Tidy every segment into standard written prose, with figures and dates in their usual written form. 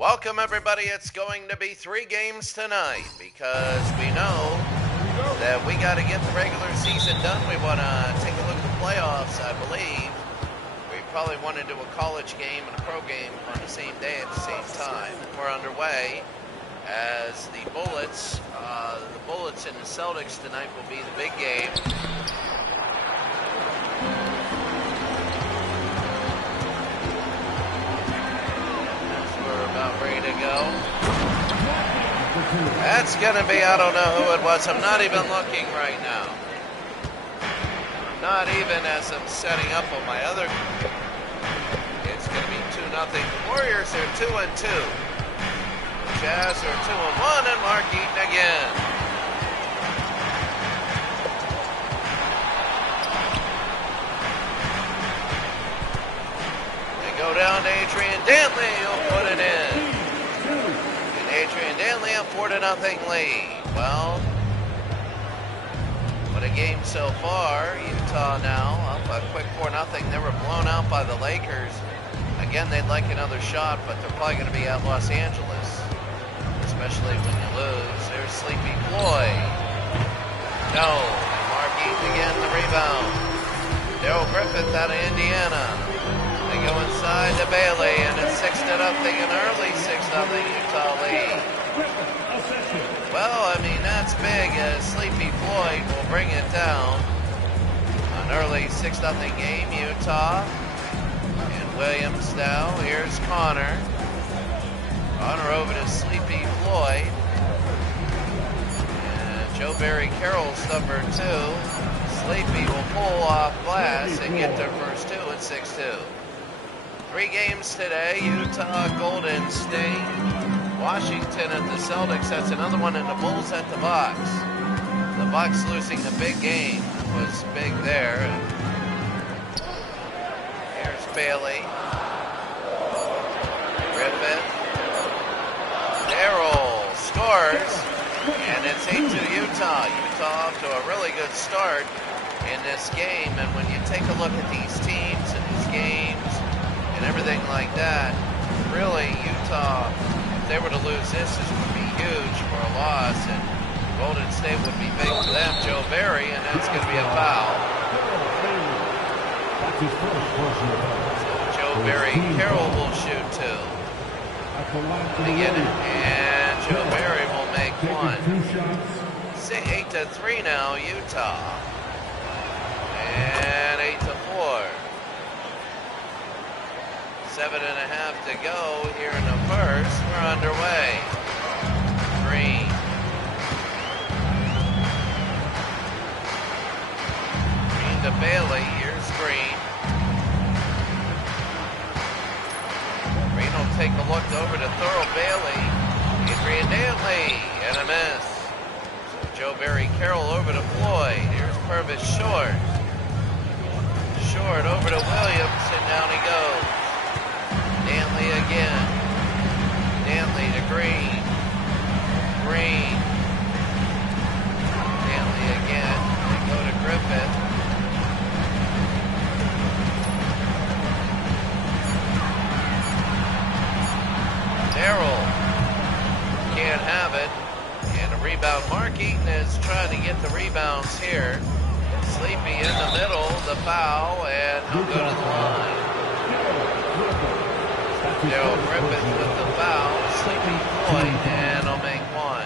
Welcome, everybody. It's going to be 3 games tonight because we know that we got to get the regular season done. We want to take a look at the playoffs, I believe. We probably want to do a college game and a pro game on the same day at the same time. We're underway as the Bullets and the Celtics tonight will be the big game. About ready to go. That's going to be, I don't know who it was. I'm not even looking right now. Not even as I'm setting up on my other. It's going to be 2-0. The Warriors are 2-2. The Jazz are 2-1, and Mark Eaton again. Go down to Adrian Dantley, who'll put it in. And Adrian Dantley a 4-0 lead. Well, what a game so far. Utah now up a quick 4-0. They were blown out by the Lakers. Again, they'd like another shot, but they're probably going to be at Los Angeles, especially when you lose. There's Sleepy Floyd. No. Mark Eaton again, the rebound. Daryl Griffith out of Indiana. They go inside to Bailey, and it's 6-0, an early 6-0 Utah lead. Well, I mean, that's big as Sleepy Floyd will bring it down. An early 6-0 game, Utah. And Williams now. Here's Connor. Connor over to Sleepy Floyd. And Joe Barry Carroll's number 2. Sleepy will pull off glass and get their first 2 at 6-2. 3 games today, Utah, Golden State, Washington at the Celtics. That's another one, and the Bulls at the Bucks. The Bucks losing the big game was big there. Here's Bailey. Griffith. Darrell scores, and it's 8-2 Utah. Utah off to a really good start in this game, and when you take a look at these teams and these games, and everything like that, really, Utah, if they were to lose this would be huge for a loss, and Golden State would be big for them. Joe Barry, and that's going to be a foul. So Joe Barry Carroll will shoot 2. Again, and Joe Barry will make 1. 8-3 now, Utah. And 8-4. 7.5 to go here in the first. We're underway. Green. Green to Bailey. Here's Green. Green will take a look over to Thurl Bailey. Adrian Dantley. And a miss. So Joe Barry Carroll over to Floyd. Here's Purvis Short. Short over to Williams, and down he goes. Dantley again. Dantley to Green. Green. Dantley again. They go to Griffith. Darrell can't have it. And a rebound. Mark Eaton is trying to get the rebounds here. Sleepy in the middle, the foul, and he'll go to the line. Daryl Griffith with the foul, Sleepy Floyd, and he'll make 1.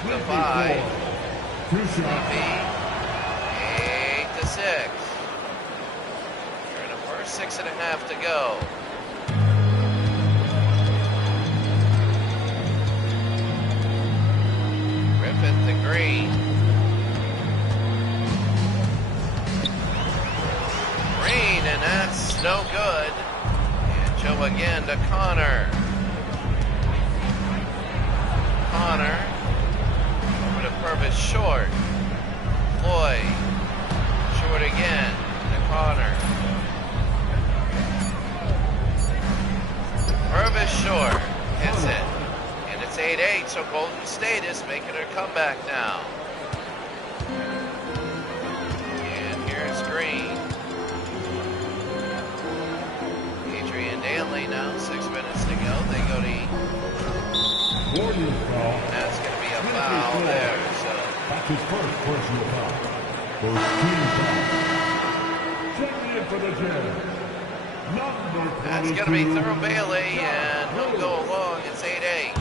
8-5. Sleepy, 8-6. You're in the first 6.5 to go. Griffith to Green. And that's no good. And Joe again to Connor. Connor over to Purvis Short. Floyd. Short again to Connor. Purvis Short hits it. And it's 8-8, so Golden State is making their comeback now. And here's Green. Dantley now. foul there. So that's his first personal foul. First team foul. Checking in for the Jazz. That's going to be through Bailey, and he'll go along. It's 8-8.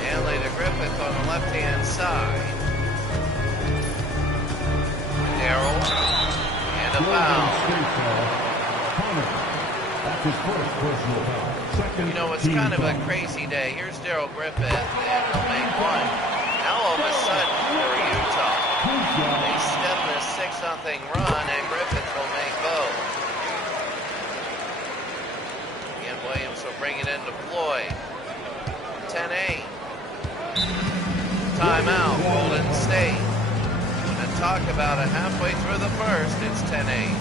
Danley to Griffith on the left-hand side. Darrell, and a foul. That's his first personal foul. You know, it's kind of a crazy day. Here's Darrell Griffith, and he'll make one. Now all of a sudden, for Utah, they stem this 6-0 run, and Griffith will make both. Ian Williams will bring it into Floyd. 10-8. Timeout, Golden State. Going to talk about it halfway through the first. It's 10-8.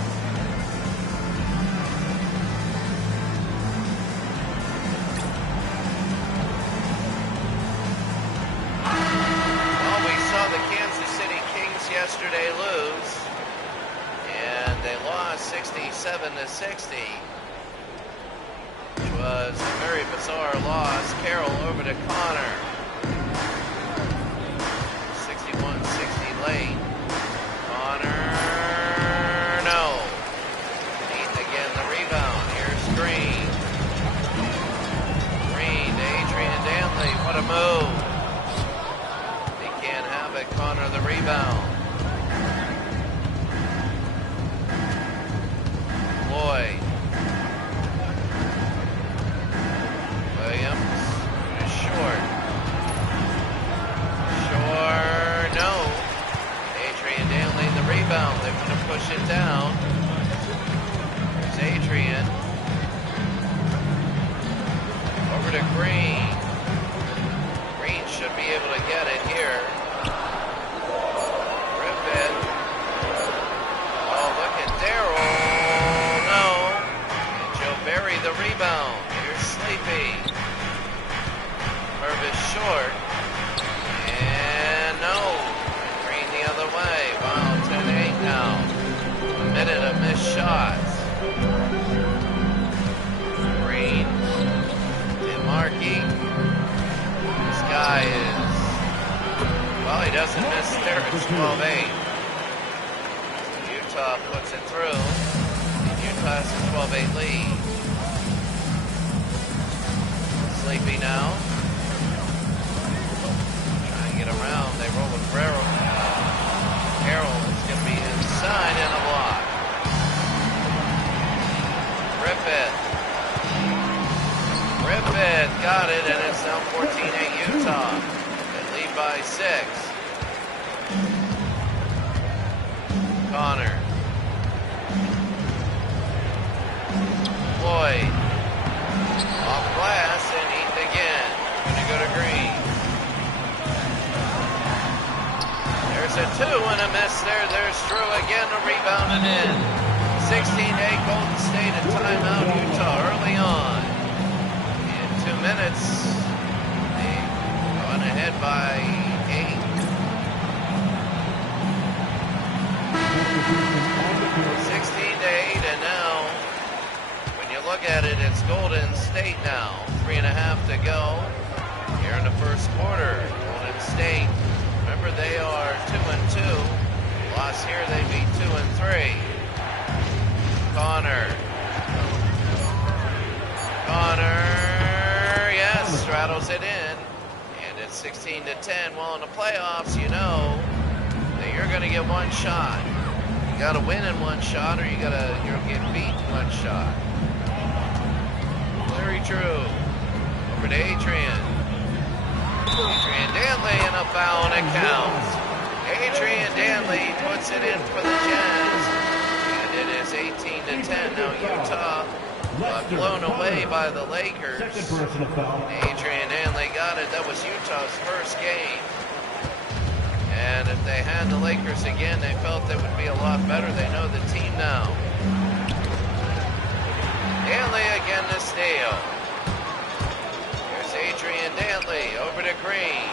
Yesterday lose, and they lost 67-60, which was a very bizarre loss. Carroll over to Connor, 61-60 late. Connor, no. Heath again the rebound. Here's Green. Green to Adrian Danley. What a move. They can't have it. Connor the rebound. Floyd. Williams is short. Short, no. Adrian Danley the rebound. They're going to push it down. There's Adrian. Over to Green. Green should be able to get it here. Griffith. Oh, look at Darrell. Bury the rebound. Here's Sleepy. Purvis short. And no. Green the other way. Wow, 10-8 now. A minute of missed shots. Green. And Markey. This guy is... Well, he doesn't miss there. It's 12-8. Utah puts it through. Utah has a 12-8 lead. Sleepy now. Trying to get around. They roll with Carroll. Carroll is going to be inside and a block. Griffith. Griffith got it, and it's now 14-8 Utah. They lead by 6. Connor. Floyd. Off glass and Heath again. Gonna go to Green. There's a 2 and a miss there. There's Drew again to rebound it in. 16-8 Golden State, a timeout Utah early on. In 2 minutes, they've gone ahead by 8. 16-8, and now look at it, it's Golden State now. 3.5 to go here in the first quarter. Golden State, remember they are 2-2. Lost here, they'd be 2-3. Connor. Yes, straddles it in. And it's 16-10. Well, in the playoffs, you know that you're going to get one shot. You got to win in one shot, or you'll get beat in one shot. Very true. Over to Adrian. Adrian Danley and a foul, and it counts. Adrian Danley puts it in for the Jazz. And it is 18-10. Now Utah blown away by the Lakers. Adrian Danley got it. That was Utah's first game. And if they had the Lakers again, they felt they would be a lot better. They know the team now. Danley again to steal. Here's Adrian Danley over to Green.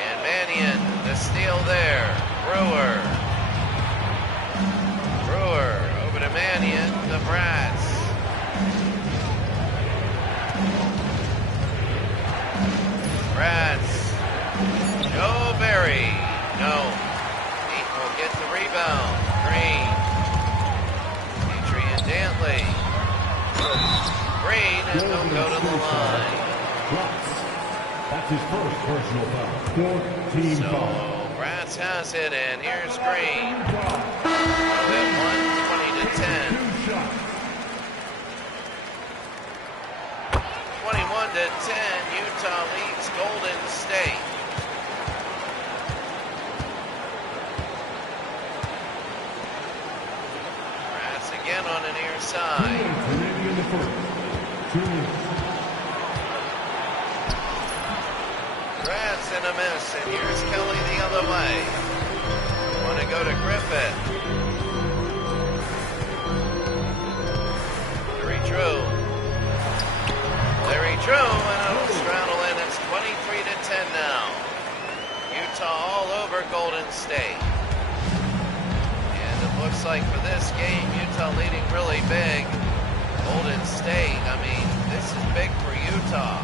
And Mannion, the steal there. Brewer over to Mannion, the Brats. Green, and they'll go to the line. That's his first personal foul. 14 So foul. Bratz has it, and here's Green. Win 120-10. 21-10, Utah leads Golden State. Bratz again on an near side. Bratz and a miss, and here's Kelly the other way. Want to go to Griffith. Larry Drew, and it'll straddle in. It's 23-10 now. Utah all over Golden State. And it looks like for this game, Utah leading really big. Golden State, I mean, this is big for Utah.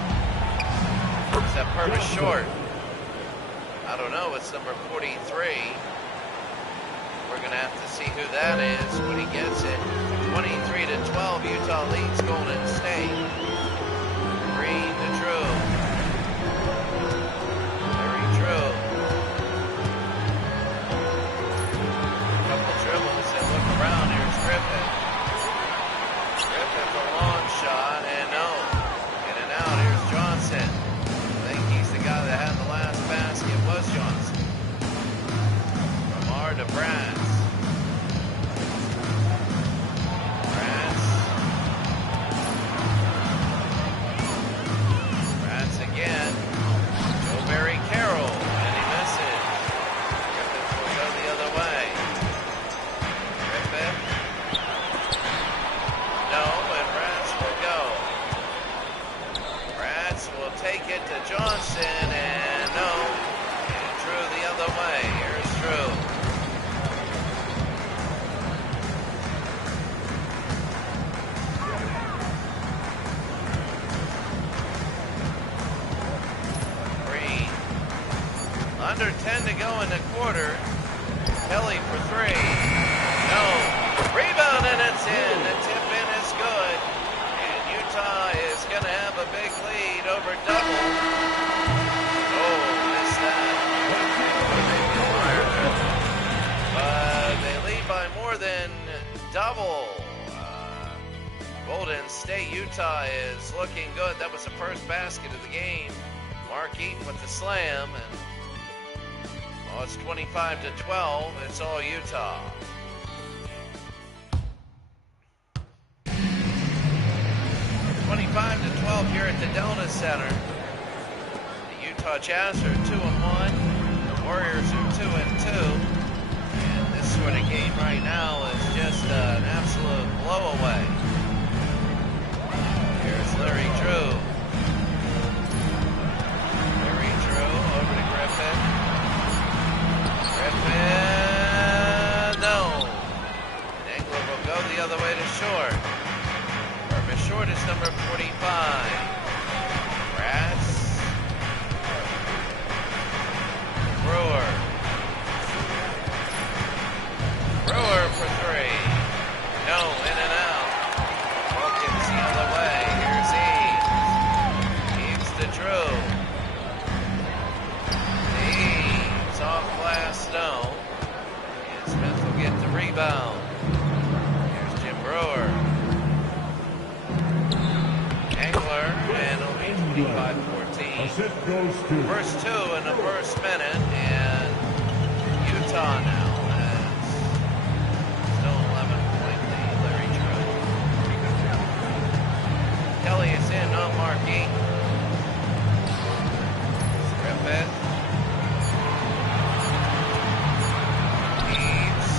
Is that Purvis short? I don't know, it's number 43. We're going to have to see who that is when he gets it. 23-12, Utah leads Golden State. Green to Drew. Larry Drew. Couple dribbles and look around. Here's Griffith. Griffith a long shot and no. In and out. Here's Johnson. I think he's the guy that had the last basket. Was Johnson. From Warr to Bratz. Again, Joe Barry Carroll, and he misses. Griffith will go the other way. Griffith. No, and Bratz will go. Bratz will take it to Johnson, and no. And Drew the other way. Here's Drew. Under 10 to go in the quarter. Kelly for three. No. Rebound and it's in. The tip in is good. And Utah is going to have a big lead over double. Oh, missed that. But they lead by more than double. Golden State, Utah is looking good. That was the first basket of the game. Mark Eaton with the slam. And well, it's 25-12. It's all Utah. Here at the Delta Center. The Utah Jazz are 2-1. The Warriors are 2-2. And this sort of game right now is just an absolute blowaway. Here's Larry Drew. Larry Drew over to Griffith. Griffith, no. Engler will go the other way to Short. Purvis Short is number 45. Bratz. Brewer. Brewer for three. No, in and out. Wilkins the other way. Here's Eaves. Eaves to Drew. Eaves off glass, no. And Smith will get the rebound. Here's Jim Brewer. Engler, and it'll be 25-14. First two in the first minute, and Utah now has still 11-point lead. Larry Drew. Kelly is in on Markey. Griffith. Eaves.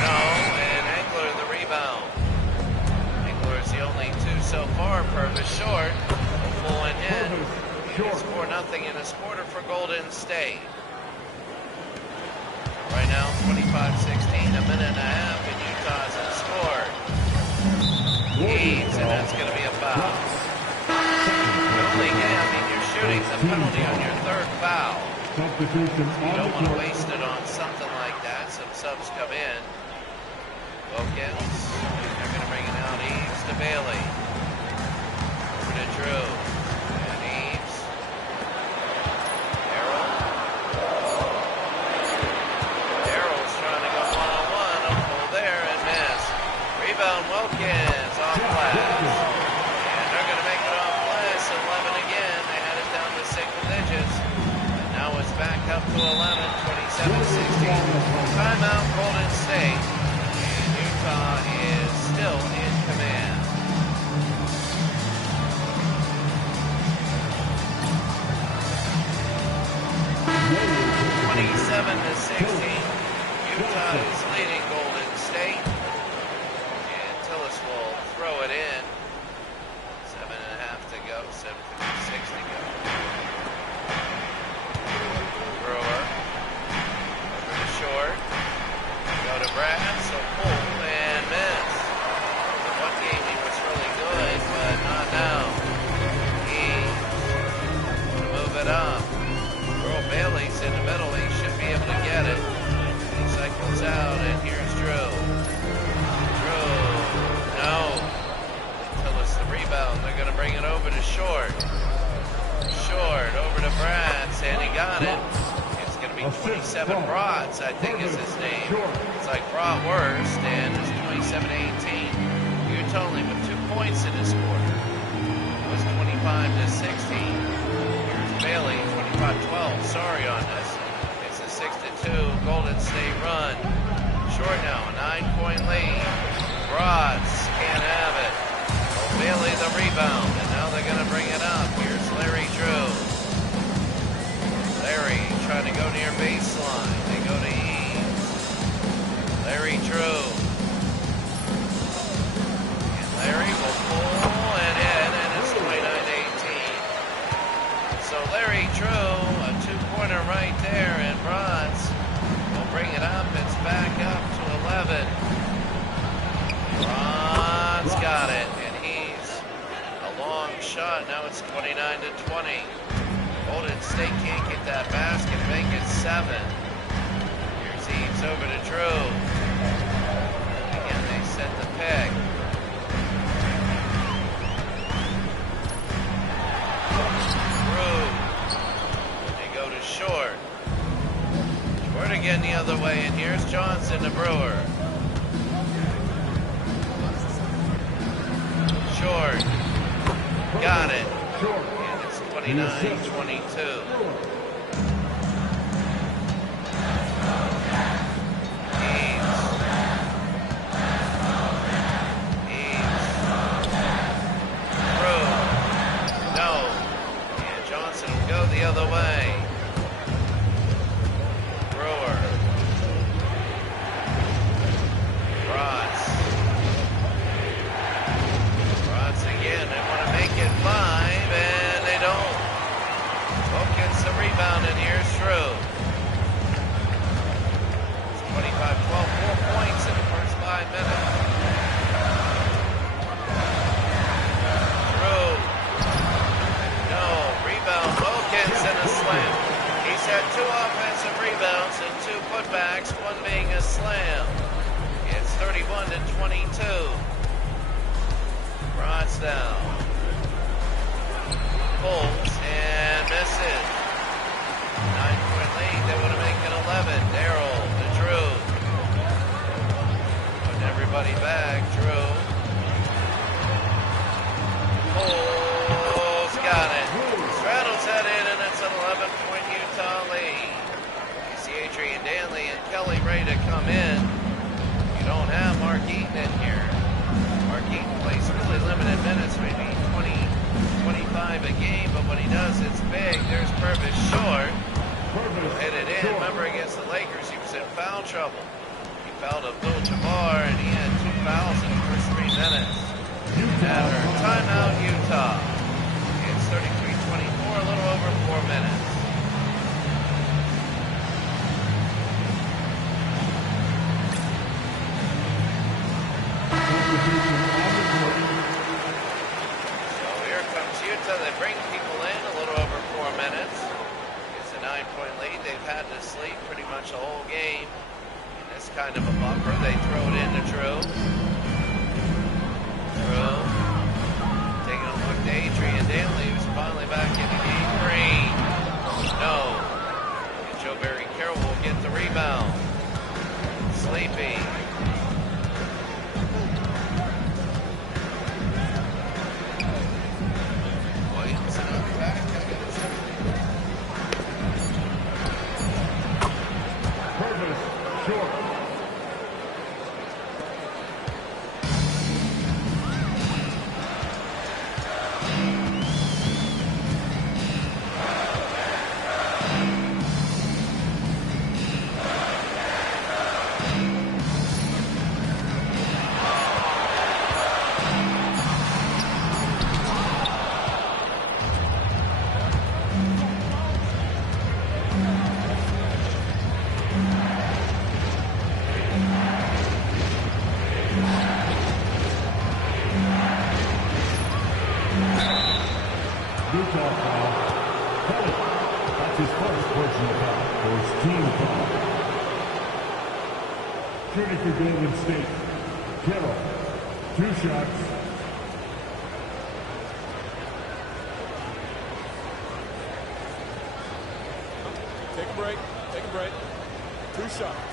No, and Engler the rebound. Engler is the only two so far. Purvis Short. Full and in. It's 4-0 in this quarter for Golden State. Right now, 25-16, a minute and a half, and Utah hasn't scored. Eaves, and that's going to be a foul. You're shooting the penalty on your third foul. You don't want to waste it on something like that. Some subs come in. Wilkins, they're going to bring it out. Eaves to Bailey. to 11, 27-16. Timeout, Golden State. And Utah is still in command. 27-16. Utah is leading Golden State. And Tillis will throw it in. 7.5 to go, 7:56 to go. Brewer. Over to short. Go to Brad, so pull and miss. In one game he was really good, but not now. He's going to move it up. Earl Bailey's in the middle. He should be able to get it. He cycles out, and here's Drew. Drew, no. Tillis the rebound. They're going to bring it over to Short. Short over to Bratz, and he got it. It's going to be 27 Broads, I think is his name. It's like Bratwurst, and it's 27-18. Utah only with 2 points in this quarter. It was 25-16. Here's Bailey, 25-12. Sorry on this. It's a 6-2 Golden State run. Short now, a 9-point lead. Broads can't have it. Bailey the rebound, and now they're going to bring it up. Here's Larry Drew. Larry trying to go near baseline. They go to Eaves. Larry Drew. And Larry will pull and in, and it's 29-18. So Larry Drew, a 2-pointer right there, and Bronze will bring it up. It's back up to 11. Bronze got it. Shot. Now it's 29-20. Golden State can't get that basket. Make it 7. Here's Eaves over to Drew. Again, they set the pick. Drew. They go to Short. Short again the other way, and here's Johnson to Brewer. Short. Got it. And it's 29-22. Eaves. Brew. No. And Johnson will go the other way. Brewer. Bratz. Again, they want to make it 5, and they don't. Both gets the rebound, and here's Drew. It's 25-12, 4 points in the first 5 minutes. Drew. No, rebound, Wilkins, and a slam. He's had 2 offensive rebounds and 2 putbacks, one being a slam. It's 31-22. Bronze down. Pulls and misses. 9-point lead. They want to make it 11. Darrell to Drew. Putting everybody back. Drew. Pulls. Got it. Straddles that in, and it's an 11-point Utah lead. You see Adrian Danley and Kelly ready to come in. You don't have Mark Eaton in here. Mark Eaton plays really limited minutes, maybe 20, 25 a game, but when he does, it's big. There's Purvis Short. Hit it in. Remember, against the Lakers, he was in foul trouble. He fouled Abdul-Jabbar, and he had 2 fouls in the first 3 minutes. After timeout, Utah. It's 33-24, a little over 4 minutes. So here comes Utah. They bring people in a little over 4 minutes. It's a 9-point lead. They've had to sleep pretty much the whole game. And this kind of a bumper. They throw it in to Drew. Drew. Taking a look to Adrian Danley, who's finally back in the game. Green. No. And Joe Barry Carroll will get the rebound. Sleepy. Utah foul. Kelly. That's his first personal foul. First team foul. Shooting for Golden State. Carroll. 2 shots. Take a break. Take a break. 2 shots.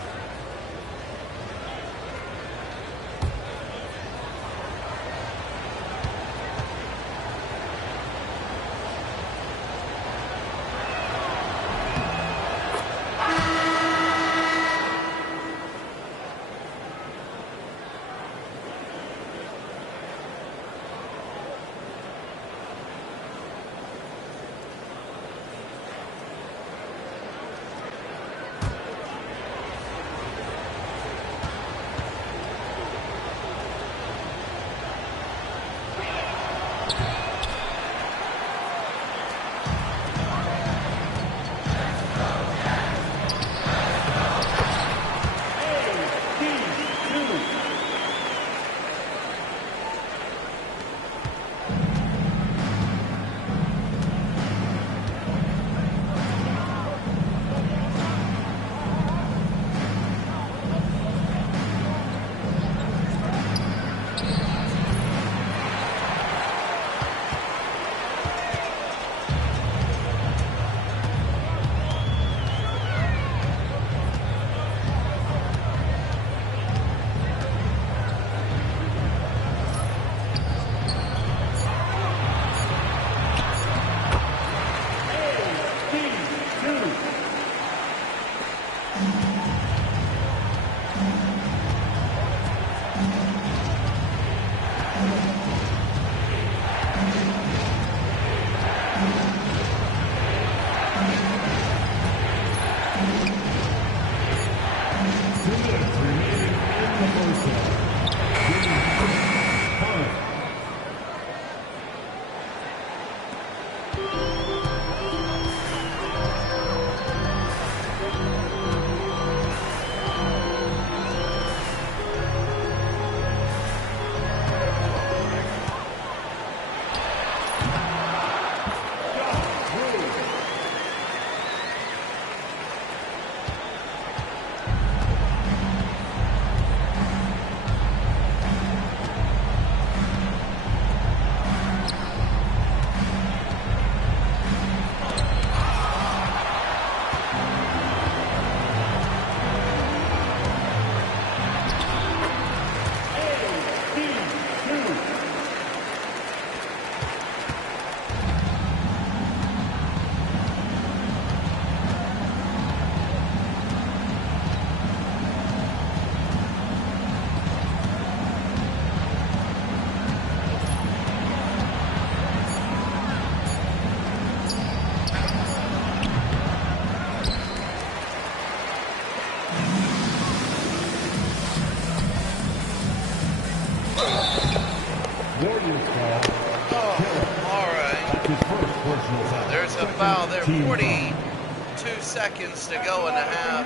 There's a foul there, 42 seconds to go in the half,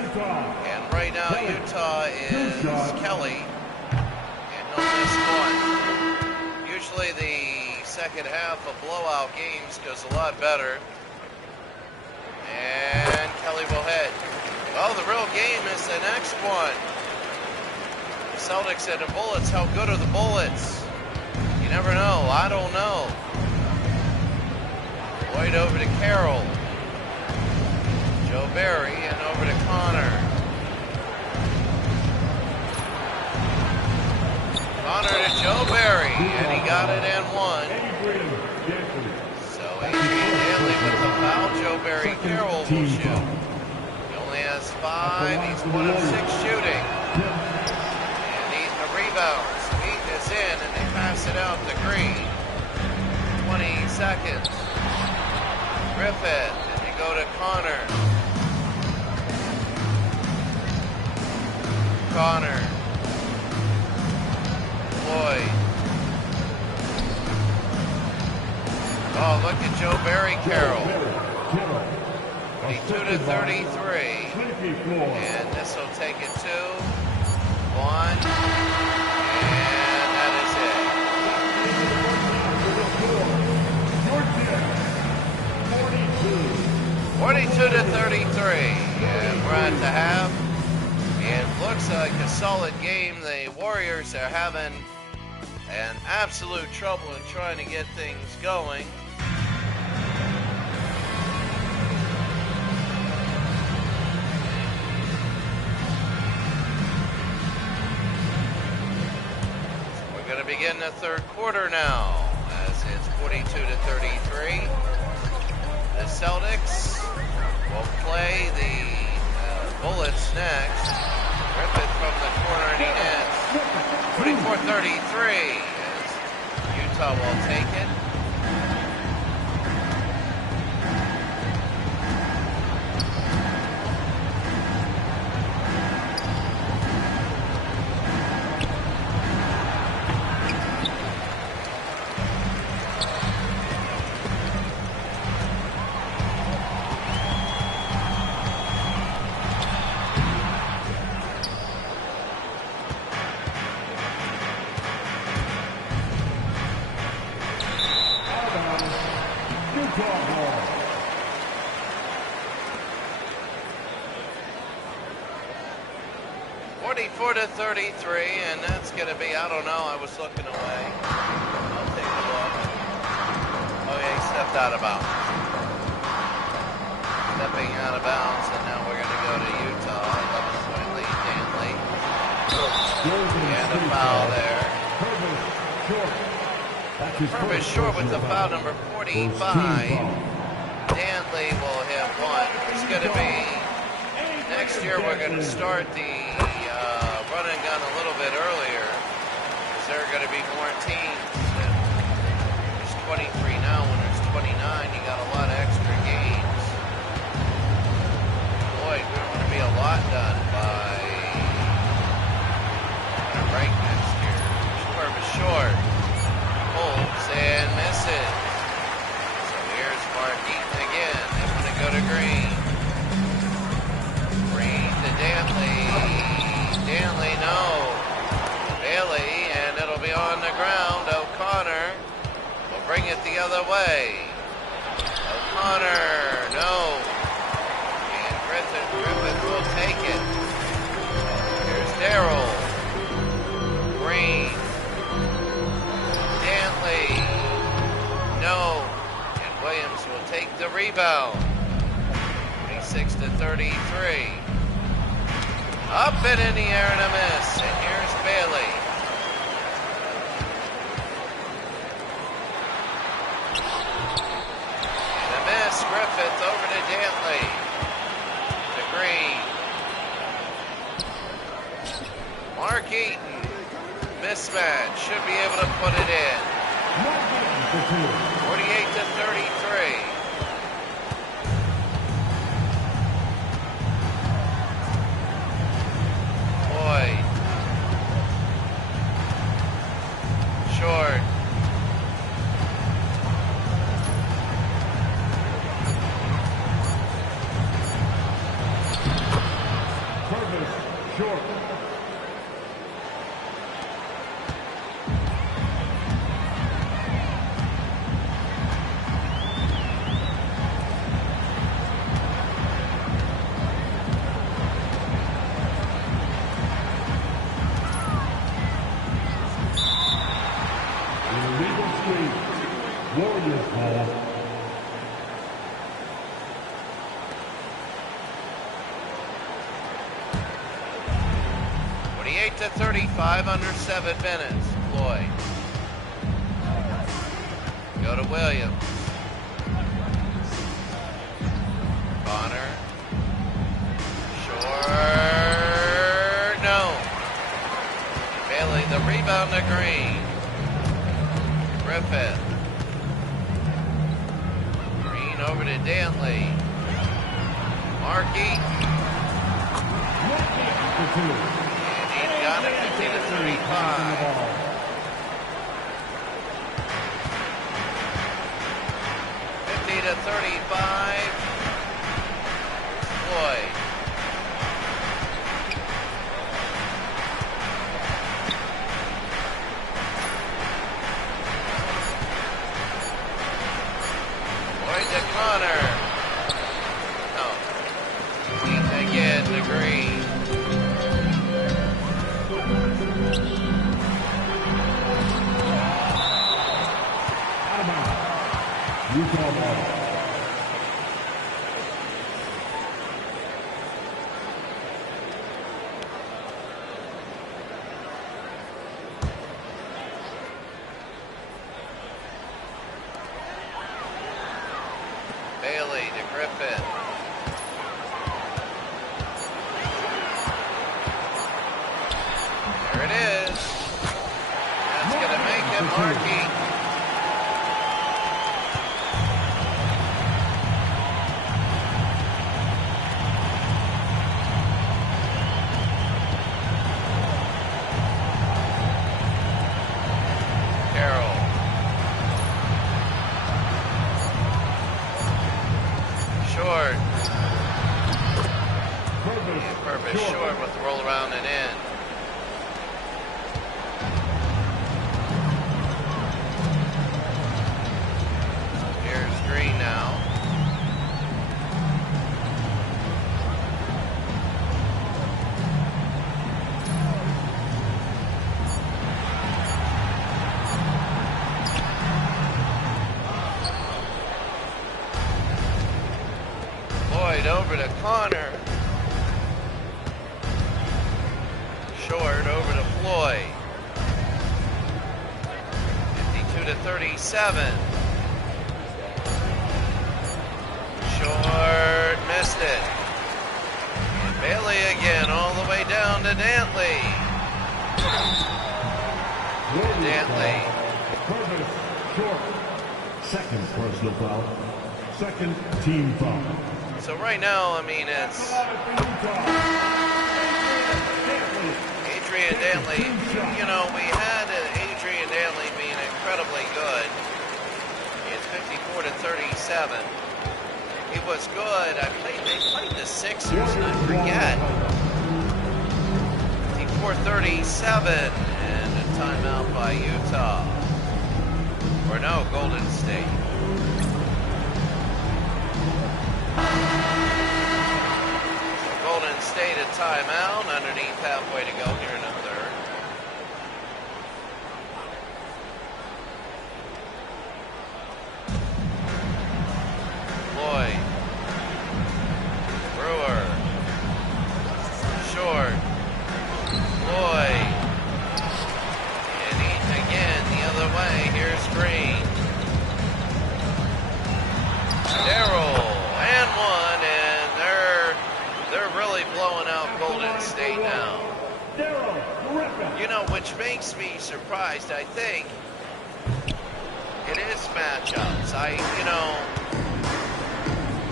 and right now Utah is Kelly, and he'll miss one. Usually the second half of blowout games goes a lot better, and Kelly will head. Well, the real game is the next one. The Celtics and the Bullets, how good are the Bullets? You never know, I don't know. White over to Carroll. Joe Barry and over to Connor. Connor to Joe Barry, and he got it and one. So Adrian Daly with the foul. Joe Barry Carroll will shoot. He only has 5. He's 1 of 6 shooting. And Eaton a rebound. So Eaton is in, and they pass it out to Green. 20 seconds. Griffith, and you go to Connor. Connor. Floyd. Oh, look at Joe Barry Carroll. 22 to 33. And this will take it 2, 1, and that is it. to 33. And we're at the half. It looks like a solid game. The Warriors are having an absolute trouble in trying to get things going. We're going to begin the third quarter now, as it's 42 to 33. The Celtics will play the Bullets next. Griffith from the corner and he nets. 44-33 as Utah will take it. Warr. 44 to 33, and that's going to be, I don't know, I was looking away. I'll take a look. Oh yeah, he stepped out of bounds. Stepping out of bounds, and now we're going to go to Utah. 11-point lead, Danley. And a foul there. Purvis short with the foul, number 45. Danley will hit one. It's going to be, next year we're going to start the run and gun a little bit earlier, because there are going to be more teams. And there's 23 now. When there's 29, you got a lot of extra games. Boy, we want to be a lot done by break next year. Purvis short. Pulls and misses. So here's Mark Eaton again. They want to go to Green. Green to Danley. Danley, no. Bailey, and it'll be on the ground. O'Connor will bring it the other way. O'Connor, no. And Griffith will take it. Here's Darrell. Green. Danley, no. And Williams will take the rebound. 26 to 33. Up and in the air and a miss. And here's Bailey. And a miss. Griffith over to Danley. To Green. Mark Eaton. Mismatch. Should be able to put it in. 48 to 33. Boyd. Short. Purvis short. Warriors ball. To 35 under 7 minutes. Floyd. Go to Williams. Connor. Short. No. Bailey, the rebound to Green. Griffith. Green over to Danley. Markey. Got it, 50 to 35. 50 to 35. Floyd. Floyd to Connor. No. Utah ball. Bailey to Griffin. There it is. That's going to make him Markey. Short with the roll around and in. Here's Green now. Lloyd over to Connor. Short over to Floyd. 52-37. Short missed it. And Bailey again all the way down to Dantley. Dantley. Purvis short. Second personal foul. Second team foul. So right now, I mean, it's Adrian Dantley. You know, we had Adrian Dantley being incredibly good. It's 54-37. He was good. They played the Sixers, and I forget. 54-37, and a timeout by Utah. Or no, Golden State. Golden State a timeout, underneath halfway to go here in the third. Floyd. Brewer. Short. Floyd. And Eaton again the other way. Here's Green. Darrell. And one, and they're really blowing out Golden State now. You know, which makes me surprised. I think it is matchups.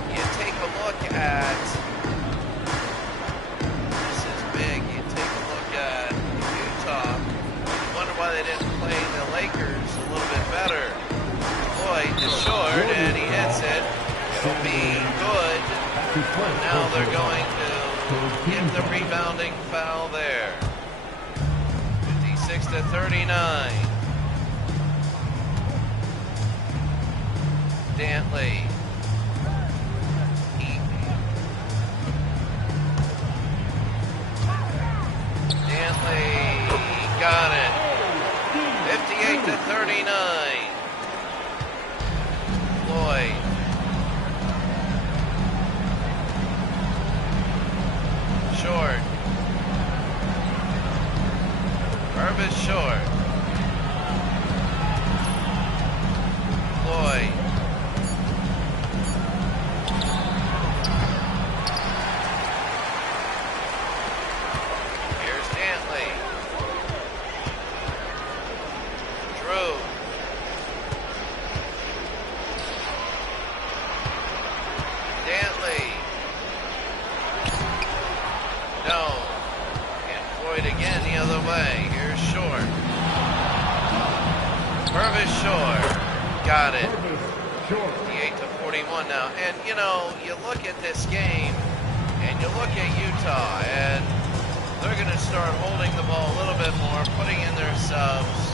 You take a look at, this is big, you take a look at Utah, you wonder why they didn't play the Lakers a little bit better. Floyd is short, and he hits it. It'll be good. Now they're going to get the rebounding foul there. 56-39. Dantley. Dantley got it. 58-39. Floyd. Short. Purvis short. Floyd. Here's Dantley. Drew. Dantley. No. And Floyd again the other way. Here's Short. Purvis short. Got it. 58-41 now. And, you know, you look at this game, and you look at Utah, and they're going to start holding the ball a little bit more, putting in their subs.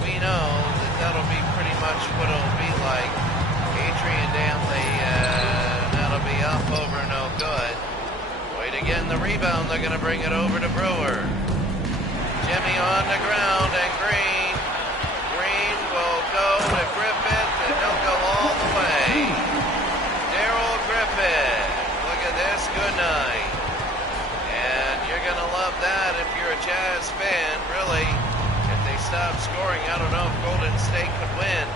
We know that that'll be pretty much what it'll be like. Adrian Dantley, that'll be up over no good. Wait again, the rebound, they're going to bring it over to Brewer. Jimmy on the ground, and Green will go to Griffith, and he'll go all State could win.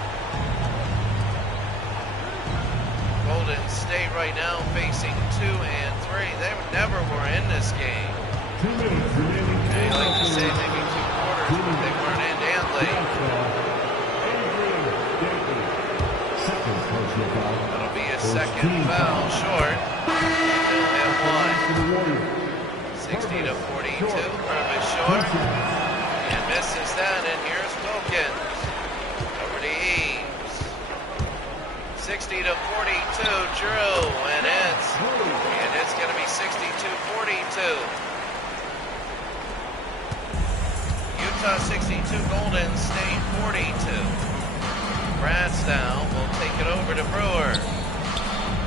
Golden State right now facing 2 and 3. They never were in this game. 2 minutes remaining. They like to say maybe 2 quarters, but they weren't in and late. Second personal foul. That'll be a second foul short. They'll hit one. 60 to 42. Purvis short. And misses that, and here's Wilkins. Over to Eves. 60 to 42. Drew, and it's going to be 62-42. Utah 62, Golden State 42. Bratz now will take it over to Brewer.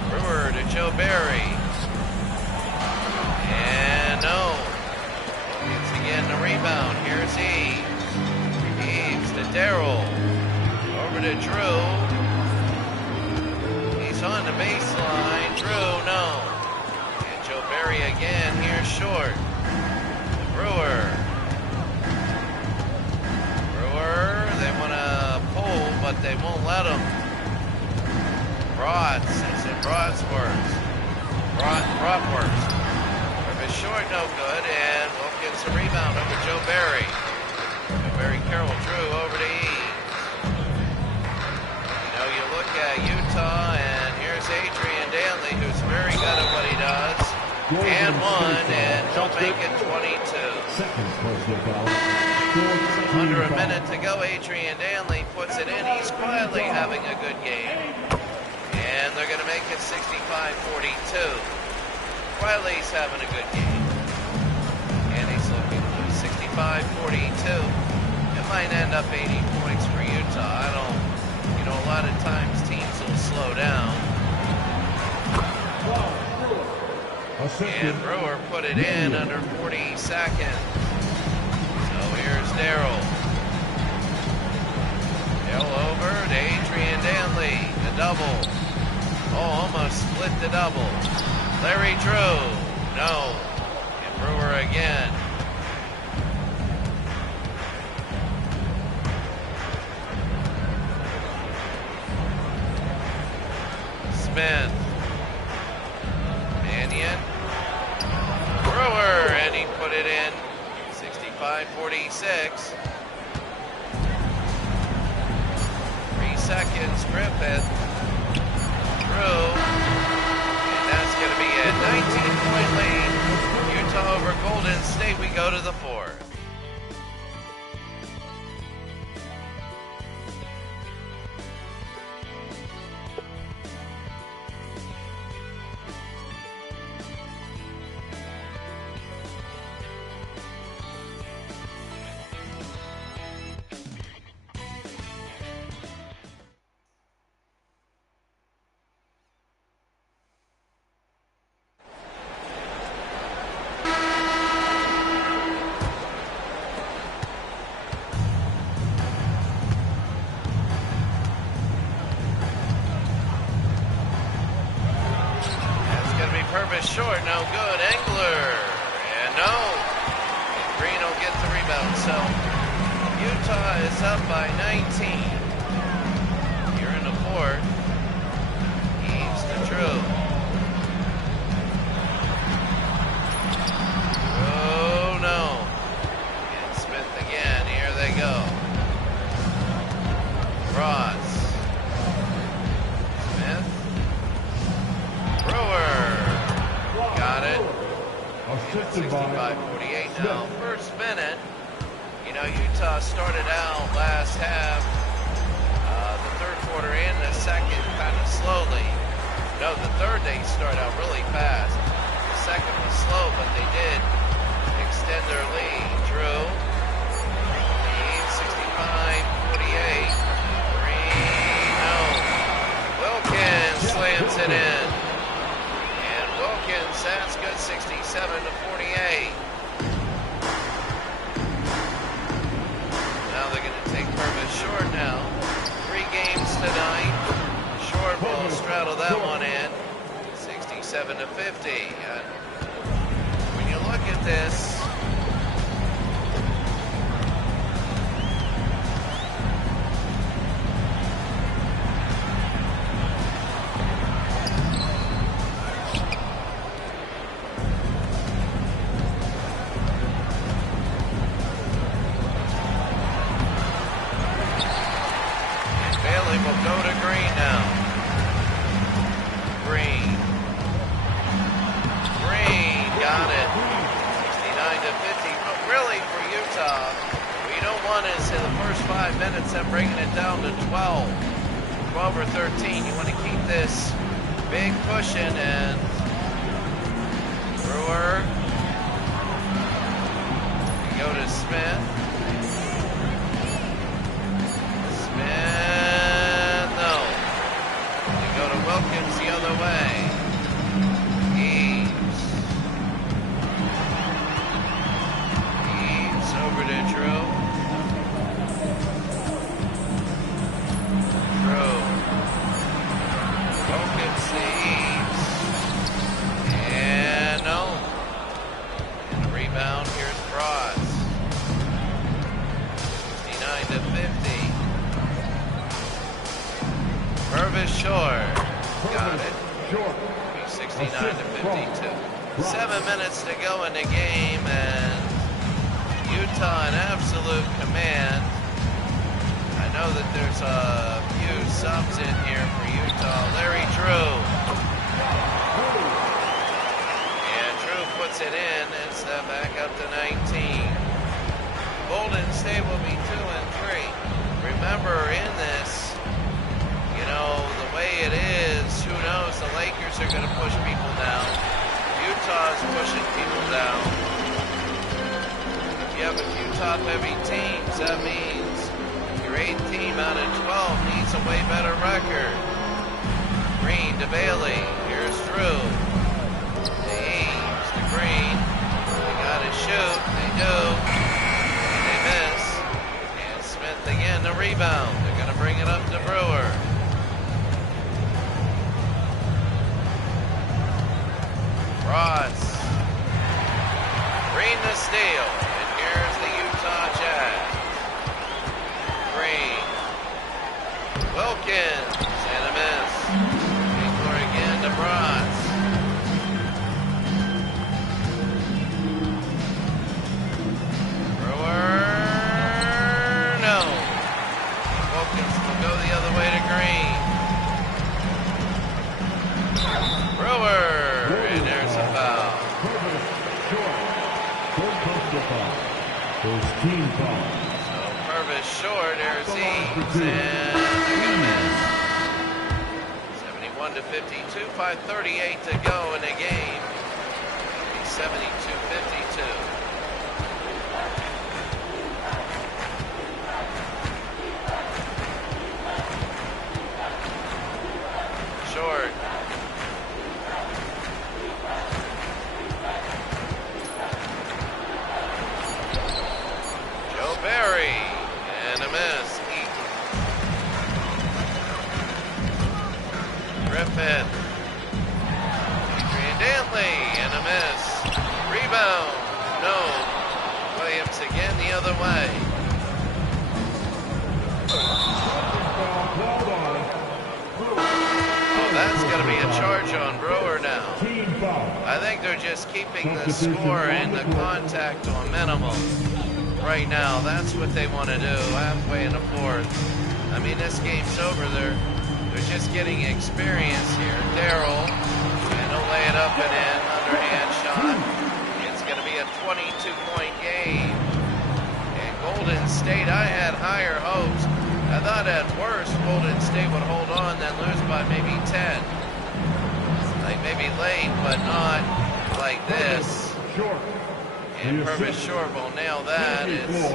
Brewer to Joe Barry. And no. Gets again the rebound. Here's Eves. Eves to Darrell. Over to Drew. He's on the baseline. Drew, no. And Joe Barry again. Here's short. Brewer. They want to pull, but they won't let them. Bratz, it's a Bratwurst. Purvis short, no good, and Wilkins a rebound over Joe Barry. Joe Barry Carroll Drew over to Eves. You know, you look at Utah, and here's Adrian Danley, who's very good at what he does. And one, and he'll make it 22. Second personal foul. Under a minute to go, Adrian Danley puts it in. He's quietly having a good game. And they're going to make it 65-42. Quietly's having a good game. And he's looking for 65-42. It might end up 80 points for Utah. I don't, you know, a lot of times teams will slow down. And Brewer put it in under 40 seconds. So here's Darrell. Darrell over to Adrian Danley. The double. Oh, almost split the double. Larry Drew. No. And Brewer again. Smith. Mannion. Brewer, and he put it in. 65-46. 3 seconds, Griffith. Drew. And that's going to be a 19-point lead. Utah over Golden State. We go to the 4th. Purvis short, no good. Engler, and no. And Green will get the rebound. So Utah is up by 19. Here in the 4th. Eves to Drew. Oh no. And Smith again. Here they go. Ross. Smith. Brewer. Got it. 65-48 now. First minute. You know, Utah started out last half, the third quarter and the second kind of slowly. No, the third they started out really fast. The second was slow, but they did extend their lead. Drew. 65-48. Green. No. Wilkins slams it in. Wilkins, that's good, 67-48. Now they're going to take Purvis short now. 3 games tonight. Short will straddle that one in. 67-50. When you look at this, Bailey will go to Green now. Green got it. 69-50. But really for Utah, what you don't want is in the first 5 minutes them bringing it down to 12 or 13. You want to keep this big pushing, and Brewer. You go to Smith. No. You go to Wilkins the other way. Eaves over to Drew. Wilkins to Eaves. And no. And a rebound. Here's Bros. 69-50. Purvis short. Got it. 69-52. 7 minutes to go in the game, and Utah in absolute command. I know that there's a few subs in here for Utah. Larry Drew. And Drew puts it in. It's back up to 19. Golden State will be 2 and 3. Remember, in this, you know, the way it is, who knows, the Lakers are going to push people down. Utah's pushing people down. If you have a few top-heavy teams, that means your 8th team out of 12 needs a way better record. Green to Bailey. Here's Drew. To Eaves to Green. They got to shoot. They do. They miss. And Smith again to rebound. They're going to bring it up to Brewer. Ross. Green to steal. And here's the Utah Jazz. Green. Wilkins. And a miss. Before again to Bros. Brewer. No. Wilkins will go the other way to Green. Brewer. And there's a foul. First team foul. So Purvis short, there's Eaves, and they're going to miss. 71-52, 5:38 to go in the game. It'll be 72-52. Short. Barry, and a miss. Griffin. Adrian Dantley, and a miss. Rebound. No. Williams again the other way. Oh, that's going to be a charge on Brewer now. I think they're just keeping the score and the contact to a minimum. Right now, that's what they want to do halfway in the fourth. I mean, this game's over. They're just getting experience here. Darrell, and he'll lay it up and in, underhand shot. It's going to be a 22-point game. And Golden State, I had higher hopes. I thought at worst Golden State would hold on, then lose by maybe 10. Like maybe late, but not like this. And Purvis short will nail that. It's 20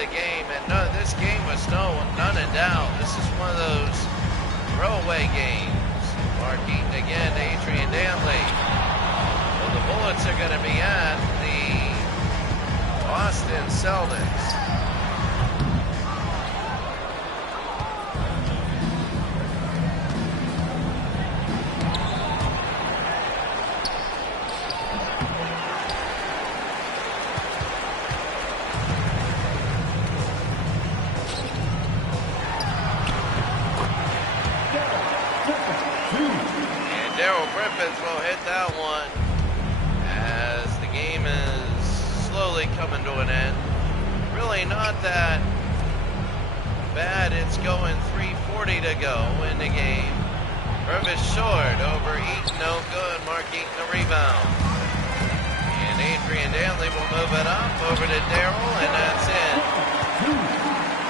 the game, and this game was none in doubt. This is one of those throwaway games. Mark Eaton again to Adrian Dantley. Well, the Bullets are going to be at the Boston Celtics. Will hit that one as the game is slowly coming to an end. Really not that bad. It's going 3:40 to go in the game. Purvis short over Eaton, no good. Mark Eaton a rebound. And Adrian Danley will move it up over to Darrell, and that's it.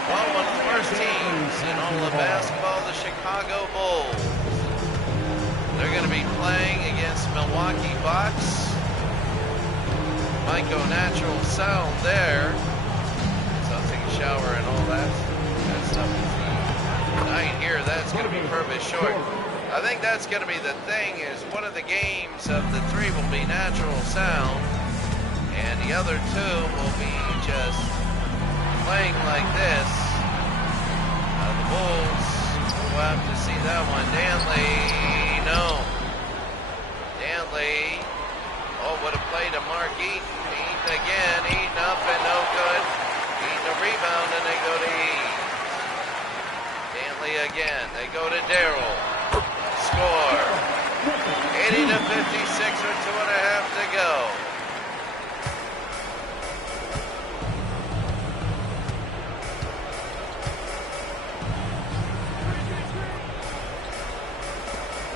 Well, one of the worst teams in all of basketball, the Chicago Bulls. They're going to be playing against Milwaukee Bucks. Might go natural sound there. So I'll take a shower and all that stuff. Tonight here, that's going to be Purvis short. I think that's going to be the thing, is one of the games of the three will be natural sound, and the other two will be just playing like this. The Bulls will have to see that one. Danley, no. Danley, what a play to Mark Eaton. Eaton again, Eaton up and no good. Eaton a rebound, and they go to Eaton. Danley again, they go to Darrell. Score. 80 to 56 or 2.5 to go.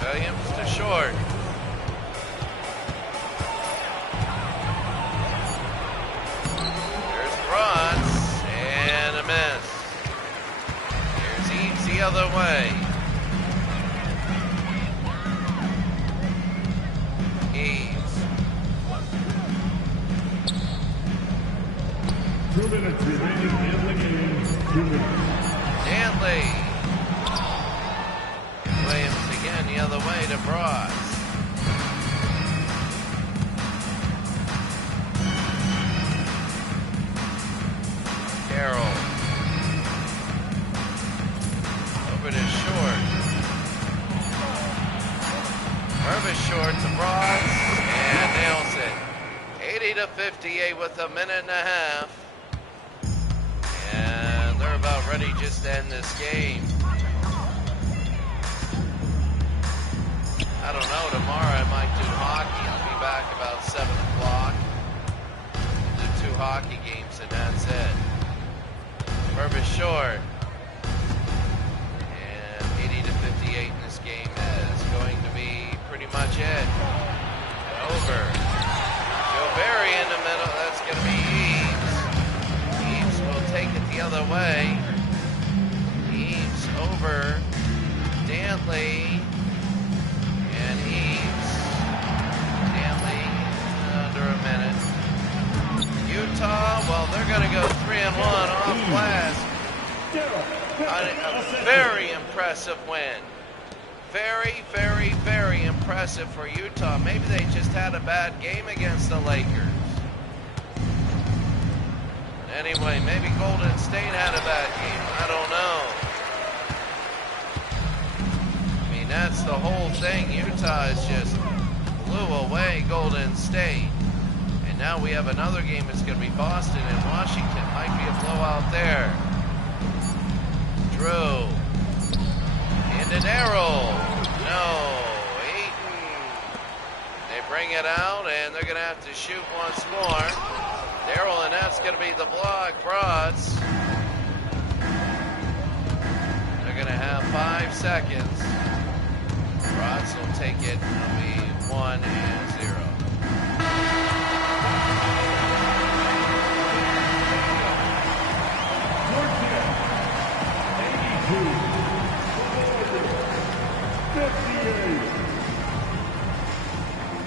Williams to short. There's Bronze and a miss. Here's Eaves the other way. Eaves. 2 minutes remaining in the game. 2 minutes. Danley. Williams again the other way to Bros. Carroll. Over to Short. Purvis short to Bros. And nails it. 80 to 58 with a minute and a half. And they're about ready just to end this game. I don't know, tomorrow I might do hockey. I'll be back about 7 o'clock. Do 2 hockey games and that's it. Purvis short. And 80 to 58 in this game is going to be pretty much it. Over. Joe Barry in the middle, that's going to be Eaves. Eaves will take it the other way. Eaves over Danley. And Eaves. Danley under a minute. Utah, well, they're going to go 3-1 off glass. A very impressive win. Very, very, very impressive for Utah. Maybe they just had a bad game against the Lakers. Anyway, maybe Golden State had a bad game. I don't know. I mean, that's the whole thing. Utah is just blew away Golden State. And now we have another game. It's going to be Boston and Washington. Might be a blowout there. Drew. Into Darrell. No. Ayton. They bring it out, and they're going to have to shoot once more. Darrell, and that's going to be the block. Broads. They're going to have 5 seconds. Broads will take it. It'll be 1-0.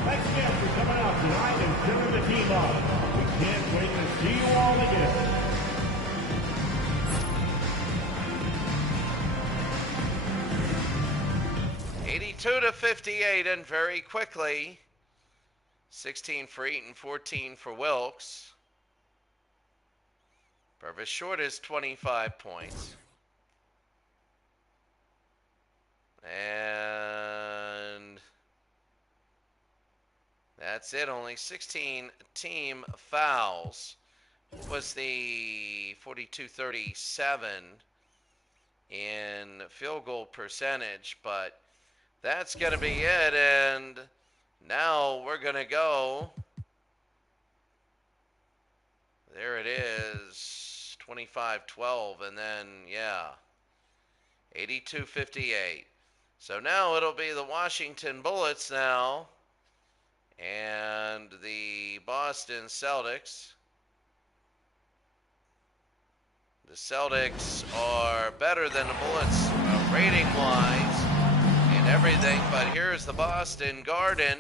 Thanks again for coming out tonight and cheering the team on. We can't wait to see you all again. To 58, and very quickly, 16 for Eaton, 14 for Wilkes. Purvis short is 25 points. And that's it, only 16 team fouls. It was the 42-37 in field goal percentage, but that's going to be it, and now we're going to go. There it is, 25-12, and then, yeah, 82-58. So now it'll be the Washington Bullets now and the Boston Celtics. The Celtics are better than the Bullets rating-wise and everything, but here's the Boston Garden,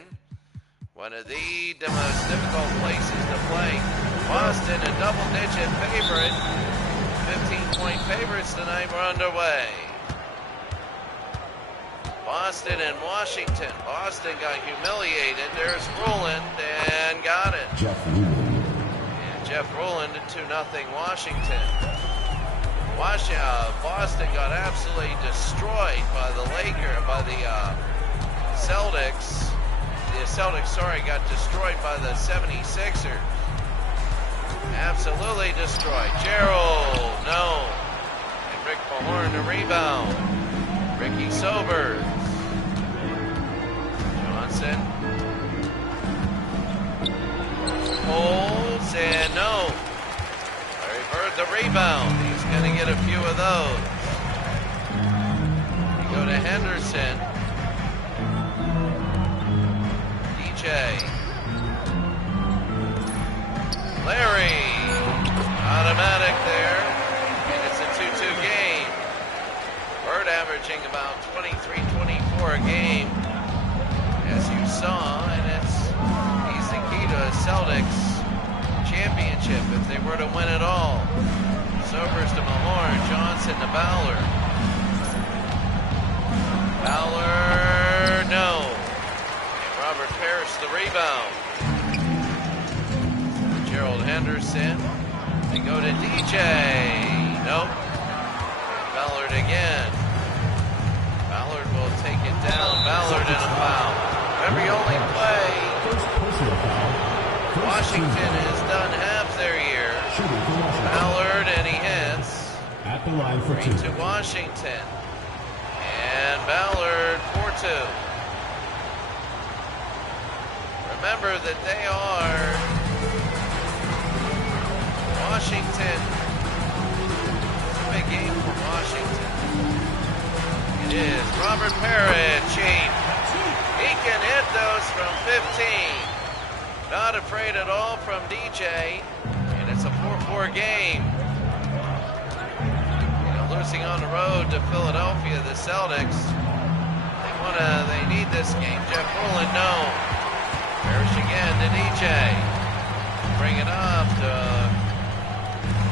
one of the most difficult places to play. Boston a double-digit favorite, 15-point favorites tonight. We're underway. Boston and Washington. Boston got humiliated. There's Ruland and got it. And Jeff Ruland 2-0 Washington. Boston got absolutely destroyed by the Celtics. The Celtics, got destroyed by the 76ers. Absolutely destroyed. Gerald, no. And Rick Mahorn the rebound. Ricky Sobers. Johnson. Holds and no. Larry Bird the rebound. He's going to get a few of those. We go to Henderson. DJ. Larry. Automatic there. And it's a 2-2 game. Bird averaging about 23-24 a game, as you saw, and he's the key to a Celtics championship if they were to win it all. Sobers to Mahorn, Johnson to Ballard. Ballard, no. And Robert Parrish the rebound. Gerald Henderson. They go to DJ. Nope. Ballard again. Ballard will take it down. Ballard in a foul. Remember, you only play. Washington has done half their year. Ballard, and he hits. At the line for 2. To Washington. And Ballard 4-2. Remember that they are Washington. Big game for Washington. It is Robert Parrish. He can hit those from 15. Not afraid at all from DJ. And it's a 4-4 game. Losing on the road to Philadelphia, the Celtics. They need this game. Jeff Ruland, no. Parrish again to DJ. Bring it up to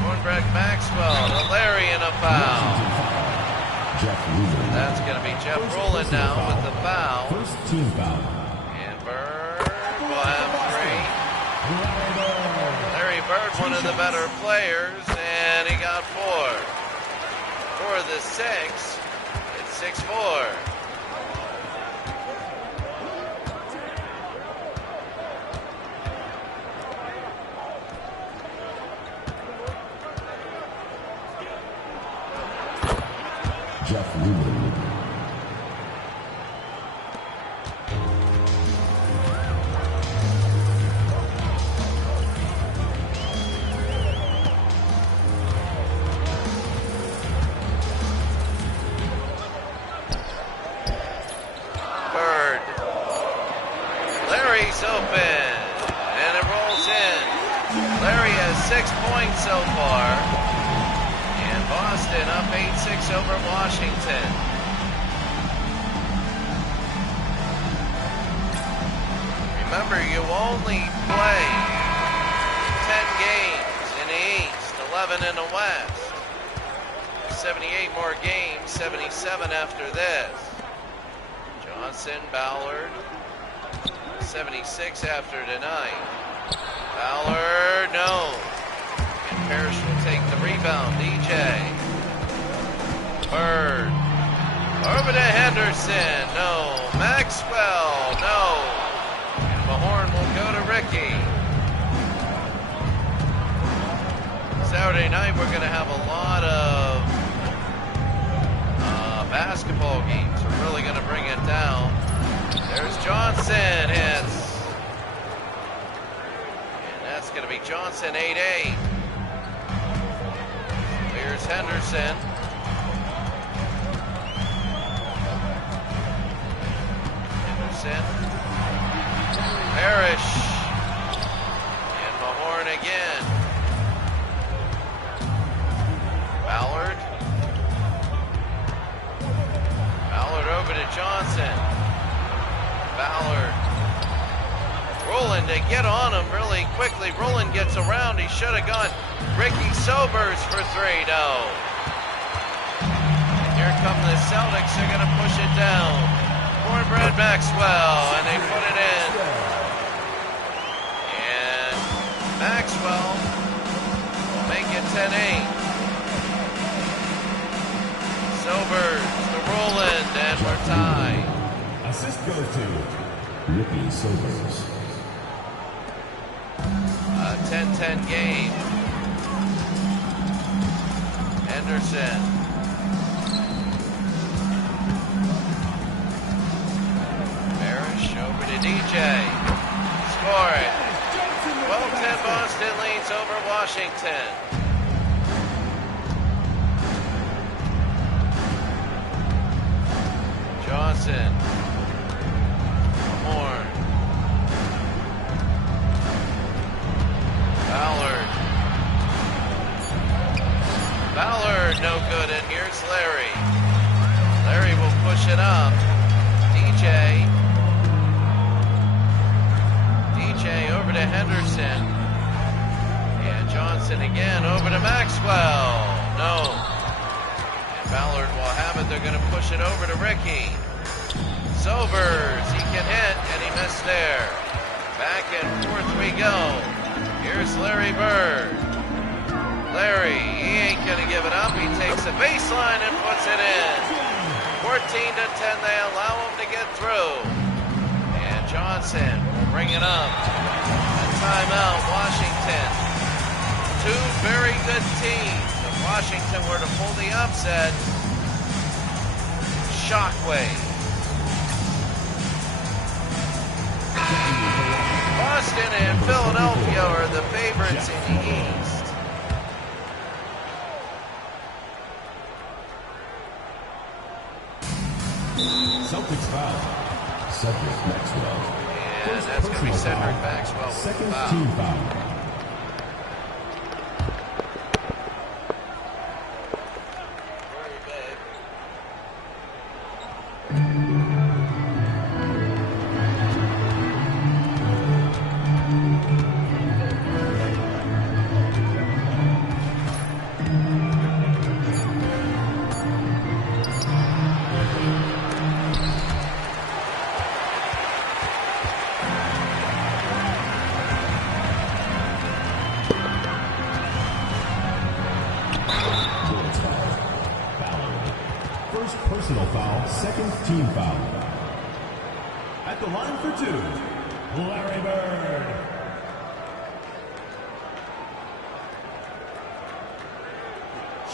Cornbread Maxwell to Larry in a foul. That's going to be Jeff Ruland now with the foul. First team foul. And Bird will have 3. Larry Bird, one of the better players, and he got 4. For the 6, it's 6-4. Jeff Ruland. Bird. Larry's open, and it rolls in. Larry has 6 points so far. And Boston up 8-6 over Washington. Remember, you only play 10 games in the East, 11 in the West. 78 more games, 77 after this. Johnson, Ballard, 76 after tonight. Ballard, no. And Parrish will take the rebound. DJ. Bird. Over to Henderson. No. Maxwell. No. And Mahorn will go to Ricky. Saturday night we're going to have a lot of basketball games. We're really going to bring it down. There's Johnson. Hits. And that's going to be Johnson 8-8. Henderson. Parrish. And Mahorn again. Ballard. Ballard over to Johnson. Ballard. Rowland, they get on him really quickly. Rowland gets around. He should have gone. Ricky Sobers for three. No. And here come the Celtics. They're going to push it down. Cornbread Maxwell, and they put it in. And Maxwell will make it 10-8. Sobers to Rowland, and we're tied. Assist goes to Ricky Sobers. A 10-10 game. Henderson. Over to DJ. Score it. 12-10 Boston leads over Washington. Johnson. Horn. Ballard. Ballard, no good, and here's Larry. Larry will push it up. DJ over to Henderson. And Johnson again over to Maxwell. No. And Ballard will have it. They're going to push it over to Ricky. Sobers. He can hit, and he missed there. Back at 4-3 go. Here's Larry Bird. Larry, he ain't going to give it up. He takes the baseline and puts it in. 14-10, they allow him to get through. And Johnson will bring it up. A timeout, Washington. Two very good teams. If Washington were to pull the upset, shockwave. Boston and Philadelphia are the favorites in the East. Celtics foul. Cedric Maxwell. And that's going to be Cedric Maxwell with second the foul. team foul. Very big. Personal foul, second team foul. At the line for two, Larry Bird.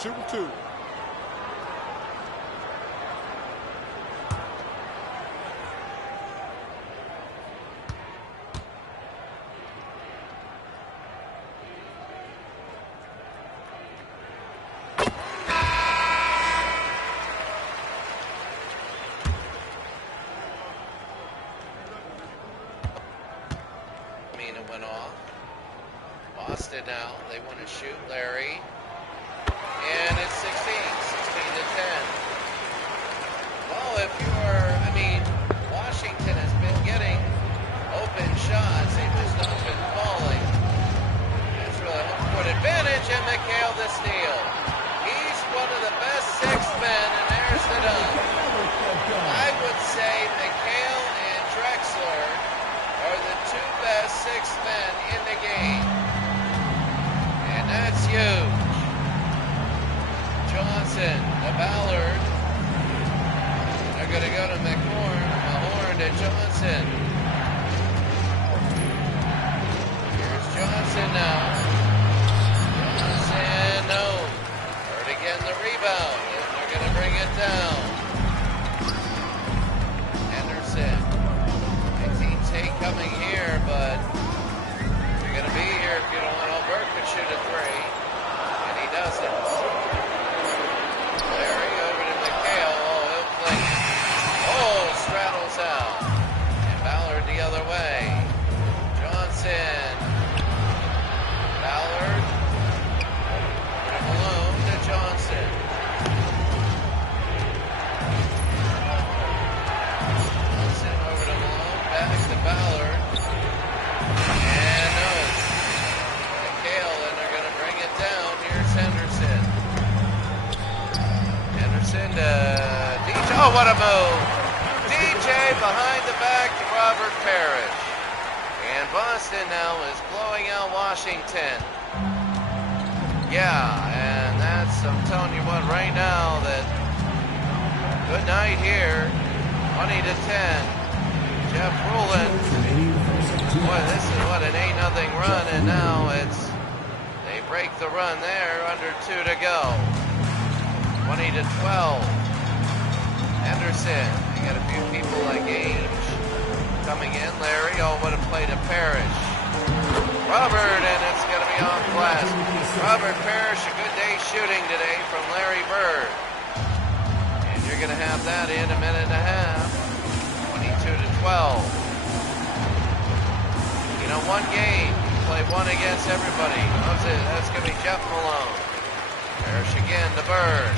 Shooting two. Went off. Boston now. They want to shoot Larry. And it's 16 to 10. Well, if you're, Washington has been getting open shots. They've just not been falling. That's really home court advantage, and McHale the steal. He's one of the best sixth men, and there's the dunk. I would say McHale and Drexler are the two best sixth men in the game. And that's huge. Johnson to Ballard. They're going to go to Mahorn to Johnson. Here's Johnson now. Johnson, no. Hurt again the rebound. And they're going to bring it down. Henderson. Coming here, but you're going to be here if you don't want. Albert could shoot a three, and he doesn't. other way. Johnson. Ballard. Over to Malone to Johnson. Johnson over to Malone. Back to Ballard. And no. McHale, and they're going to bring it down. Here's Henderson. Henderson to DJ. Oh, what a move. DJ behind the back to Robert Parrish. And Boston now is blowing out Washington. Yeah, and that's, I'm telling you what, right now, that good night here. 20 to 10. Jeff Rulin. Boy, this is what an 8-0 run, and now they break the run there, under 2 to go. 20 to 12. Henderson. You got a few people like Ainge coming in. Larry, oh, what a play to Parrish. Robert, and it's going to be off glass. Robert Parrish, a good day shooting today from Larry Bird. And you're going to have that in a minute and a half. 22 to 12. You know, one game, you play one against everybody. That's going to be Jeff Malone. Parrish again to Bird.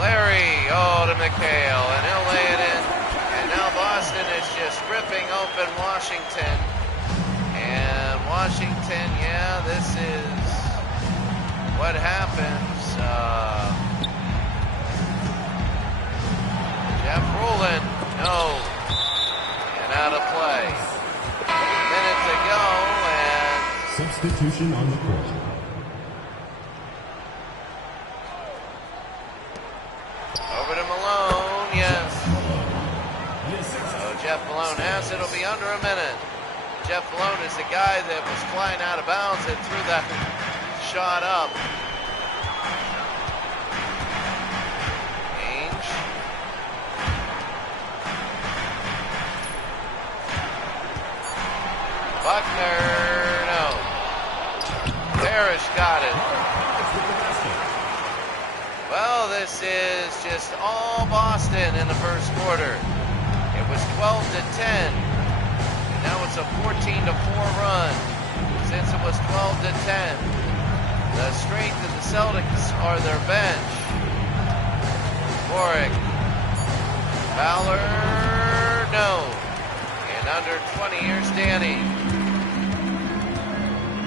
Larry, oh, to McHale, and he'll lay it in. And now Boston is just ripping open Washington. And Washington, yeah, this is what happens. Jeff Rulin, no, and out of play. Minute to go, and substitution on the court. Over to Malone, yes. So Jeff Malone has it. It'll be under a minute. Jeff Malone is the guy that was flying out of bounds and threw that shot up. Ainge. Buckner, no. Parrish got it. Well, this is just all Boston in the first quarter. It was 12 to 10. And now it's a 14 to 4 run. Since it was 12 to 10. The strength of the Celtics are their bench. Warwick. Ballard, no. And under 20 here standing.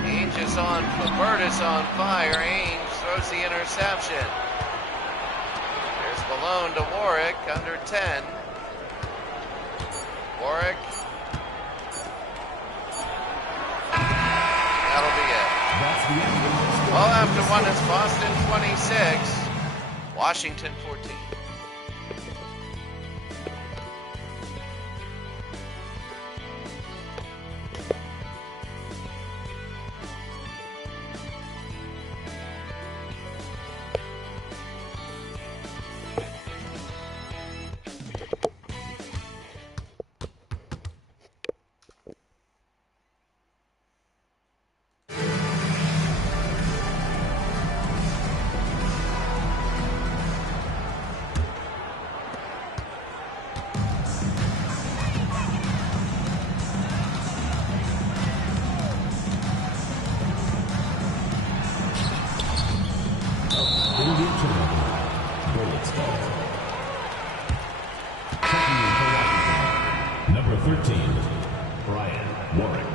Ainge is on, Bird is on fire. Ainge throws the interception. Malone to Warwick, under 10. Warwick. That'll be it. Well, after one, it's Boston 26, Washington 14. Number 13, Brian Warwick.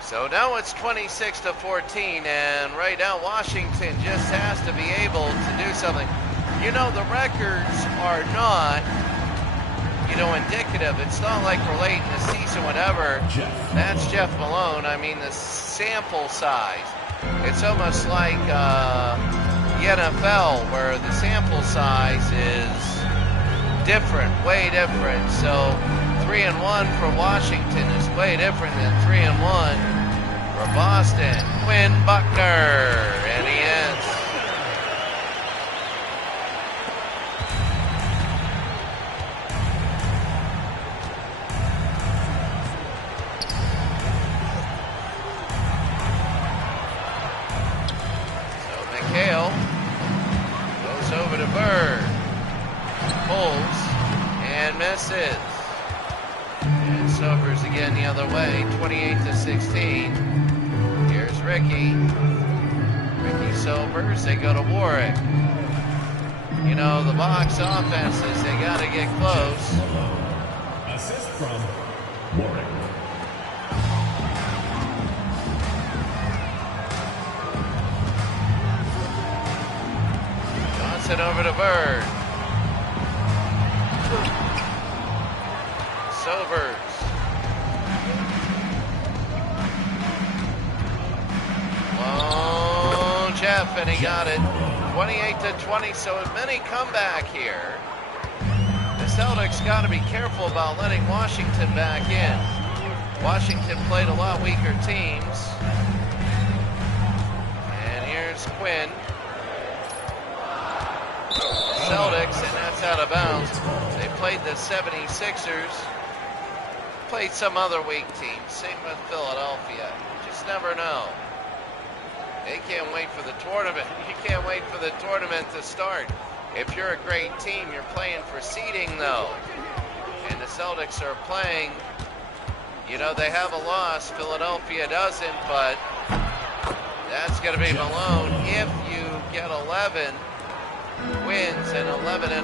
So now it's 26 to 14, and right now Washington just has to be able to do something. You know, the records are not, indicative. It's not like we're late in the season, whatever. That's Jeff Malone. I mean, the sample size. It's almost like the NFL, where the sample size is different, way different. So 3-1 for Washington is way different than 3-1 for Boston. Quinn Buckner, and he ends. Bird. Pulls and misses. And Sobers again the other way, 28-16. Here's Ricky. Ricky Sobers, they go to Warwick. You know, the box offenses, they got to get close. Assist from Warwick. Toss it over to Bird. Sobers. Oh, Jeff, and he got it. 28-20, so a mini comeback here. The Celtics got to be careful about letting Washington back in. Washington played a lot weaker teams. And here's Quinn. Celtics, and that's out of bounds. They played the 76ers. Played some other weak teams. Same with Philadelphia. Just never know. They can't wait for the tournament. You can't wait for the tournament to start. If you're a great team, you're playing for seeding, though. And the Celtics are playing. You know, they have a loss. Philadelphia doesn't, but that's going to be Malone. If you get 11 wins and 11-0,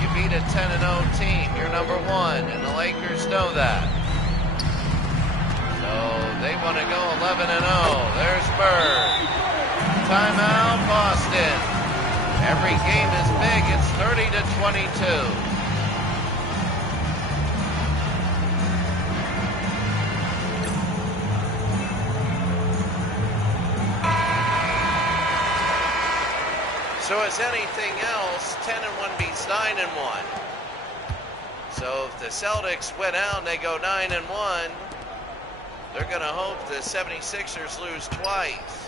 you beat a 10-0 team. You're number one, and the Lakers know that. So they want to go 11-0. There's Bird. Timeout, Boston. Every game is big. It's 30-22. So as anything else, 10-1 beats 9-1. So if the Celtics win out and they go 9-1, they're going to hope the 76ers lose twice.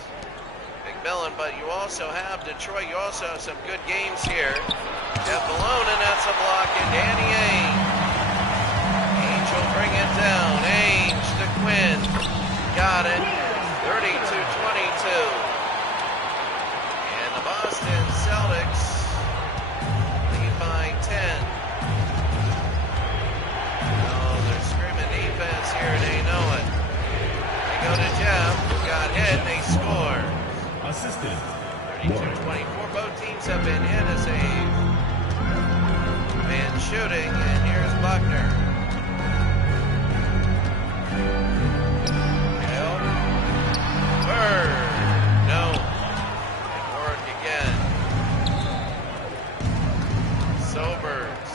McMillan, but you also have Detroit. You also have some good games here. Jeff Malone, and that's a block, and Danny Ainge. Ainge will bring it down. Ainge to Quinn. Got it. 32-22. And the Boston Celtics lead by 10. Oh, they're screaming defense here, and they know it. Go to Jeff, got hit, and they score. Assisted. 32-24. Both teams have been hit as a man shooting, and here's Buckner. Hale. Bird. No. And Warwick again. Sobers.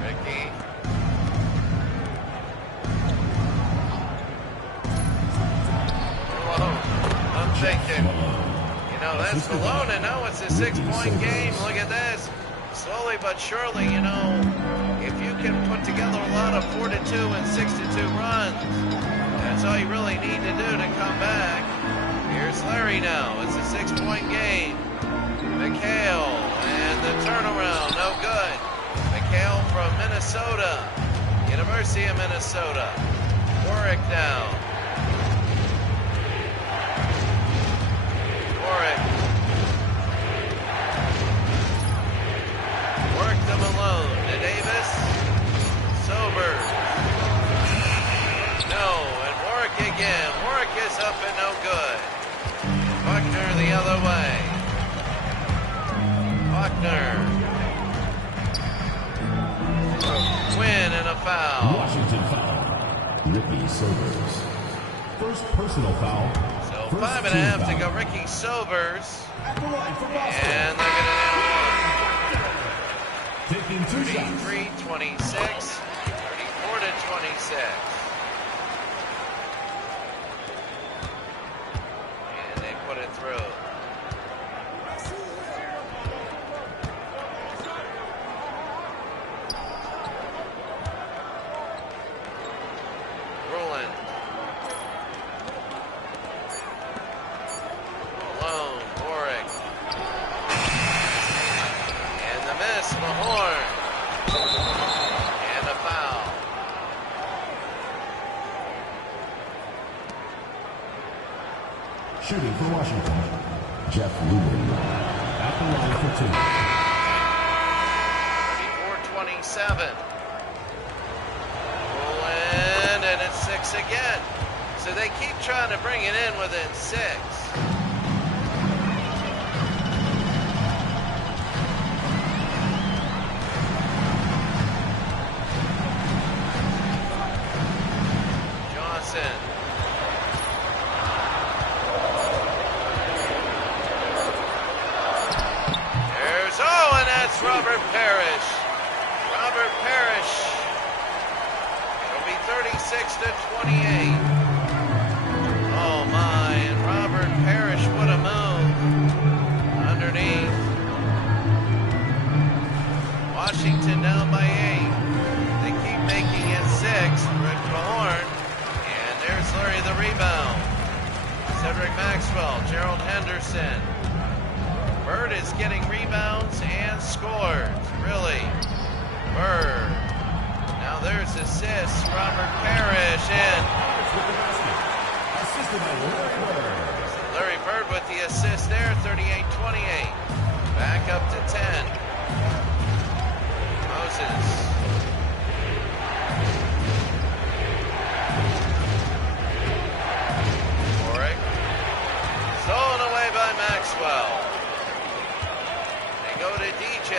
Ricky. Thinking, you know, that's Malone, and now it's a 6-point game. Look at this. Slowly but surely, you know, if you can put together a lot of 4-2 and 6-2 runs, that's all you really need to do to come back. Here's Larry now. It's a 6-point game. McHale, and the turnaround, no good. McHale from Minnesota, University of Minnesota. Warwick now. Warwick. Work them alone to Davis. Sober. No, and Warwick again. Warwick is up and no good. Buckner the other way. Buckner. Quinn and a foul. Washington foul. Ricky Sobers. First personal foul. So 5.5 to go. Ricky Sobers. At the line for Boston. And they're going to now Taking 2 shots. 33-26. 34-26. And they put it through. Ruland. Malone, Warwick. And the miss, Mahorn. And a foul. Shooting for Washington. Jeff Lewin at the line for 2. 34-27. Rolling, and it's 6 again. So they keep trying to bring it in within 6. Johnson. And that's Robert Parrish. Robert Parrish. It'll be 36-28. Oh my, and Robert Parrish, what a move. Underneath. Washington down by 8. They keep making it 6. Rick Mahorn. And there's Larry the rebound. Cedric Maxwell, Gerald Henderson. Bird is getting rebounds and scores. Really. Bird. Now there's assists. Robert Parrish in. Larry Bird with the assist there. 38-28. Back up to 10. Moses. Warwick. Stolen away by Maxwell. Go to DJ.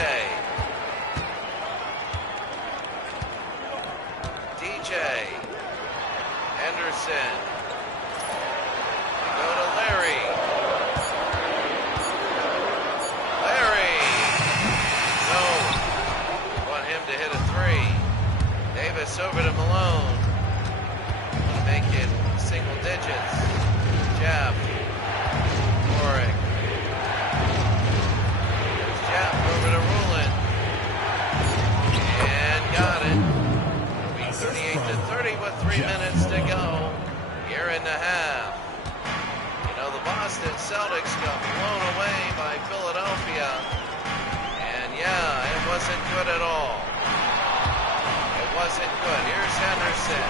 Henderson. Go to Larry. No. Want him to hit a 3. Davis over to Malone. Want to make it single digits. Jeff. Warwick. Over to Rulin. And got it. It'll be 38-30 with 3 minutes to go. Year and a half. You know, the Boston Celtics got blown away by Philadelphia. And yeah, it wasn't good at all. It wasn't good. Here's Henderson.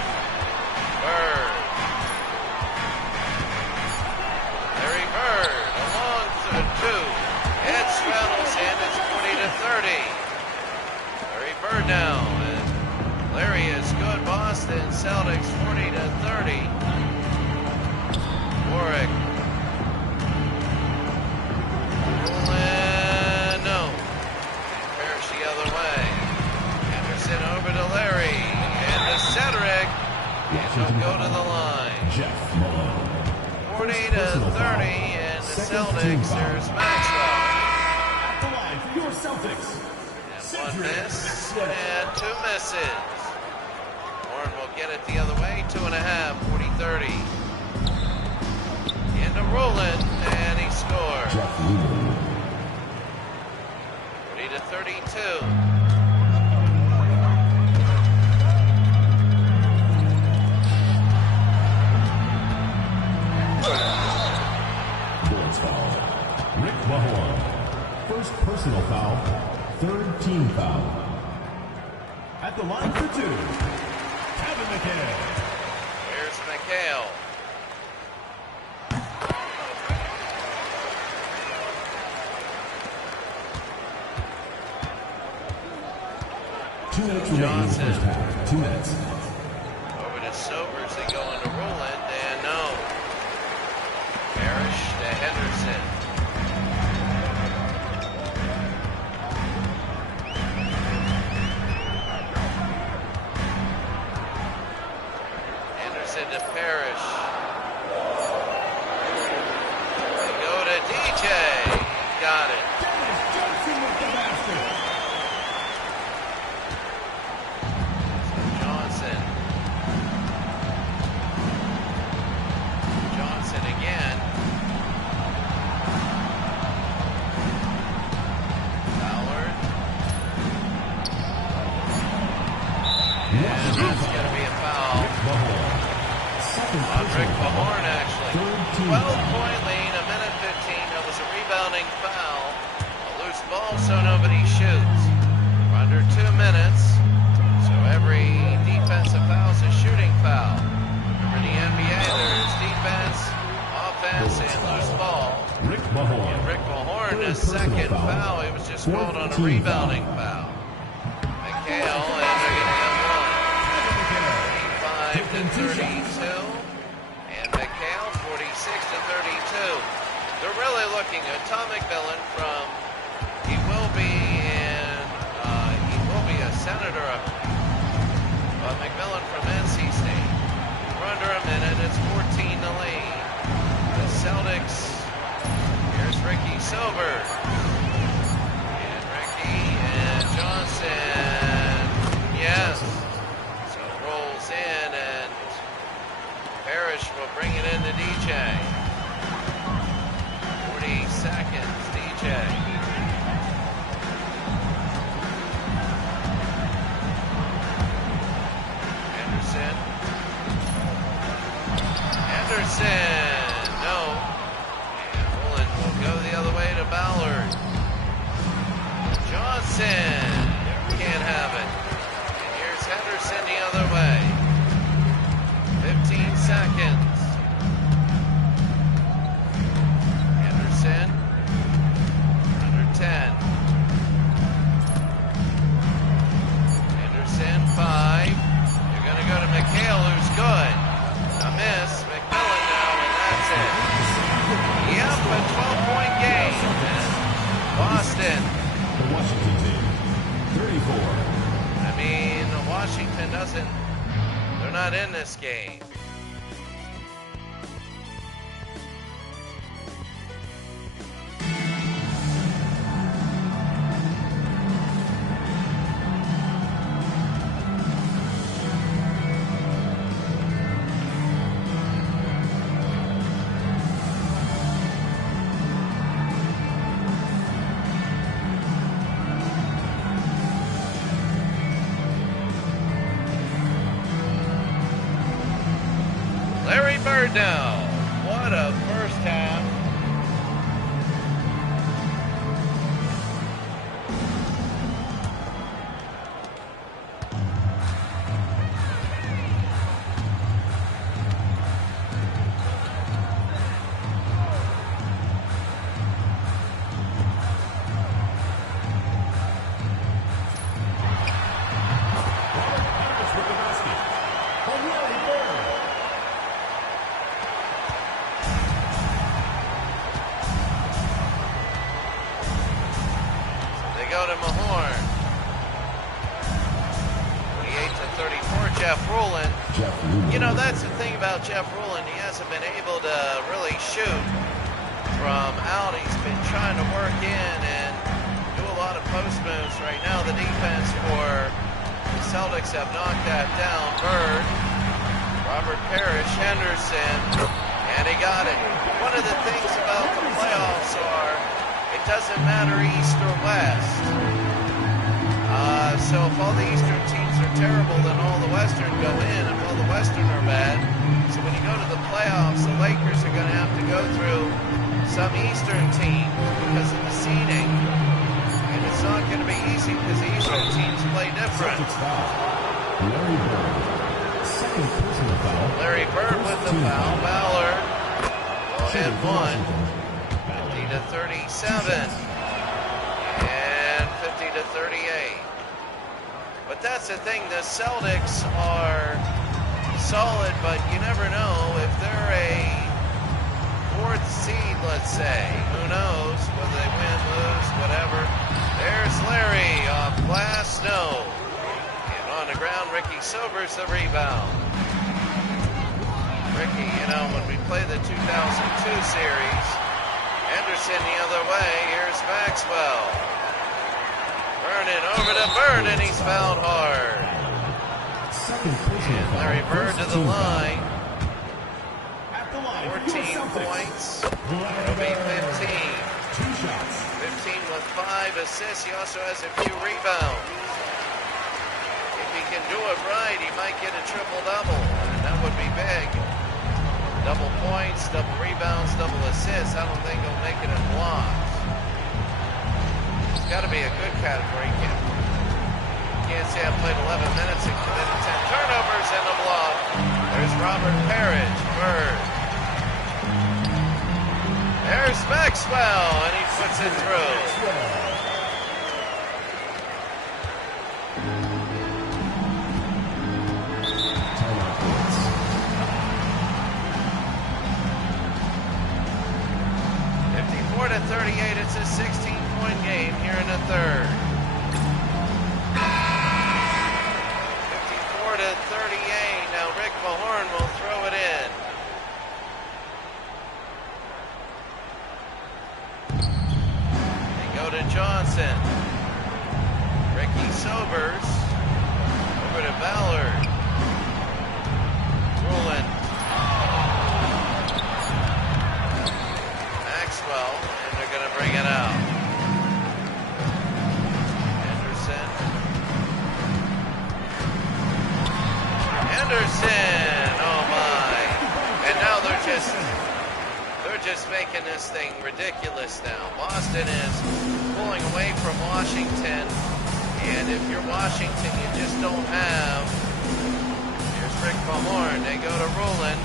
Bird. Larry Bird. Along to 2. It's Reynolds, and it's 40-30. Larry Bird now. And Larry is good. Boston Celtics 40-30. Warwick. Rolling. No. Parrish the other way. Henderson over to Larry. And to Cedric. And he'll go to the line. Jeff Malone. 40-30. And the Celtics, there's Maxwell. Your Celtics. And 1 miss and 2 misses. Warren will get it the other way. 2.5, 40-30. Into Rowland, and he scores. 40-32. Bullets foul. Rick Mahorn. First personal foul, 3rd team foul. At the line for 2, Kevin McHale. Here's McHale. Two minutes remaining in the first half. 2 minutes. Over to Sobers, they go into Rowland, and no. Parrish to Henderson. To Parrish. They go to DJ. Got it. Johnson. Johnson again. Ballard. And it's going to be a foul. On Rick Mahorn, actually. 12-point lead, 1:15. That was a rebounding foul. A loose ball, so nobody shoots. We're under 2 minutes, so every defensive foul is a shooting foul. Remember the NBA, there's defense, offense, and loose ball. Rick Mahorn. a second foul. He was just called on a rebounding foul. McHale, and they're going to get one. 35-32. And McHale, 46-32. They're really looking at Tom McMillan he will be a senator, I believe. But McMillan from NC State. We're under a minute. It's 14 to lead. The Celtics. Here's Ricky Silver. And Ricky and Johnson. Yes. So it rolls in, and Parrish will bring it in to DJ. 40 seconds, DJ. Anderson, no. And Rowland will go the other way to Ballard. Johnson, can't have it. And here's Henderson the other way. 15 seconds. Henderson, under 10. Henderson, 5. You're going to go to McHale, who's good. A miss. McMillan now, and that's it. Yep, a 12-point game. Boston. The Washington team, 34. I mean, Washington they're not in this game. Now, what a first half. Jeff Rowland, he hasn't been able to really shoot from out. He's been trying to work in and do a lot of post moves. Right now, the defense for the Celtics have knocked that down. Bird, Robert Parrish, Henderson, and he got it. One of the things about the playoffs are it doesn't matter East or West. So if all the Eastern teams are terrible, then all the Western go in. If all the Western are bad, so when you go to the playoffs, the Lakers are going to have to go through some Eastern team because of the seeding. And it's not going to be easy because the Eastern teams play different. Larry Bird, second personal foul. Larry Bird with the foul. Ballard will hit one. 50-37. And 50-38. But that's the thing, the Celtics are solid, but you never know if they're a fourth seed, let's say. Who knows whether they win, lose, whatever. There's Larry off glass, no. And on the ground, Ricky Silver's the rebound. Ricky, when we play the 2002 series, Henderson the other way, here's Maxwell. Vernon over to Bird, and he's fouled hard. And Larry Bird to the line. 14 points. It'll be 15. 15 with 5 assists. He also has a few rebounds. If he can do it right, he might get a triple-double, and that would be big. Double points, double rebounds, double assists. I don't think he'll make it in blocks. It's got to be a good category. Can't say I played 11 minutes and committed 10 turnovers and a block. There's Robert Parrish. Bird. There's Maxwell, and he puts it through. Timeout points. 54-38, it's a 16-point game here in the third. 54-38, now Rick Mahorn will throw it in. They go to Johnson. Ricky Sobers, over to Ballard. Rulin. Maxwell, and they're going to bring it out. Anderson, oh my. And now they're just making this thing ridiculous now. Boston is pulling away from Washington, and if you're Washington, you just don't have. Here's Rick Mahorn. They go to Rulin.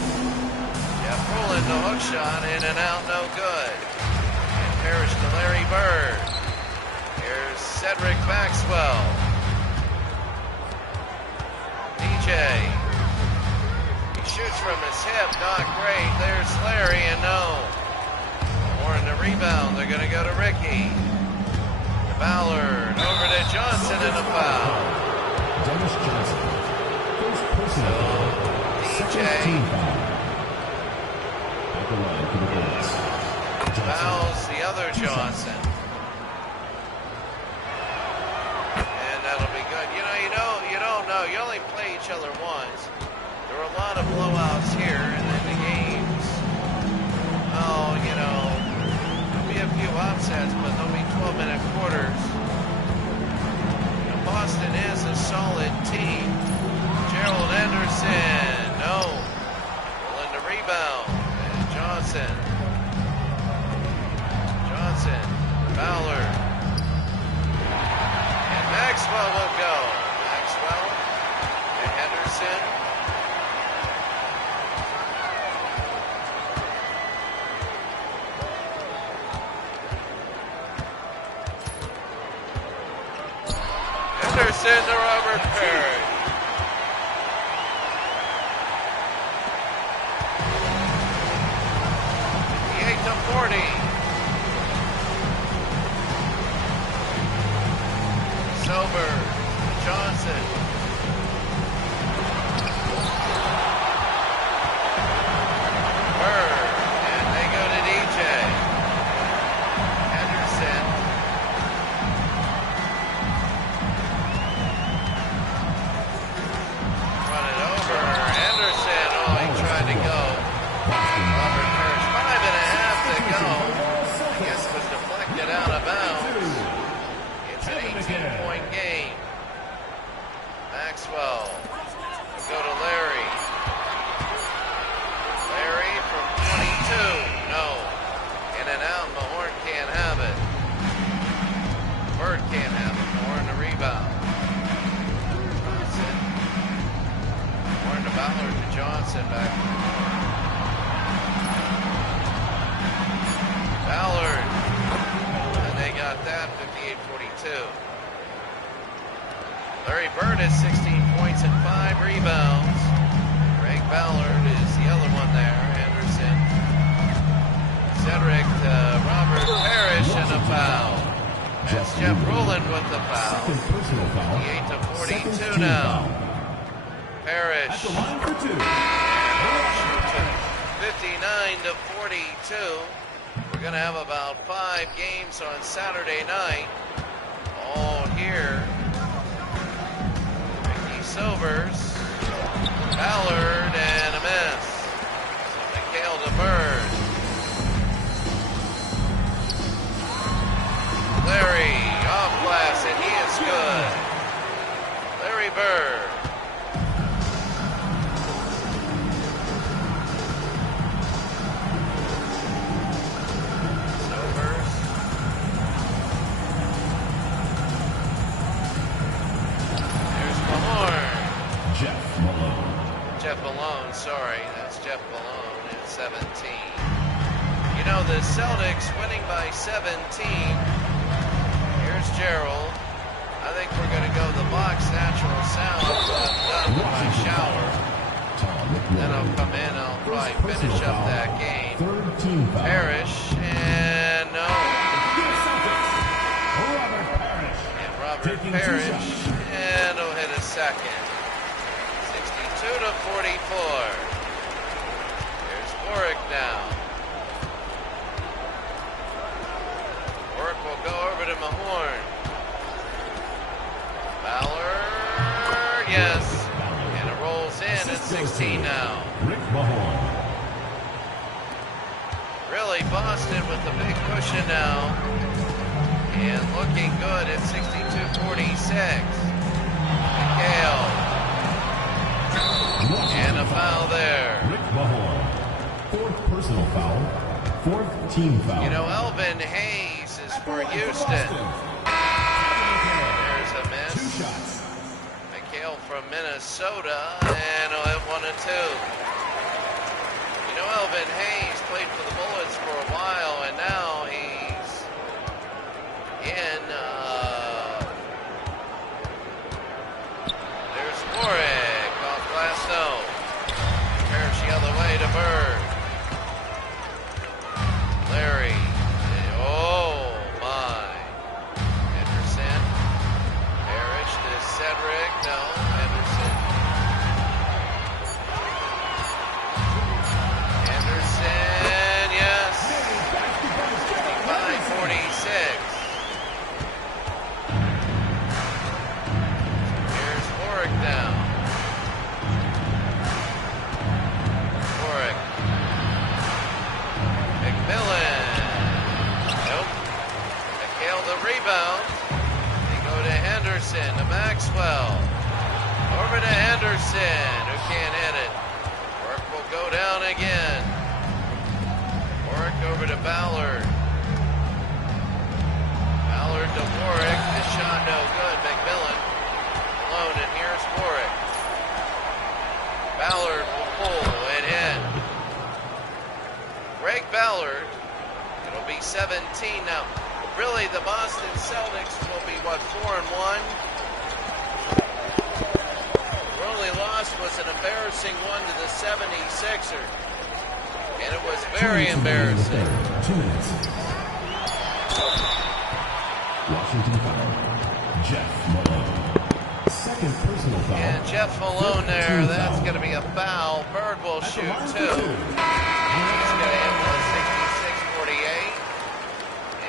Jeff Rulin, the hook shot, in and out, no good. And Parrish to Larry Bird. Here's Cedric Maxwell. DJ. He shoots from his hip, not great. There's Larry, and no. Warren the rebound. They're going to go to Ricky. To Ballard. Over to Johnson and a foul. Dennis Johnson. First personal foul. DJ. Second team foul. At the line for the Bullets. Fouls the other Johnson. And that'll be good. You don't know. You only play each other once. There were a lot of blowouts here, and then the games. Oh, there'll be a few upsets, but there'll be 12-minute quarters. Boston is a solid team. Gerald Anderson, no. Pulling the rebound. And Johnson, Ballard. And Maxwell will go. Maxwell and Henderson. Henderson to Robert Perry. To 40. Sober. Johnson. Bird. And they go to DJ. Henderson. Run it over. Henderson. Oh, he tried to go. Robert Parrish. 5.5 to go. I guess it was deflected out of bounds. It's an 18-point game. Maxwell. We'll go to Larry. Larry from 22. No. In and out. Mahorn can't have it. Bird can't have it. Mahorn the rebound. Johnson. Mahorn to Ballard to Johnson. Back to Mahorn. Ballard, and they got that 58-42. Larry Bird has 16 points and 5 rebounds. Greg Ballard is the other one there. Anderson, Cedric, Robert Parrish, and a foul. That's Jeff Rulin with the foul. 58-42 now. Parrish. 59-42. We're going to have about 5 games on Saturday night. All here. Ricky Sobers, Ballard, and a miss. So Mikhail to Bird. Larry off glass, and he is good. Larry Bird. Jeff Malone, sorry, that's Jeff Malone at 17. You know, the Celtics winning by 17. Here's Gerald. I think we're going to go the box natural sound. I'm done with my shower. Then I'll come in. I'll probably finish up that game. Parrish, and no. And Robert Parrish, and he'll hit a second. 62-44. Here's Warwick now. Warwick will go over to Mahorn. Ballard, yes. And it rolls in at 16 now. Really Boston with the big cushion now. And looking good at 62-46. McHale. And a foul there. Fourth personal foul. Fourth team foul. You know, Elvin Hayes is for Houston. There's a miss. McHale from Minnesota, and he'll hit 1 and 2. You know, Elvin Hayes played for the Bullets for a while, and now he's in. There's Warwick off Glasnow. Parrish the other way to Bird. Larry. Oh, my. Henderson. Parrish to Cedric. No, Henderson. Henderson, yes. 55-46. Here's Warwick now. Warwick. McMillan. Nope. McHale the rebound. They go to Henderson, to Maxwell. Over to Henderson, who can't hit it. Warwick will go down again. Warwick over to Ballard. Ballard to Warwick. The shot no good. McMillan alone, and here's Warwick. Ballard will pull it in. Greg Ballard. It'll be 17 now. Really, the Boston Celtics will be, what, 4-1? Their only loss was an embarrassing one to the 76ers. And it was very embarrassing. 2 minutes. Washington foul. Jeff Malone. Second personal foul. And Jeff Malone there, that's going to be a foul. Bird will shoot two. He's going to hit with 66-48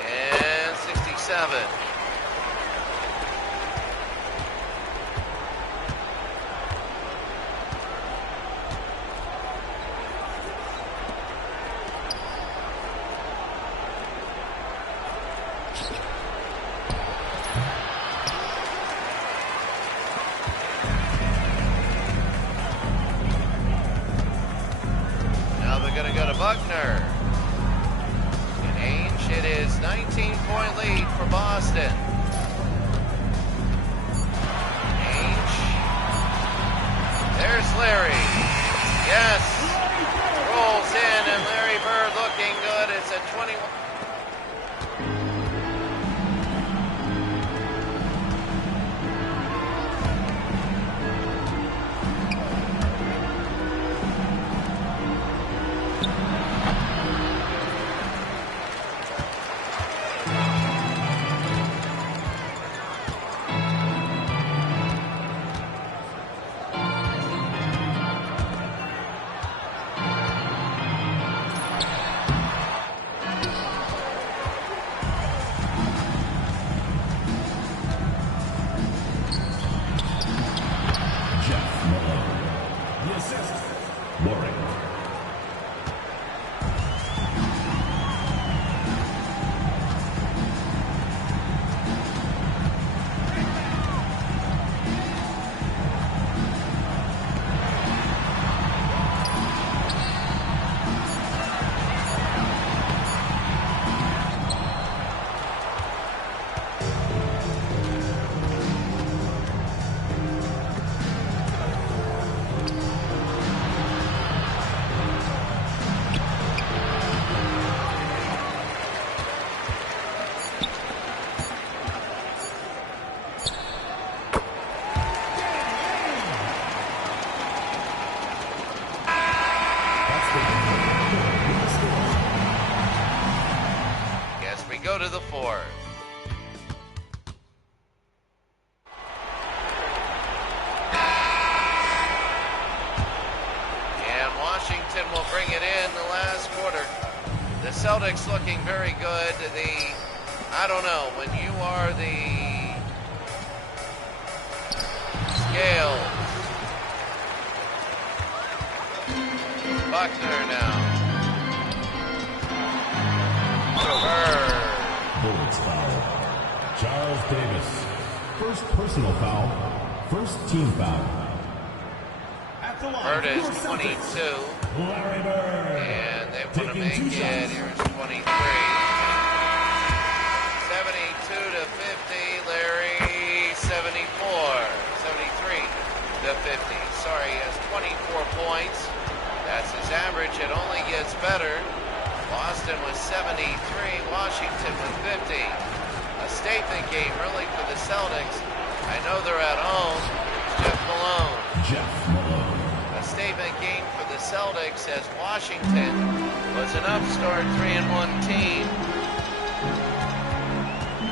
and 67. Buckner. And Ainge, it is 19-point lead for Boston. Ainge. There's Larry. Yes. Rolls in, and Larry Bird looking good. It's a 21. to the fourth. And Washington will bring it in the last quarter. The Celtics looking very good. I don't know, when you are the Scales. Buckner now. Bullets foul. Charles Davis. First personal foul. First team foul. At the line, Bird is for 22. Larry Bird. And they want to Taking make 2 it. shots. Here's 23. 72 to 50. Larry, 74. 73 to 50. Sorry, he has 24 points. That's his average. It only gets better. Boston was 73. Washington was 50. A statement game, really, for the Celtics. I know they're at home. Jeff Malone. Jeff Malone. A statement game for the Celtics as Washington was an upstart 3-1 team.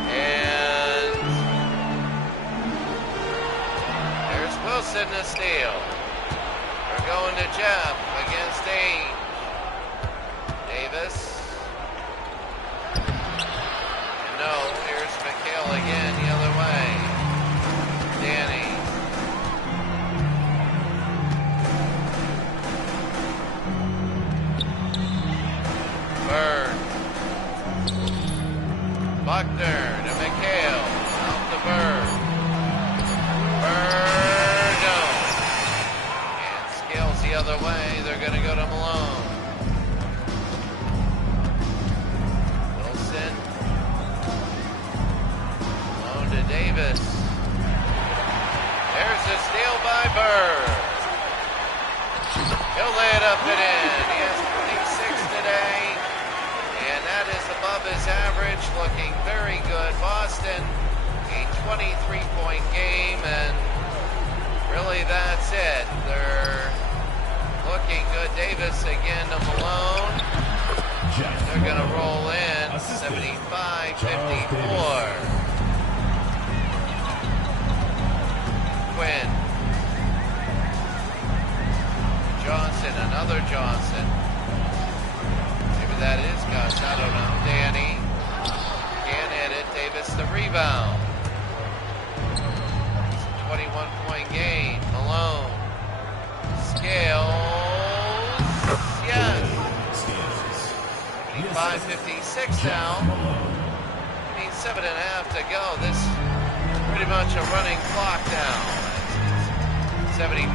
And there's Wilson to steal. We're going to Jeff against Ainge. Davis. And no, here's McHale again the other way. Danny. Bird. Buckner to McHale. Out to Bird. Bird. No. And Scales the other way. They're going to go to Malone. Wilson. Malone to Davis. There's a steal by Bird. He'll lay it up and in. He has 26 today. And that is above his average, looking very good. Boston, a 23-point game, and really that's it. They're looking good. Davis again to Malone. They're going to roll in 75-54. Quinn. Johnson, another Johnson. That is Gus, I don't know. Danny can't hit it. Davis the rebound. It's a 21-point game. Malone. Scales. Yes. 55-56 now. I mean, 7.5 to go. This pretty much a running clock now. 75-56.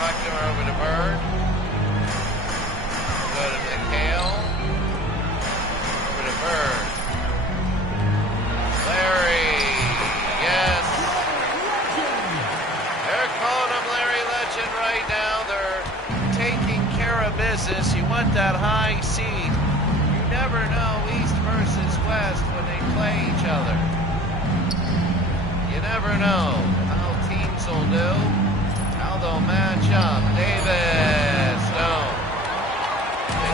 Buckner over to Bird. Go to McHale. Over to Bird. Larry. Yes. They're calling him Larry Legend right now. They're taking care of business. You want that high seed. You never know East versus West when they play each other. You never know how teams will do, how they'll match up. Davis. No.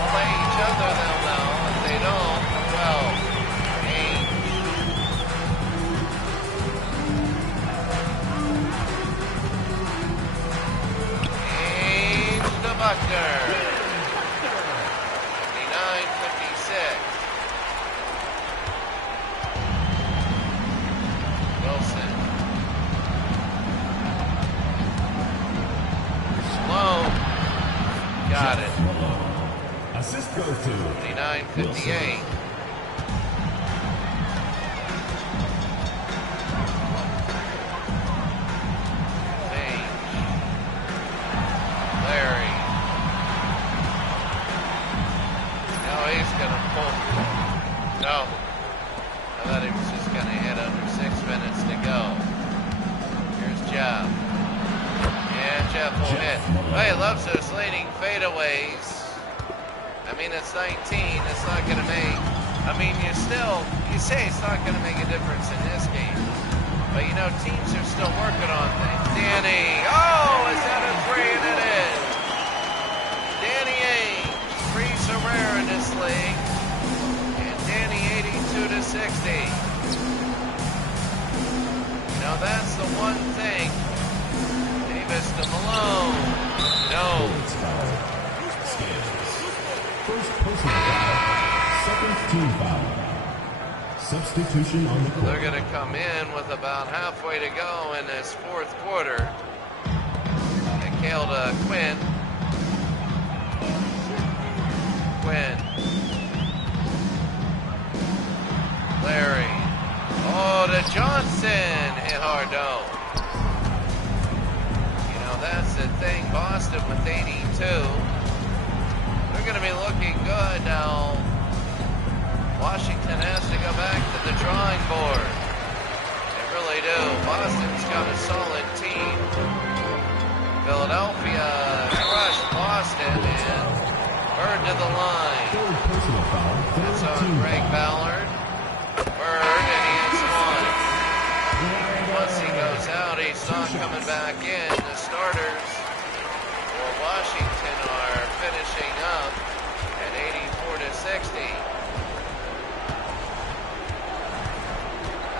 Play each other, they'll know. If they don't, well, Ainge. Ainge to Buckner. 59-56. Wilson. Slow. Got it. Assist goes to 59-58. Larry. No, he's going to pull. No. I thought he was just going to hit under 6 minutes to go. Here's Jeff. And Jeff will hit. Oh, he loves those leaning fadeaways. I mean, it's 19. It's not going to make. I mean, you say it's not going to make a difference in this game. But, you know, teams are still working on things. Danny. Oh, is that a three? And it is. Danny Ainge. Threes are rare in this league. And Danny, to 60. You know, that's the one thing. Davis to Malone. No. First personal foul, second team foul. Substitution on the court. They're going to come in with about halfway to go in this fourth quarter. Kale to Quinn. Larry. Oh, to Johnson. Hit hard, no. You know, that's the thing. Boston with 82. They're going to be looking good now. Washington has to go back to the drawing board. They really do. Boston's got a solid team. Philadelphia crushed Boston and Bird to the line. That's on Greg Ballard. Bird, and he hits one. Once he goes out, he's not coming back in. The starters for Washington are finishing up at 84 to 60.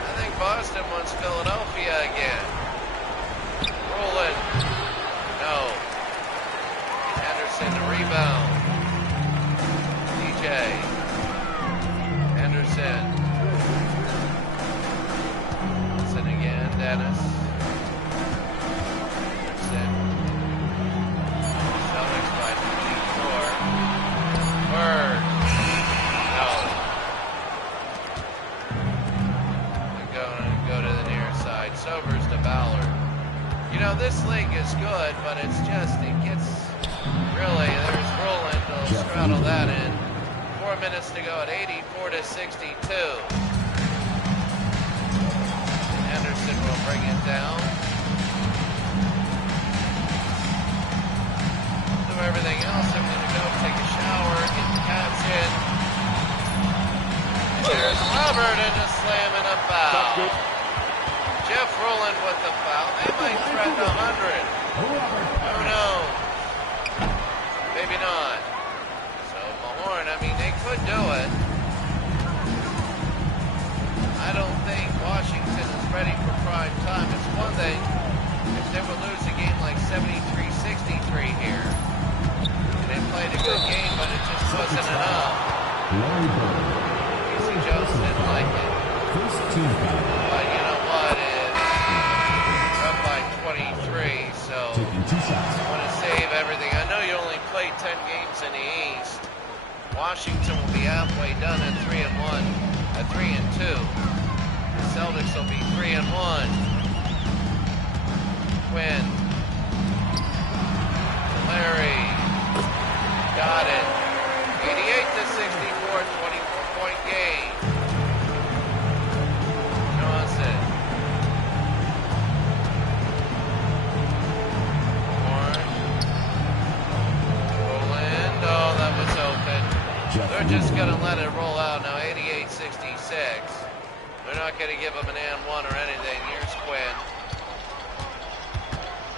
I think Boston wants Philadelphia again. Rolling. No. Anderson, the rebound. DJ. Anderson. Anderson again. Dennis. Anderson. Celtics by 24. Bird. No. Go to the near side. Sobers to Ballard. You know, this league is good, but it's just, it gets, really, there's Roland, he'll straddle that in. 4 minutes to go at 84 to 62. Anderson will bring it down. Do everything else, I'm going to go take a shower, get the Cavs in. There's Robert and a slam and a foul. Jeff Rowland with the foul. They might threaten 100. Who knows? Maybe not. So Mahorn, I mean, they could do it. I don't think Washington is ready for prime time. It's one thing if they would lose a game like 73-63 here. And they played a good game, but it just wasn't enough. Easy Jones didn't like it. But you know what? Up by 23, so I want to save everything. I know you only played 10 games in the East. Washington will be halfway done at 3-1, at 3-2. The Celtics will be 3-1. Quinn, Larry, got it. 88 to 64, 24-point game. Johnson. They're just going to let it roll out now, 88-66. They're not going to give them an and one or anything. Here's Quinn.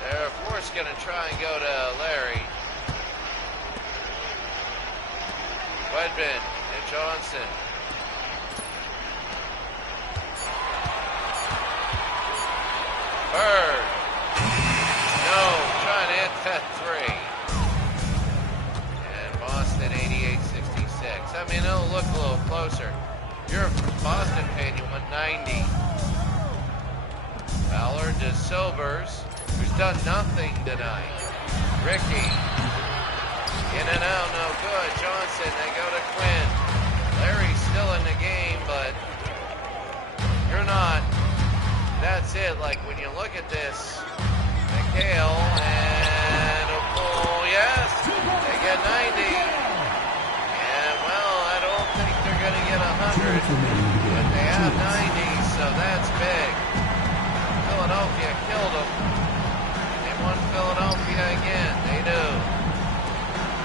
They're, of course, going to try and go to Larry. Wedman and Johnson. Bird. No, trying to hit that three. And Boston 88-66. I mean, it'll look a little closer. You're a Boston fan, you want 90. Ballard to Silvers, who's done nothing tonight. Ricky. In and out, no good. Johnson, they go to Quinn. Larry's still in the game, but you're not. That's it. Like when you look at this, McHale and a pull. Yes, they get 90. And well, I don't think they're going to get 100, but they have 90, so that's big. Philadelphia killed them. They won Philadelphia again. They do.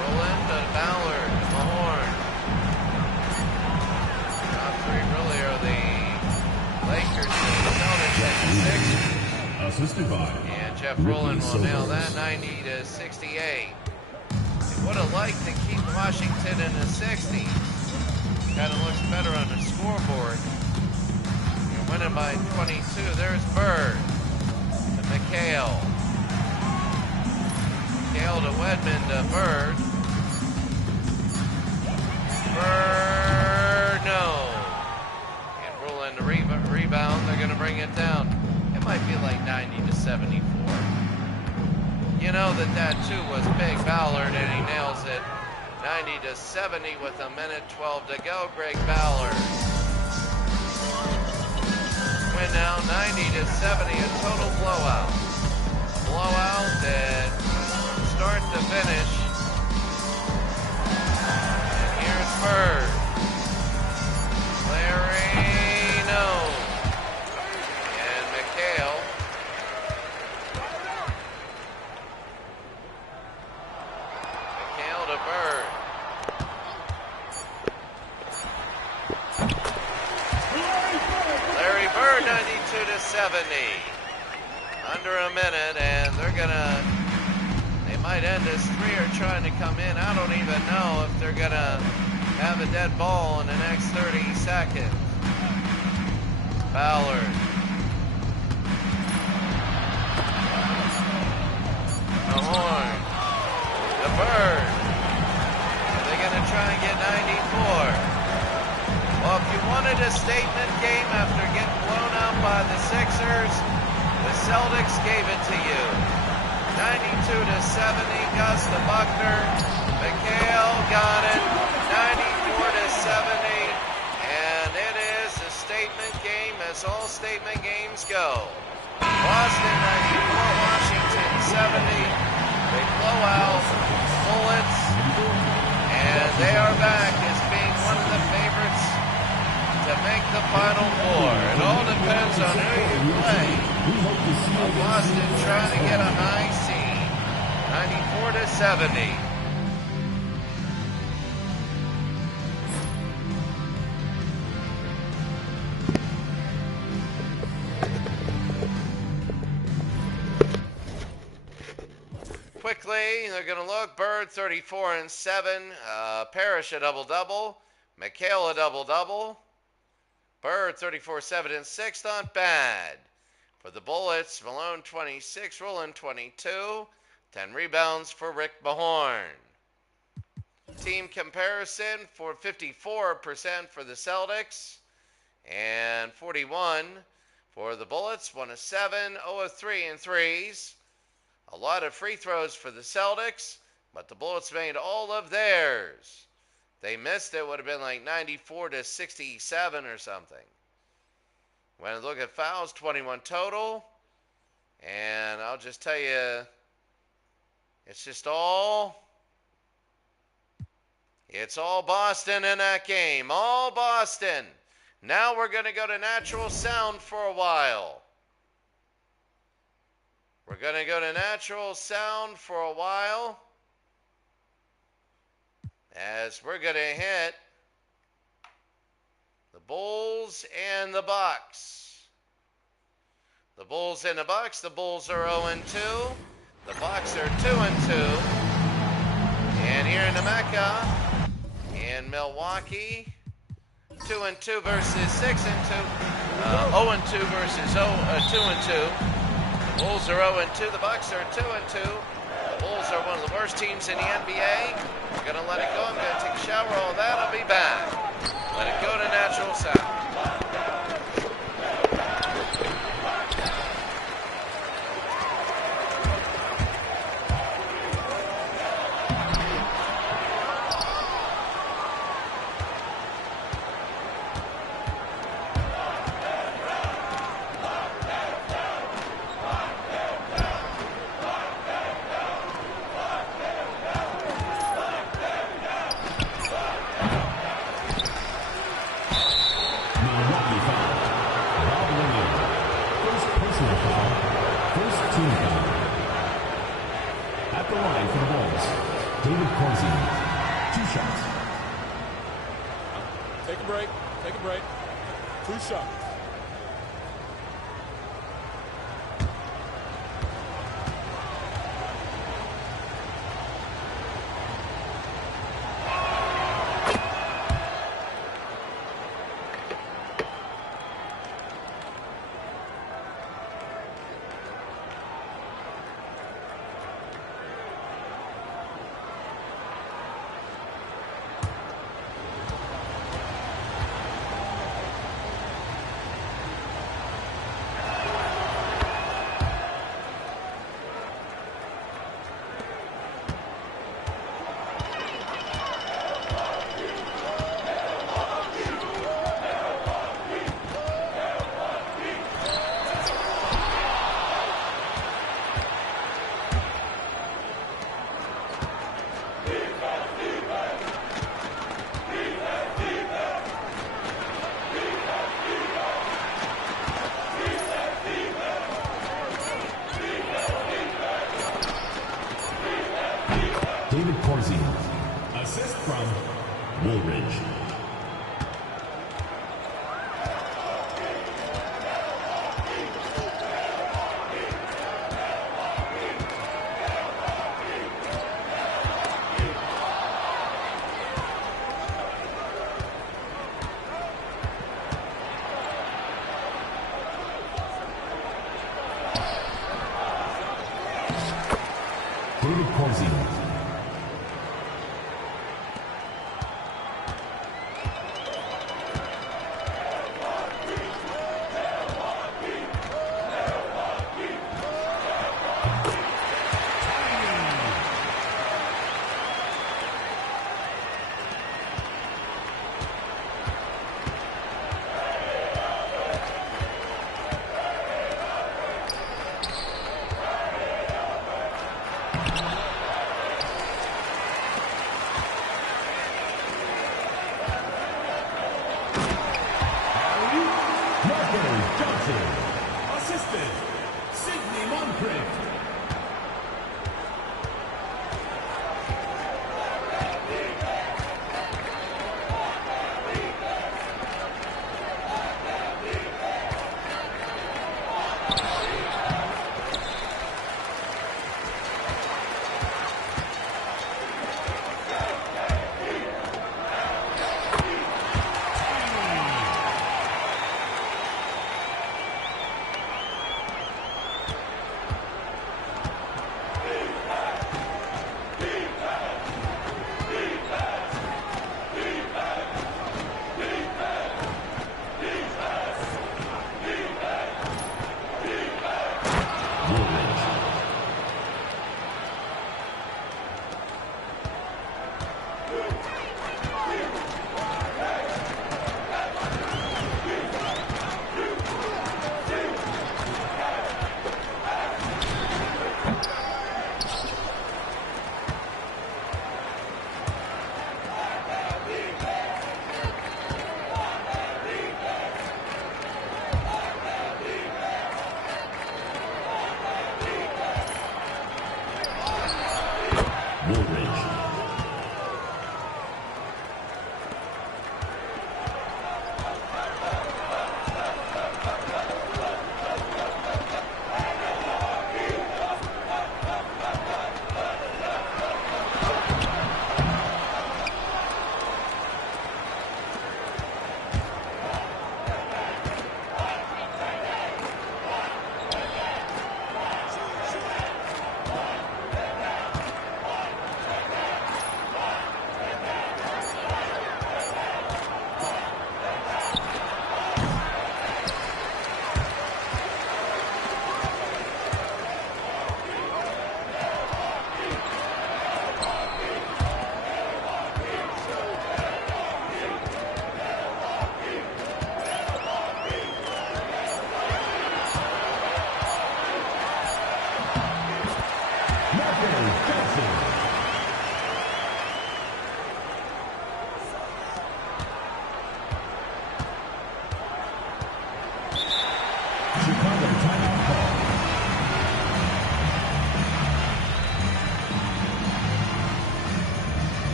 Roland to Ballard to Mahorn. Top three really are the Lakers and the Celtics and the Sixers. Assisted by. And Jeff Rowland will nail that 90-68. They would have liked to keep Washington in the 60s. Kind of looks better on the scoreboard. You're winning by 22. There's Bird to McHale. McHale to Wedman to Bird. Bird, no. And Rule in the rebound. They're going to bring it down. It might be like 90 to 74. You know that too was Big Ballard, and he nails it. 90 to 70 with a minute 12 to go. Greg Ballard. Win now 90 to 70, a total blowout. Blowout that start to finish. And here's Bird. Larry, no. And McHale. McHale to Bird. Larry Bird, 92 to 70. Under a minute, and they might end this. Three are trying to come in. I don't even know if they're gonna have a dead ball in the next 30 seconds. Ballard. The horn. The Bird. Are they gonna try and get 94? Well, if you wanted a statement game after getting blown out by the Sixers, the Celtics gave it to you. 92 to 70, Gus to Buckner. McHale got it. 94 to 70, and it is a statement game, as all statement games go. Boston 94, Washington 70. Big blowout. Bullets, and they are back as being one of the favorites to make the Final Four. It all depends on who you play. Boston trying to get a high seed. 94 to 70. Quickly, they're going to look. Bird 34 and 7. Parrish a double-double. McHale a double-double. Bird 34, 7 and 6. Not bad. For the Bullets, Malone 26, Rowland 22. 10 rebounds for Rick Mahorn. Team comparison for 54% for the Celtics and 41 for the Bullets. 1 of 7, 0 of 3 in threes. A lot of free throws for the Celtics, but the Bullets made all of theirs. They missed it, would have been like 94 to 67 or something. When I look at fouls, 21 total. And I'll just tell you, it's all Boston in that game. All Boston. Now we're going to go to natural sound for a while. We're going to go to natural sound for a while, as we're going to hit the Bulls and the Bucks. The Bulls and the Bucks. The Bulls are 0-2. The Bucks are 2-2. And here in the Mecca, in Milwaukee, 2-2 versus 6-2. 0-2 versus 2-2. The Bulls are 0-2. The Bucks are 2-2. The Bulls are one of the worst teams in the NBA. We're going to let it go. I'm going to take a shower. All that. I'll be back. Let it go to natural sound. Woolridge.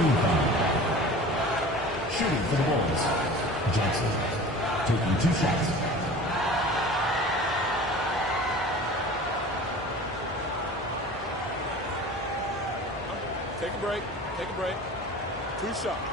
team foul. Shooting for the Bulls, Johnson, taking 2 shots. Take a break. Take a break. 2 shots.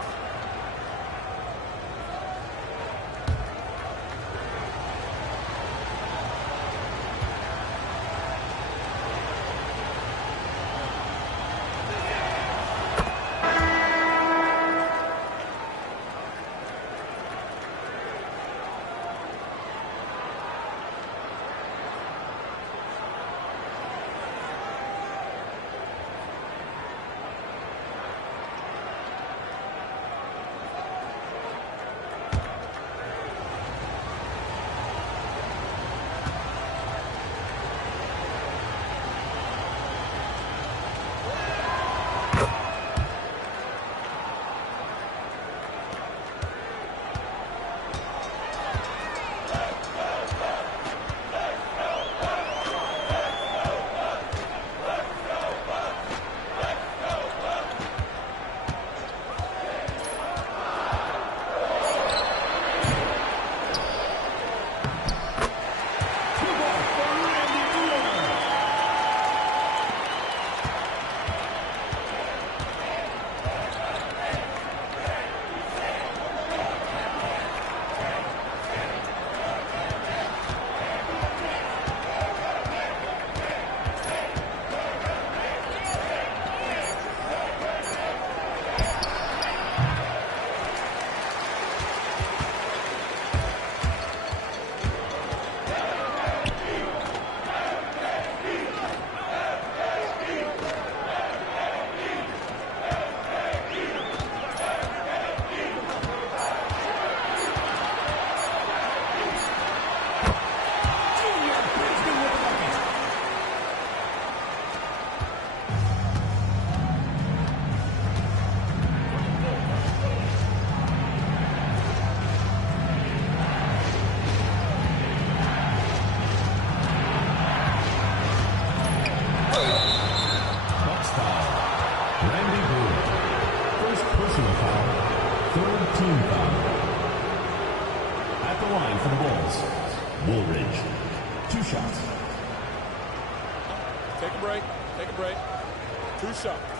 Take a break. Take a break. 2 shots.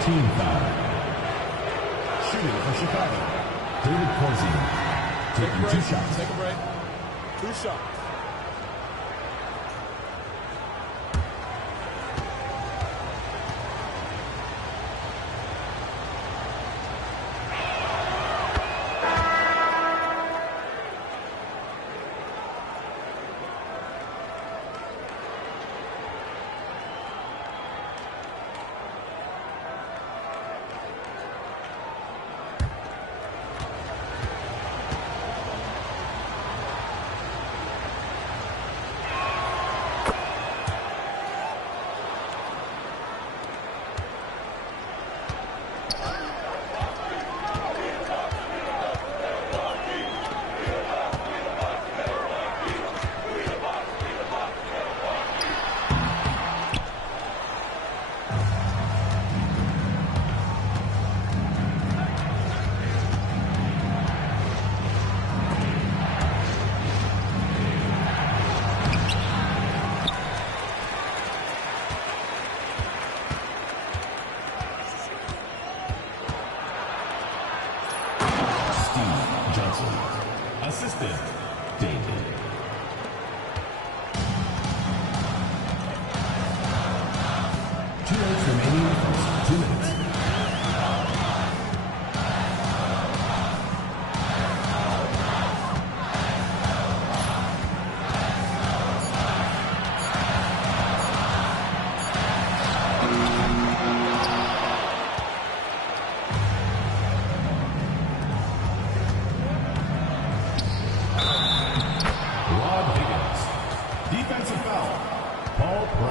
Team foul. Shooting for Chicago, David Corzine, taking 2 shots. Take a break. 2 shots.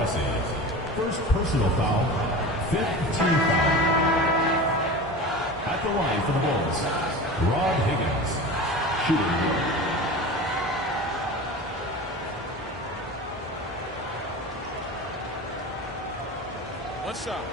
policy. First personal foul, fifth team foul. At the line for the Bulls, Rod Higgins, shooting. One shot.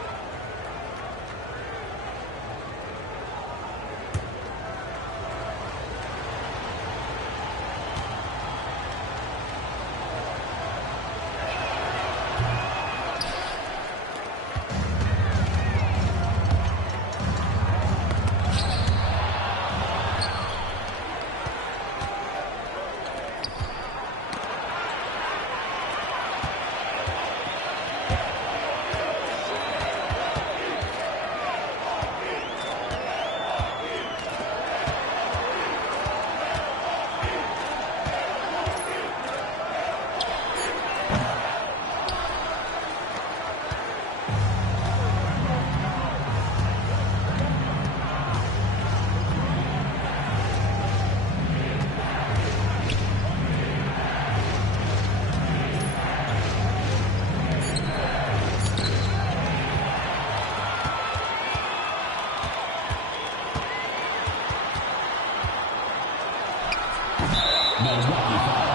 Milwaukee foul.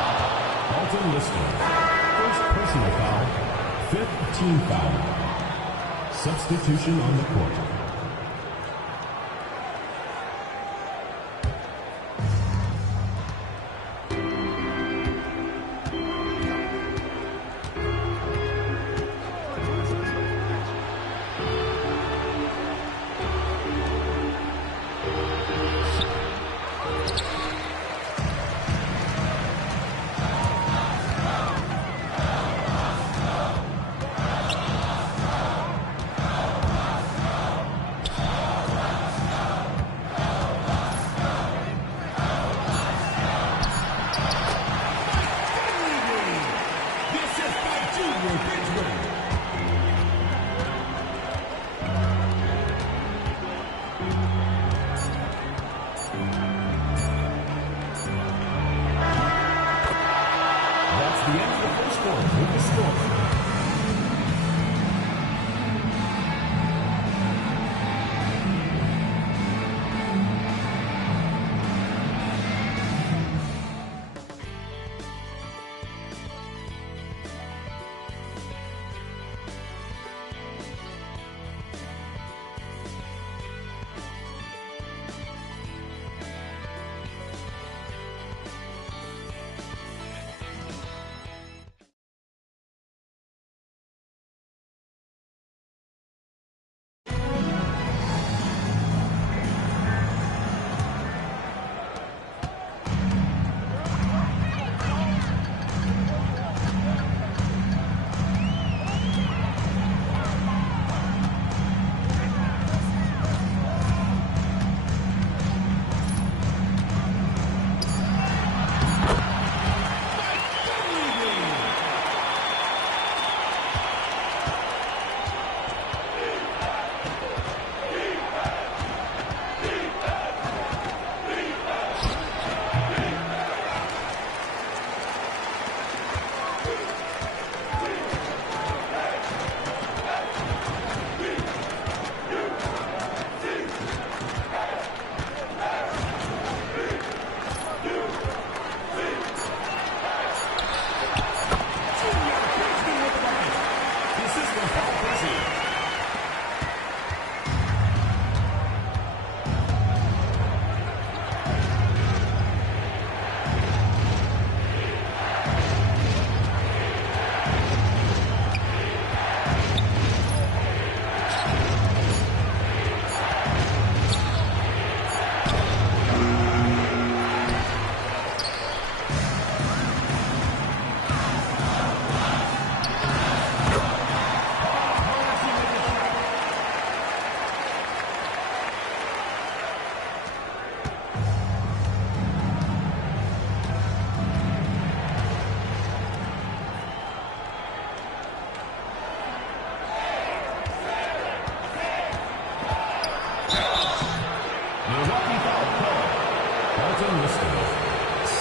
Alton Lister. First personal foul. Fifth team foul. Substitution on the court. That's the end of the first quarter with the score.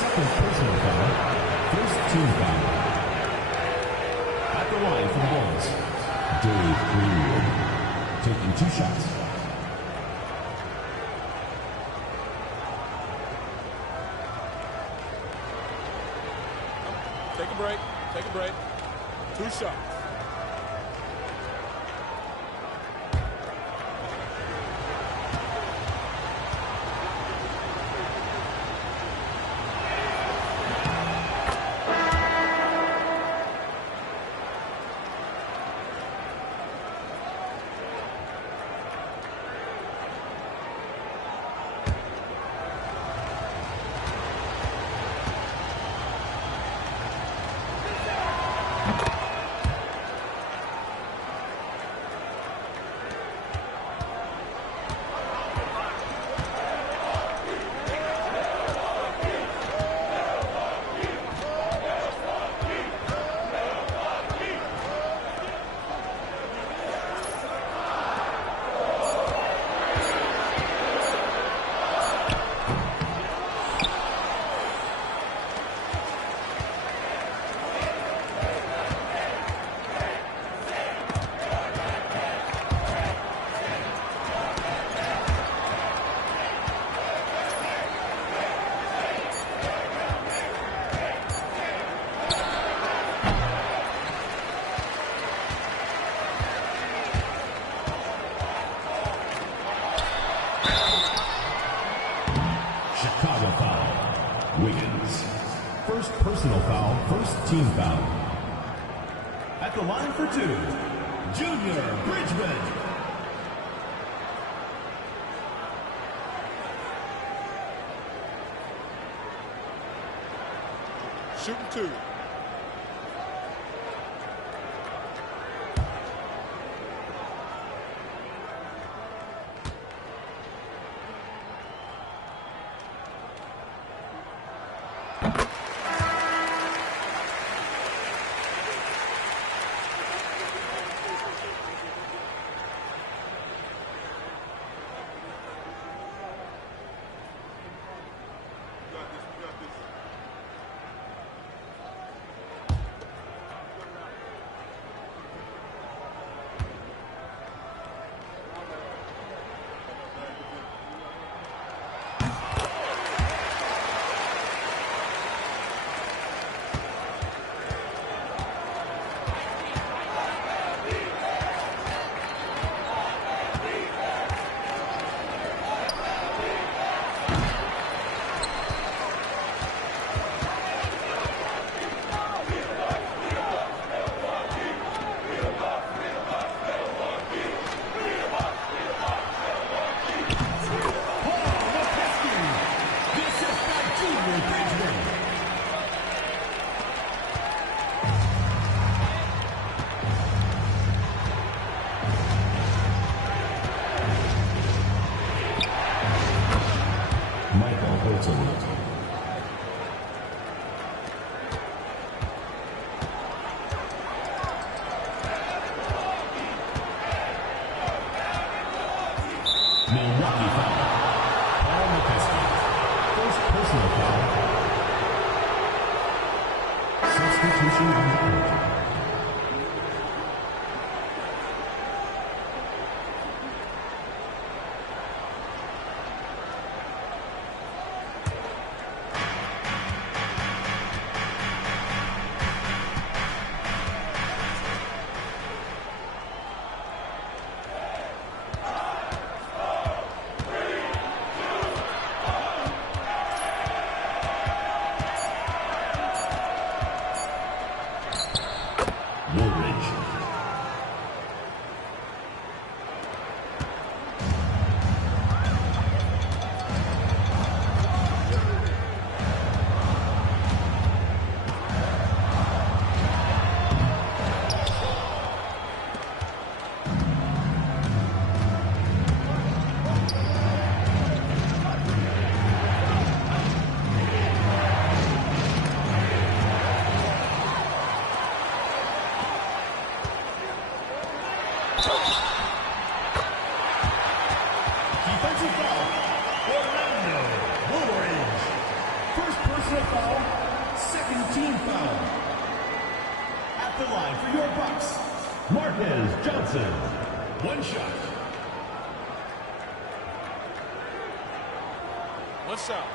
Second personal foul. First team foul. At the line for the Greenwood, taking 2 shots. Take a break. Take a break. 2 shots. Chicago foul. Wiggins. First personal foul, first team foul. At the line for 2, Junior Bridgman. Shooting 2. Milwaukee foul. Paul McCaskey. First personal foul. Substitution on the court. Defensive foul, Orlando Warr. First personal foul, second team foul. At the line for your Bucks, Marquez Johnson. One shot. What's up?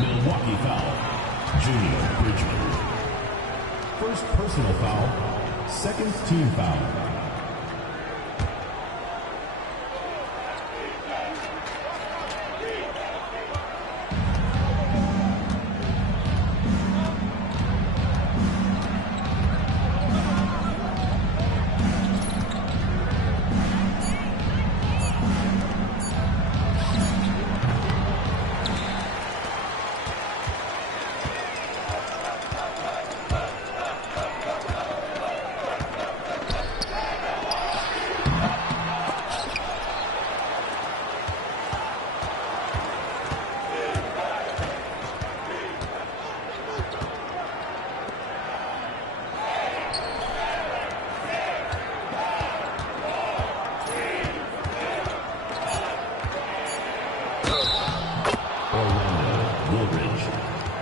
Milwaukee foul. Junior Bridgman. First personal foul. Second team foul.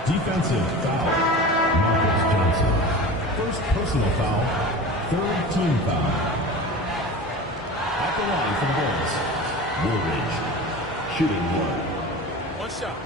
Defensive foul. Marcus Johnson. First personal foul. Third team foul. At the line for the Bulls. Woolridge. Shooting one. One shot.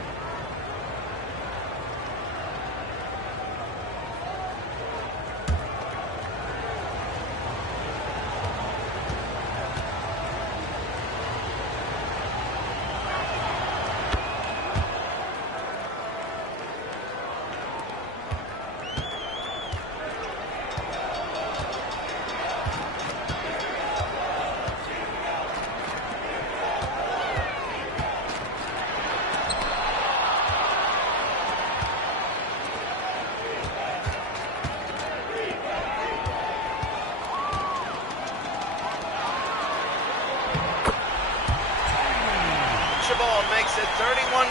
Makes it 31-29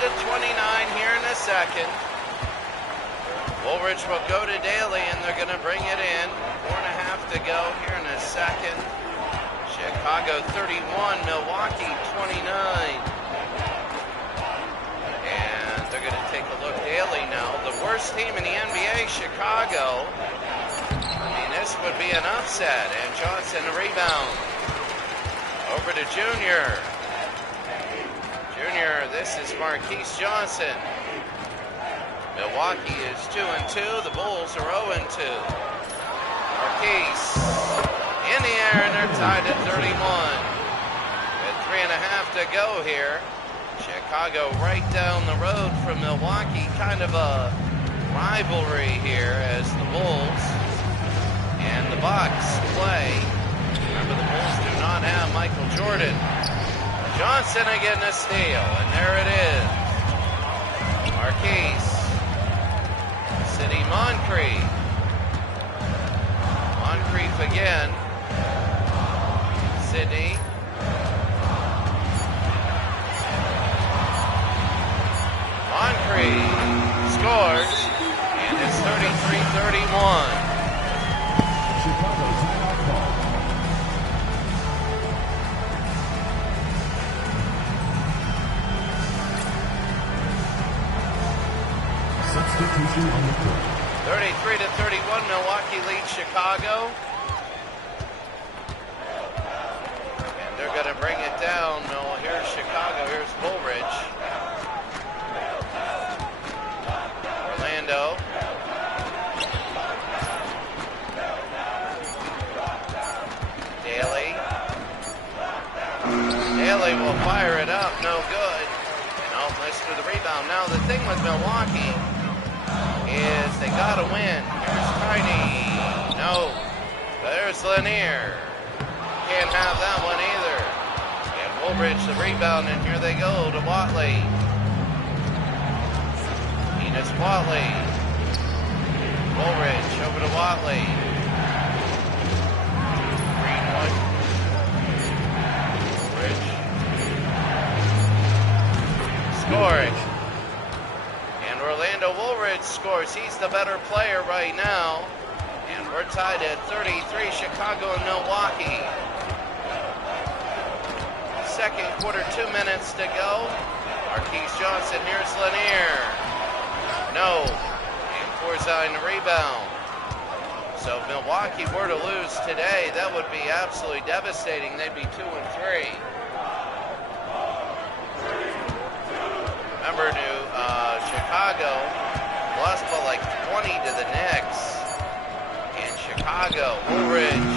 here in the second. Woolridge will go to Daly, and they're going to bring it in. 4.5 to go here in the second. Chicago 31, Milwaukee 29. And they're going to take a look. Daly now, the worst team in the NBA, Chicago. I mean, this would be an upset. And Johnson a rebound. Over to Junior. Junior, this is Marquise Johnson. Milwaukee is 2-2. The Bulls are 0-2. Marquise in the air, and they're tied at 31. 3.5 to go here. Chicago right down the road from Milwaukee. Kind of a rivalry here as the Bulls and the Bucks play. Remember, the Bulls do not have Michael Jordan. Johnson again to steal, and there it is. Marquise. City Moncrief. Moncrief again. Sydney. Moncrief scores, and it's 33-31. Chicago timeout call. Substitution on the court. 33-31, Milwaukee leads Chicago. And they're going to bring it down. No, here's Chicago, here's Woolridge. Orlando. Daly will fire it up, no good. And missed for the rebound. Now the thing with Milwaukee is they gotta win. Here's Tiny. No. There's Lanier. Can't have that one either. And Woolridge the rebound, and here they go to Watley. Enos Watley. Woolridge over to Watley. Greenwood. Woolridge. Scoring. And Orlando Woolridge scores. He's the better player right now. And we're tied at 33, Chicago and Milwaukee. Second quarter, 2 minutes to go. Marquise Johnson, here's Lanier. No. And Corzine the rebound. So if Milwaukee were to lose today, that would be absolutely devastating. They'd be 2-3. Remember, Chicago lost by like 20 to the Knicks. And Chicago, Woolridge,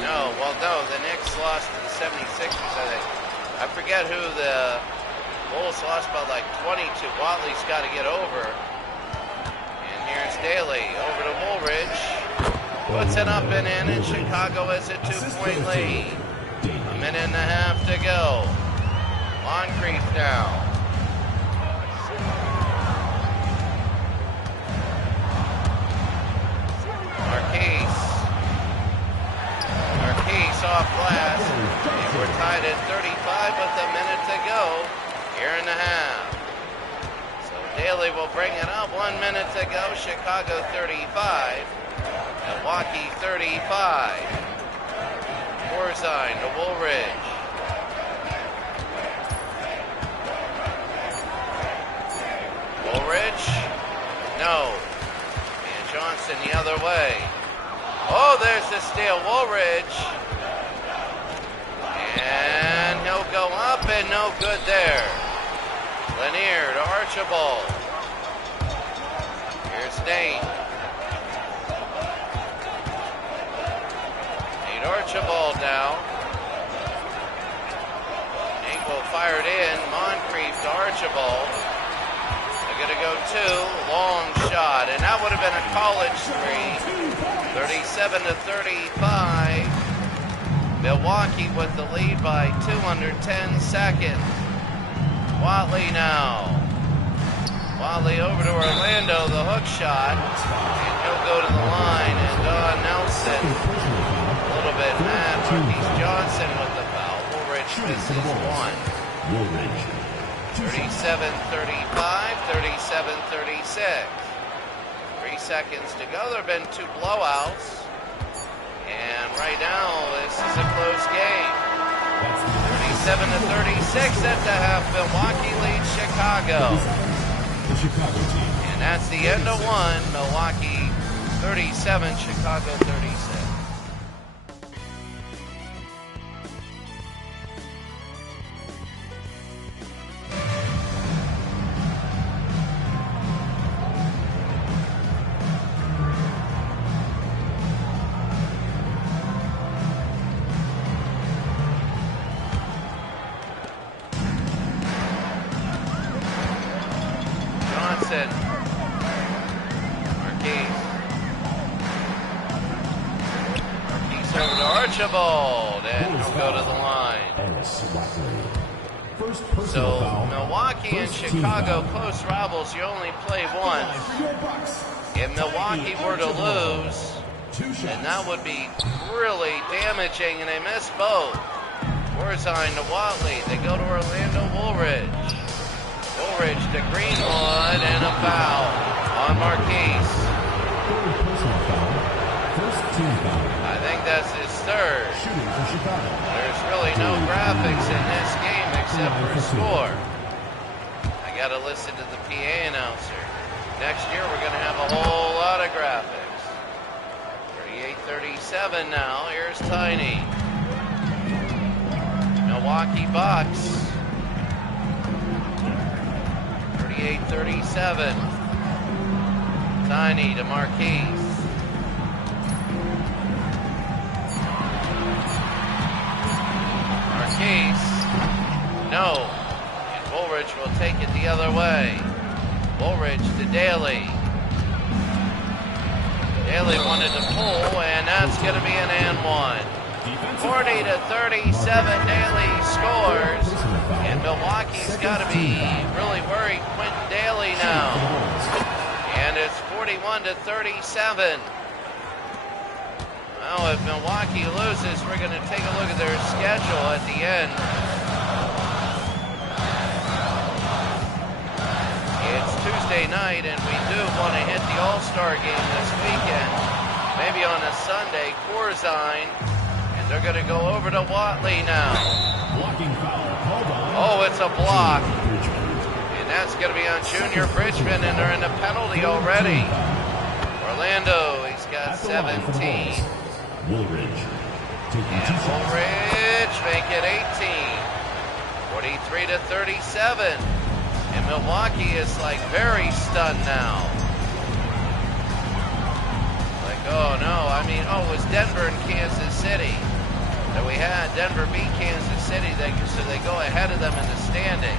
no, the Knicks lost to the 76ers, I think. I forget who the Bulls lost by like 20 to. Watley's got to get over. And here's Daly, over to Woolridge. Puts it up and in, and Chicago has a 2-point lead. 1.5 minutes to go. Moncrief now. Marquise off glass. And we're tied at 35 with a minute to go here in the half. So Daly will bring it up. 1 minute to go. Chicago 35. Milwaukee 35. Corzine to Woolridge. Woolridge. No. And Johnson the other way. Oh, there's the steal. Woolridge. And he'll go up and no good there. Lanier to Archibald. Here's Nate. Nate Archibald now. Nate will fire it in. Moncrief to Archibald. They're going to go two. Long shot. And that would have been a college three. 37-35. Milwaukee with the lead by 2 under 10 seconds. Watley now. Watley over to Orlando, the hook shot. And he'll go to the line. And Don Nelson a little bit mad. Marquise Johnson with the foul. Woolridge misses one. 37-35, 37-36. 3 seconds to go. There have been 2 blowouts. And right now, this is a close game. 37-36 at the half. Milwaukee leads Chicago. The Chicago team. And that's the end of one. Milwaukee 37, Chicago 36. Archibald, and he'll go to the line. So Milwaukee and Chicago, close rivals, you only play once. If Milwaukee were to lose, then that would be really damaging, and they missed both. Warzine to Watley, they go to Orlando Woolridge. Woolridge to Greenwood, and a foul on Marquise. I think that's his third. There's really no graphics in this game except for score. I gotta listen to the PA announcer. Next year we're gonna have a whole lot of graphics. 38-37 now. Here's Tiny. Milwaukee Bucks. 38-37. Tiny to Marquise. Marquise. No. And Woolridge will take it the other way. Woolridge to Daly. Daly wanted to pull, and that's going to be an and one. 40-37, Daly scores, and Milwaukee's got to be really worried. Quentin Daly now, and it's 41-37. Well, if Milwaukee loses, we're going to take a look at their schedule at the end. It's Tuesday night, and we do want to hit the All-Star game this weekend. Maybe on a Sunday, Corzine. They're going to go over to Watley now. Oh, it's a block. And that's going to be on Junior Bridgman, and they're in the penalty already. Orlando, he's got 17. Woolridge. And Woolridge make it 18. 43-37. And Milwaukee is like very stunned now. Like, oh no, I mean, oh, it was Denver and Kansas City. that we had. Denver beat Kansas City, so they go ahead of them in the standing.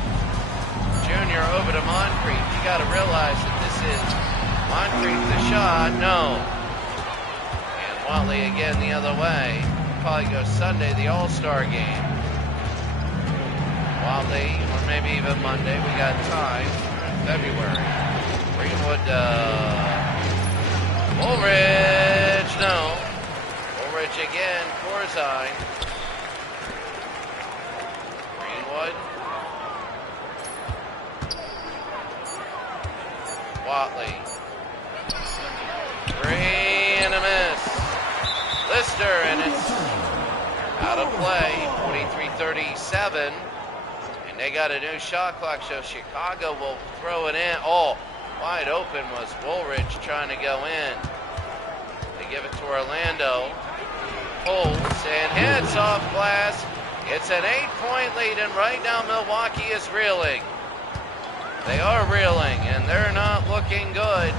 Junior over to Moncrief. You got to realize that this is Moncrief the shot. No. And Watley again the other way. Probably go Sunday, the All-Star game. Watley, or maybe even Monday. We got time. February. Greenwood, Woolridge, no. Woolridge again, Corzine. Greenwood. Watley. Three and a miss. Lister, and it's out of play, 43-37. And they got a new shot clock, so Chicago will throw it in. Oh, wide open was Woolridge trying to go in. They give it to Orlando. Pulls and hits off glass. It's an 8-point lead, and right now Milwaukee is reeling. They are reeling, and they're not looking good.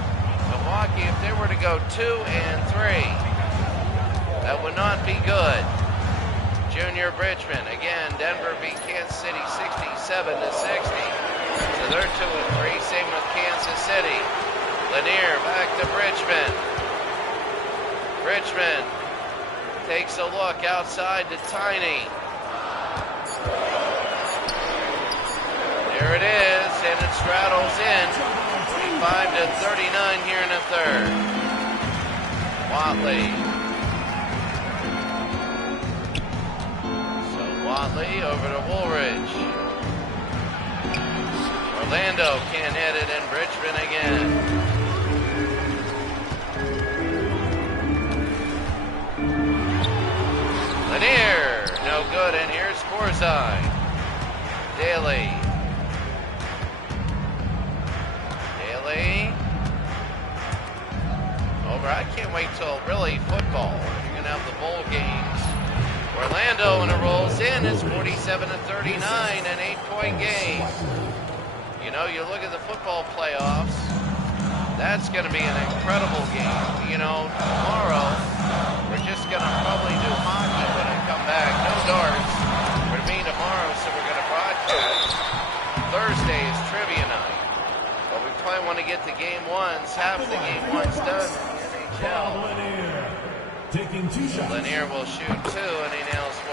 Milwaukee, if they were to go 2 and 3, that would not be good. Junior Bridgman, again, Denver beat Kansas City 67-60. So they're 2 and 3, same with Kansas City. Lanier back to Bridgman. Bridgman takes a look outside to Tiny. There it is, and it straddles in. 45-39 here in the third. Watley. So Watley over to Woolridge. Orlando can't hit it, and Bridgman again. Lanier, no good, and here's Corzine. Daly. Over. I can't wait till really football. You're going to have the bowl games. Orlando, and it rolls in. It's 47-39, an 8-point game. You know, you look at the football playoffs. That's going to be an incredible game. You know, tomorrow, we're just going to probably do hockey when I come back. No darts for me tomorrow, so we're going to broadcast. Thursday is trivia night. But we probably want to get the game ones, half the game ones done in the NHL. Taking 2 shots. Lanier will shoot 2, and he nails 1.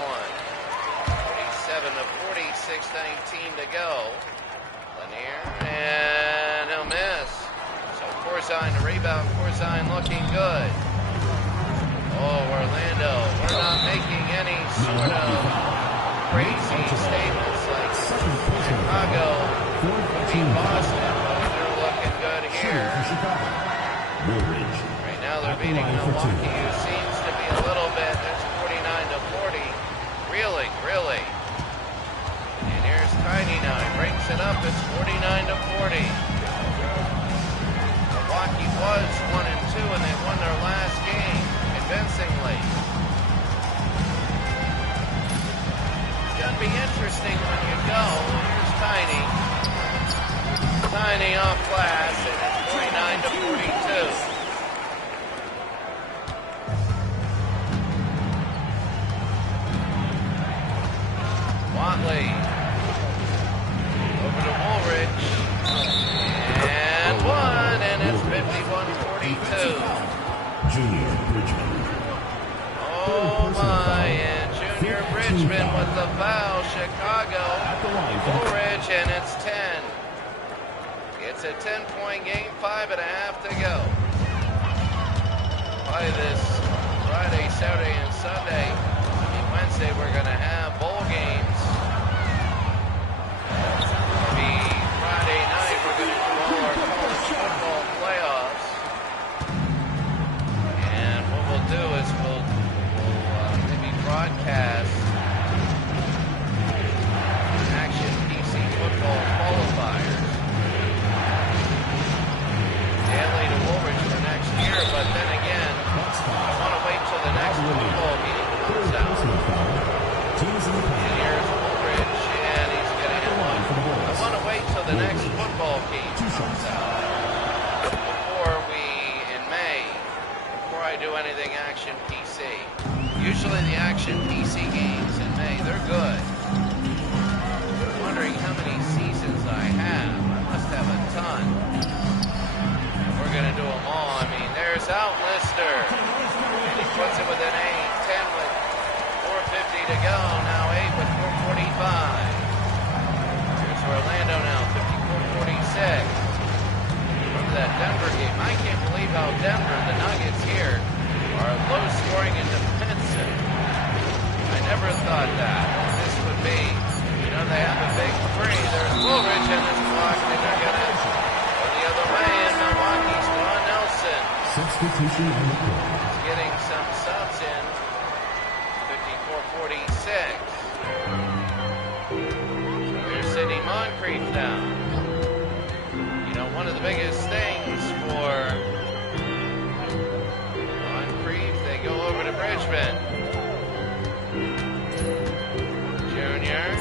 47-40, 6:19 to go. Lanier, and he'll miss. So Corzine to rebound. Corzine looking good. Oh, Orlando, we're not making any sort of crazy statements like Chicago beat Boston, but they're looking good here. Right now they're beating Milwaukee, who seems to be a little bit, it's 49-40. Really. And here's Tiny now, he brings it up, it's 49-40. Milwaukee was 1-2 and they won their last game convincingly. It's going to be interesting when you go. Here's Tiny. Tiny off glass, and it's 49-42. Watley over to Woolridge, and 1, and it's 51-42. Junior Bridgman. Oh my, and Junior Bridgman with the foul, Chicago. Woolridge, and it's 10. It's a 10-point game, 5.5 to go. By this Friday, Saturday, and Sunday. Wednesday we're going to have bowl games. Maybe Friday night we're going to do all our college football playoffs. And what we'll do is we'll maybe broadcast Action PC football qualifiers. Daily to Woolridge for next year, but then again, I want to wait till the next football game comes out. And here's Woolridge, and he's going to hit one. I want to wait till the next football game comes out before I do anything Action PC. Usually the Action PC games in May, they're good. I'm wondering how many seasons I have. I must have a ton. We're going to do them all. I mean, there's Out Lister. And he puts it within 8, 10 with 4:50 to go. Now 8 with 4:45. Here's Orlando now, 54-46. Remember that Denver game? I can't believe how Denver, the Nuggets here, are low scoring and defensive. I never thought that this would be, they have a big three. There's Woolridge, and it's blocked, and they're going to go the other way, and Milwaukee's Ron Nelson. Substitution on the court. He's getting some subs in. 54-46. So here's Sidney Moncrief now. One of the biggest things for Moncrief, they go over to Bridgman. Junior,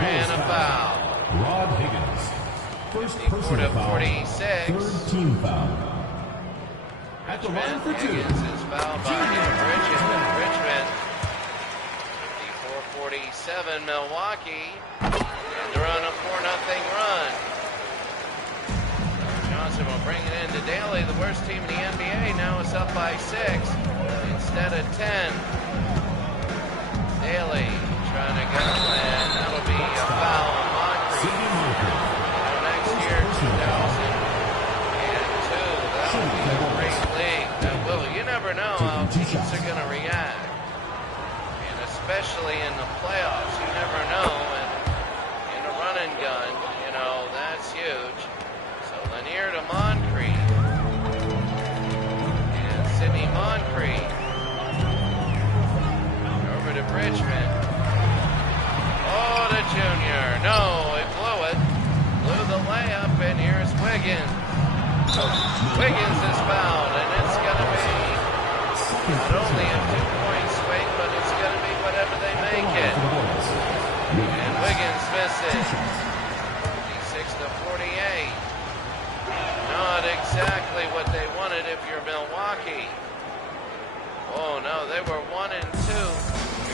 and a foul. Rod Higgins. First personal foul. 46. Third team foul. At the line for 2. Higgins is fouled by Bridgman. 54-47 Milwaukee. And they're on a 4-0 run. Johnson will bring it into Daly, the worst team in the NBA. Now it's up by 6 instead of 10. Daly trying to go, and that'll be a foul on Moncrief. Next year, 2002, that'll be a great league. That will. You never know how teams are going to react. And especially in the playoffs, you never know. And in a run and gun, that's huge. So Lanier to Moncrief. And Sidney Moncrief. Over to Bridgman. Oh, to Junior. No, he blew it. Blew the layup, and here's Wiggins. Wiggins is fouled, and it's going to be not only a 2-point swing, but it's going to be whatever they make it. And Wiggins misses. 56-48. Not exactly what they wanted if you're Milwaukee. Oh, no, they were 1-2.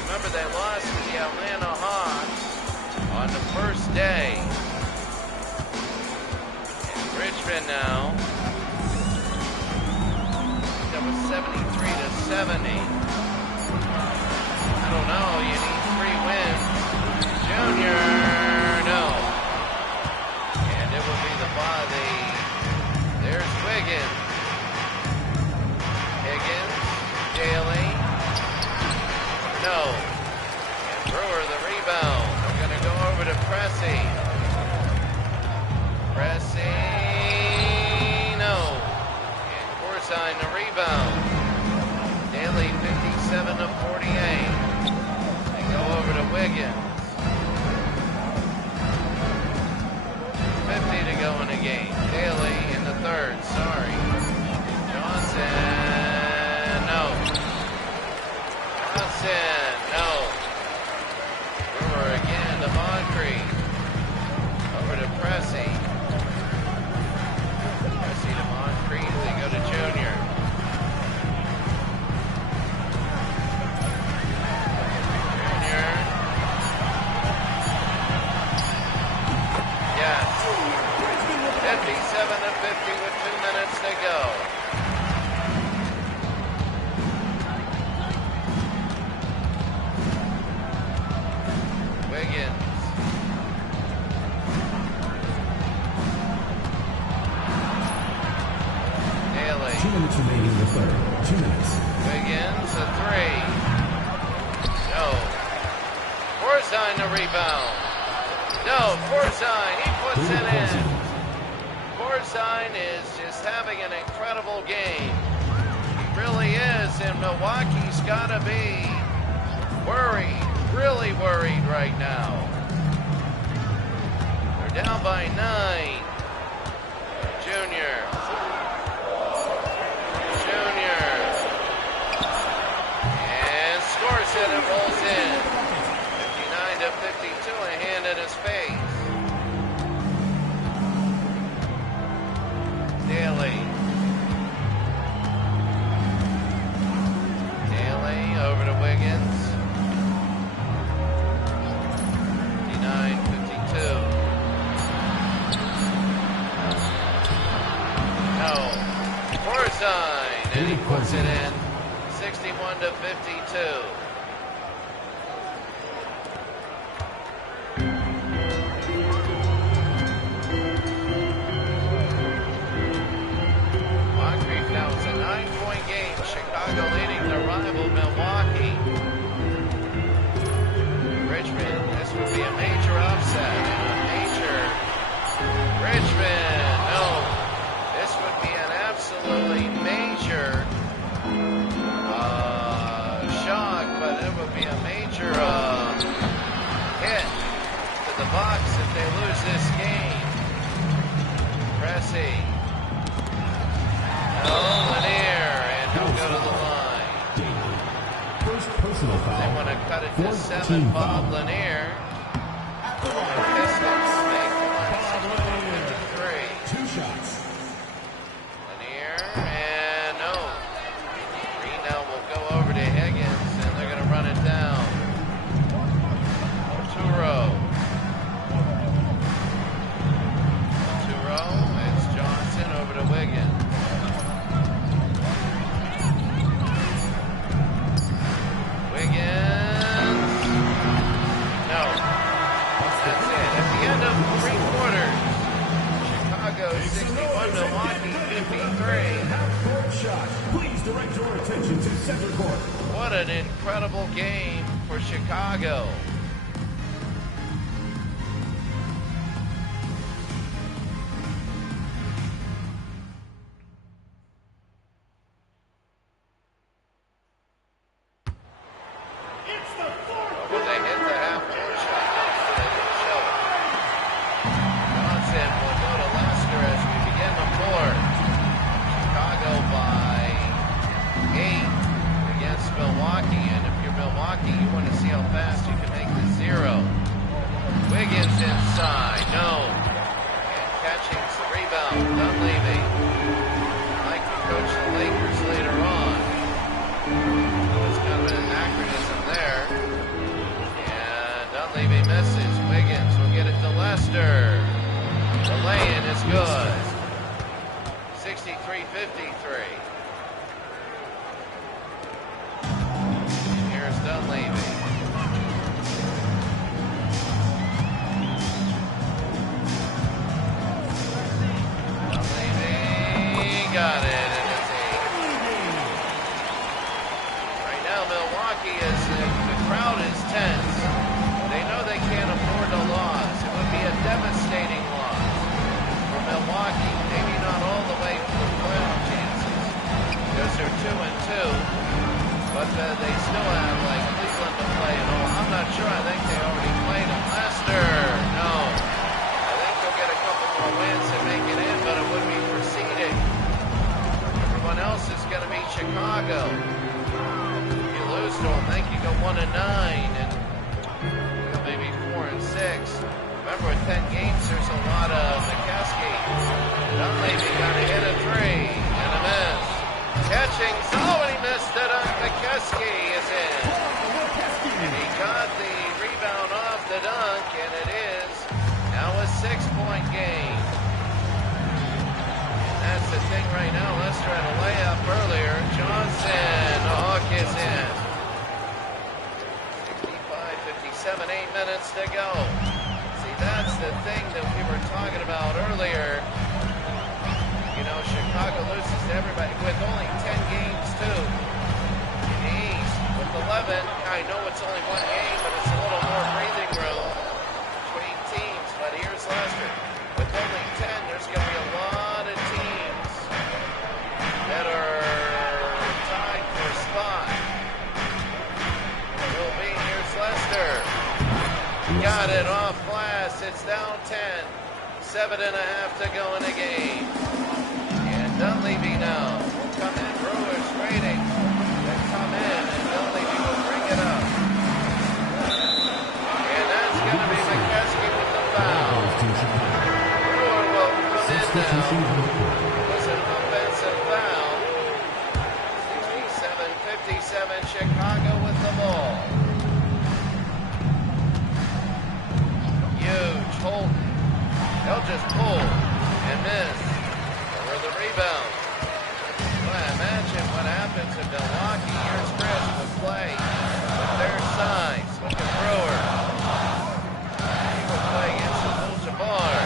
Remember, they lost to the Atlanta Hawks on the first day. And Bridgman now 73-70. I don't know. You need 3 wins. Junior, no. And it will be the body. There's Wiggins. Higgins, Daly. No. And Brewer the rebound. They're going to go over to Pressey. Pressey, no. And Corzine the rebound. Daly 57-48. They go over to Wiggins. 50 to go in the game. Daly in the third. Sorry. Johnson, no. Johnson, no. Brewer again to Moncrief. Over to Pressey. Pressey to Moncrief. They go to Junior. Junior. Yes. 57-50 with 2 minutes to go. Wiggins. Daly. 2 minutes remaining in the third. 2 minutes. Wiggins, a 3. No. Corzine the rebound. No, Corzine, he puts it in. Corzine is just having an incredible game. He really is, and Milwaukee's got to be worried, really worried right now. They're down by 9. Junior. And scores it and rolls in. 59-52, a hand in his face. Daly. Daly over to Wiggins. 59-52. No. Corzine. And he puts it in. 61-52. Chicago leading the rival Milwaukee. Richmond, this would be a major upset. Richmond, no. This would be an absolutely major shock, but it would be a major hit to the Bucks if they lose this game. Pressey. No, Lanier. He'll go to the line. First personal foul. They want to cut it to 7. Bob Lanier. Pistons make the 1-53. 2 shots. Lanier, and no. Reno will go over to Higgins, and they're going to run it down. Arturo. It's Johnson over to Wiggins. No. That's it. At the end of 3 quarters, Chicago 61, Milwaukee 53. Half-court shot. Please direct your attention to center court. What an incredible game for Chicago. Wiggins inside, no. And catching the rebound, Dunleavy. Like to coach the Lakers later on. It's kind of an anachronism there. And Dunleavy misses. Wiggins will get it to Lester. The lay-in is good. 63-53. Milwaukee is, the crowd is tense. They know they can't afford a loss. It would be a devastating loss for Milwaukee. Maybe not all the way to the playoff chances because they're 2-2, but they still have like Cleveland to play and all. I'm not sure. I think they already played them. Leicester, no. I think they'll get a couple more wins and make it in, but it would be proceeding. Everyone else is going to be Chicago. If you lose to them, I think you go 1-9 and maybe 4-6. Remember, with 10 games, there's a lot of McCaskey. Dunleavy got a hit of 3 and a miss. Catching, and he missed it on McCaskey is in. And he got the rebound off the dunk, and it is now a 6-point game. And that's the thing right now. Leicester had a layup earlier. Johnson, the hook is in. 65-57, 8 minutes to go. See, that's the thing that we were talking about earlier. You know, Chicago loses to everybody with only 10 games, too. In the East, with 11, I know it's only one game, but it's a little more breathing room between teams. But here's Leicester. With only 10, there's going to be a lot of teams that are tied for a spot. Will be, here's Leicester. Got it off glass. It's down 10. 7.5 to go in the game. Dunleavy now will come in. Brewers waiting. They come in, and Dunleavy will bring it up. And that's going to be McCaskey with the foul. Brewer will come in now. It was an offensive foul. 67-57, Chicago with the ball. Huge. Holton. They'll just pull and miss. The rebound. Well, imagine what happens in Milwaukee. Here's Chris will play with their size with the Brewer. He will play against the Jabbar.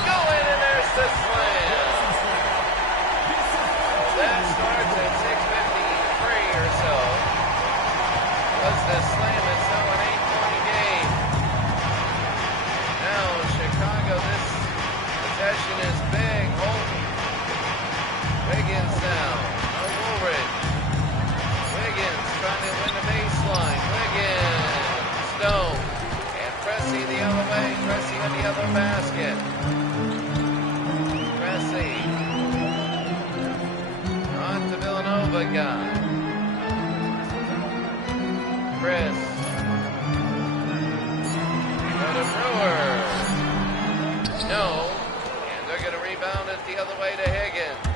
Go in and there's the slam. Well, that starts at 6:53 or so. Was the slam is now an 8-point game. Now Chicago, this possession is big. Holton. Wiggins now. No Woolridge. Wiggins trying to win the baseline. Wiggins. Stone. And Pressey the other way. Pressey on the other basket. Pressey. On to Villanova guy. Chris. Go to Brewer. No. And they're going to rebound it the other way to Higgins.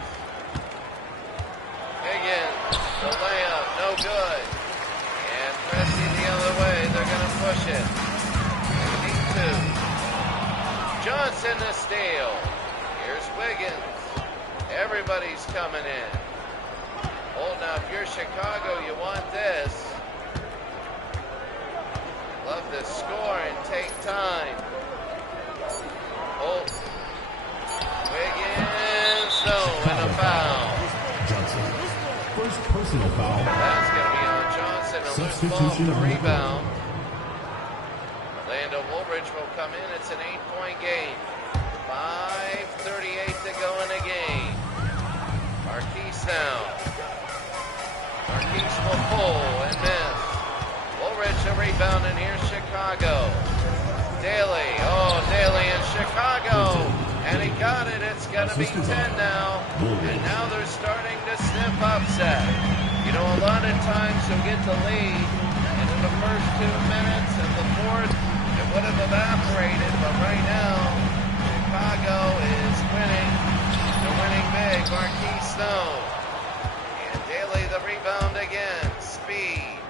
Higgins, the layup, no good. And Pressey the other way, they're going to push it. They need to. Johnson the steal. Here's Wiggins. Everybody's coming in. Oh, now if you're Chicago, you want this. Love to score and take time. Oh, Wiggins, no, and a foul. First personal foul. That's going to be on Johnson. A loose ball to rebound. Orlando Woolridge will come in. It's an 8-point game. 5:38 to go in the game. Marquise now. Marquise will pull and miss. Woolridge a rebound, and here's Chicago. Daly. Oh, Daly in Chicago. And he got it. It's going to be 10 now. And now they're starting to sniff upset. You know, a lot of times you'll get the lead, and in the first 2 minutes of the fourth, it would have evaporated. But right now, Chicago is winning. They're winning big. Marquise Stone. And Daly the rebound again. Speed.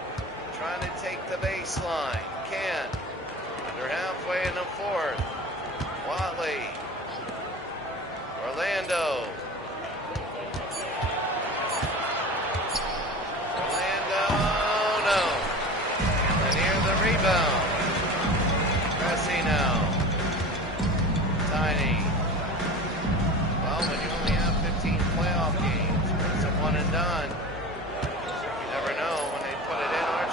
Trying to take the baseline. Can't. Under halfway in the fourth. Watley. Orlando. No. And here the rebound. Pressey now. Tiny. Well, when you only have 15 playoff games, it's a one and done. You never know when they put it in.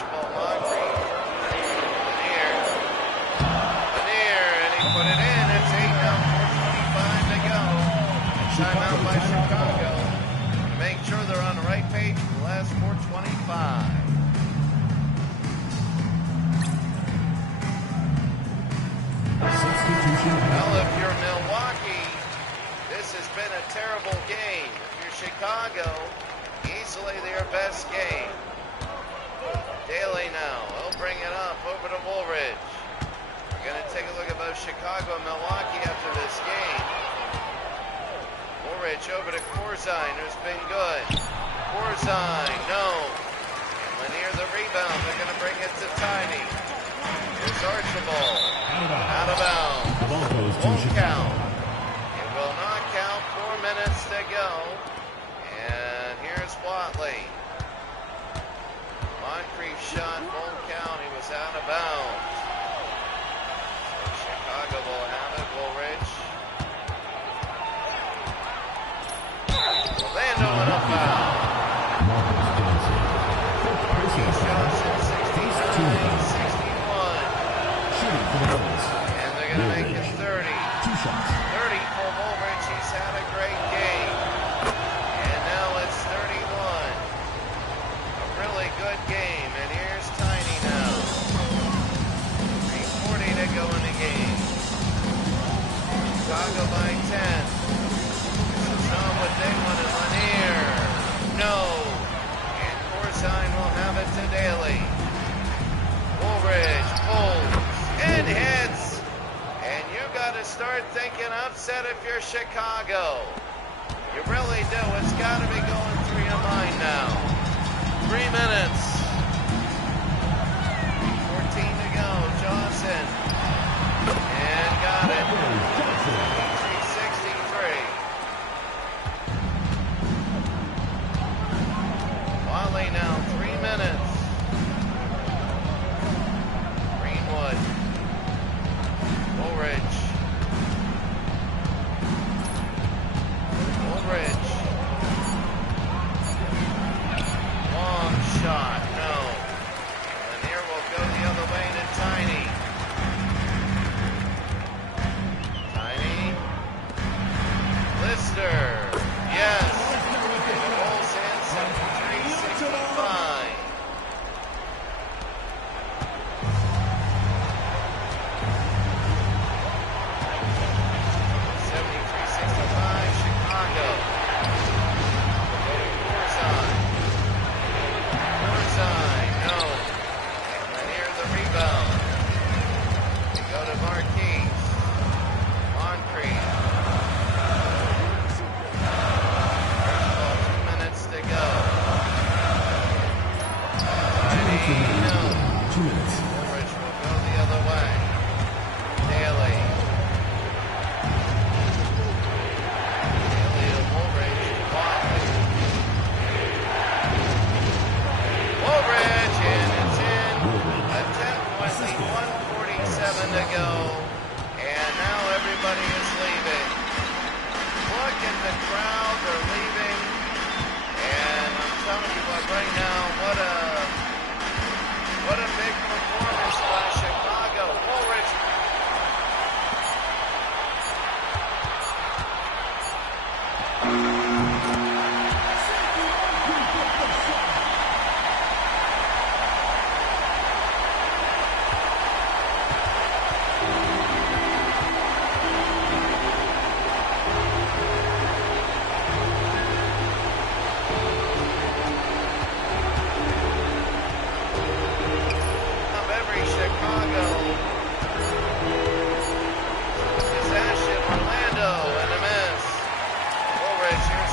has been a terrible game. If you're Chicago, easily their best game. Daly now, he'll bring it up over to Woolridge. We're going to take a look at both Chicago and Milwaukee after this game. Woolridge over to Corzine, who's been good. Corzine, no. And Lanier the rebound. They're going to bring it to Tiny. Here's Archibald. Out of bounds. Won't count. It will not count. 4 minutes to go. And here's Watley. Moncrief shot won't count. He was out of bounds. So Chicago will have it. Woolridge. Orlando with a foul. Johnson 69-61. And they're going to make it 30. 30 for Woolridge. He's had a great game. And now it's 31. A really good game. And here's Tiny now. 3:40 to go in the game. Chicago by 10. This is not what they wanted. Lanier. No. And Corzine will have it to Daly. Woolridge pulls and hits. And you got to start thinking upset if you're Chicago. You really do. It's got to be going through your mind now. 3 minutes. 14 to go. Johnson. And got it. 63. Watley now. 3 minutes. Greenwood. Woolridge. Woolridge. Long shot. No. Lanier will go the other way to Tiny. Tiny. Lister. Yes. It rolls in 73-65. Chicago. Corzine, no. Lanier the rebound. They go to Marquise. Moncrief. Archibald, 2 minutes to go. Tiny, no. 2 minutes. Woolridge will go the other way. Daly. Woolridge, and it's in. A 10-point lead, 1:47 to go. And now everybody is leaving. Look at the crowd, they're leaving. And I'm telling you what, right now, what a big performance by Chicago. Woolridge.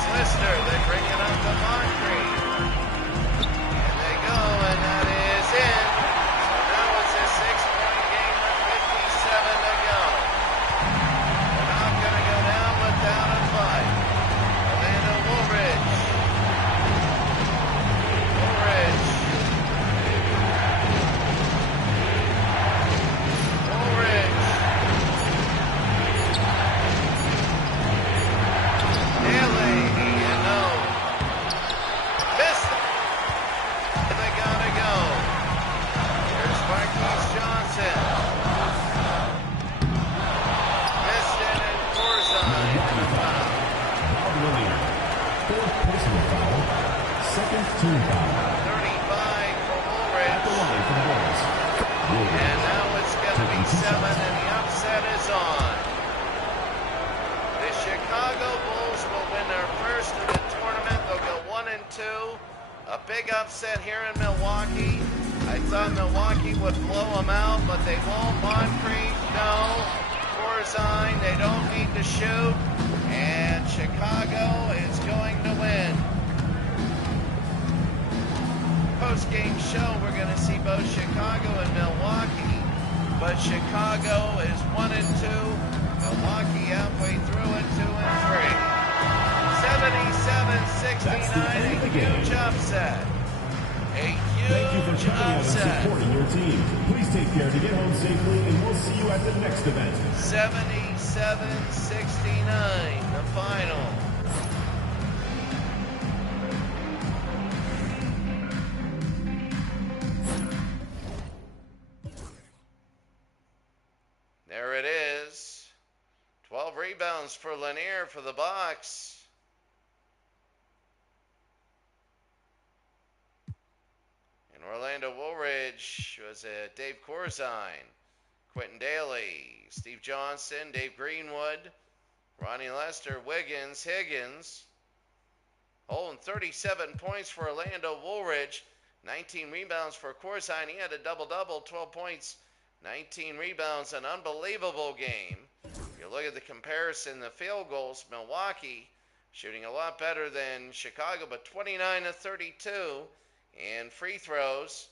Lister, they bring it up to Moncrief. And they go, and that is in. So now it's a 6-point game with 57 to go. They're not going to go down without a fight. Orlando Woolridge. Woolridge. Woolridge. Daly. Second team foul. 35 for Woolridge. At the line for the Bulls. And now it's going to be 7, and the upset is on. The Chicago Bulls 2. A big upset here in Milwaukee. I thought Milwaukee would blow them out, but they won't. Moncrief, no. Corzine, they don't need to shoot. And Chicago is going to win. Post-game show, we're going to see both Chicago and Milwaukee. But Chicago is 1-2. Milwaukee halfway through it, 2-3. 77-69, a huge upset. A Thank you for huge coming out and upset. supporting your team. Please take care to get home safely, and we'll see you at the next event. 77-69, the final. There it is. 12 rebounds for Lanier for the Bucks. And Orlando Woolridge was Dave Corzine, Quentin Daly, Steve Johnson, Dave Greenwood, Ronnie Lester, Wiggins, Higgins. Holding 37 points for Orlando Woolridge. 19 rebounds for Corzine. He had a double-double, 12 points, 19 rebounds, an unbelievable game. If you look at the comparison, the field goals, Milwaukee shooting a lot better than Chicago, but 29-32. And free throws,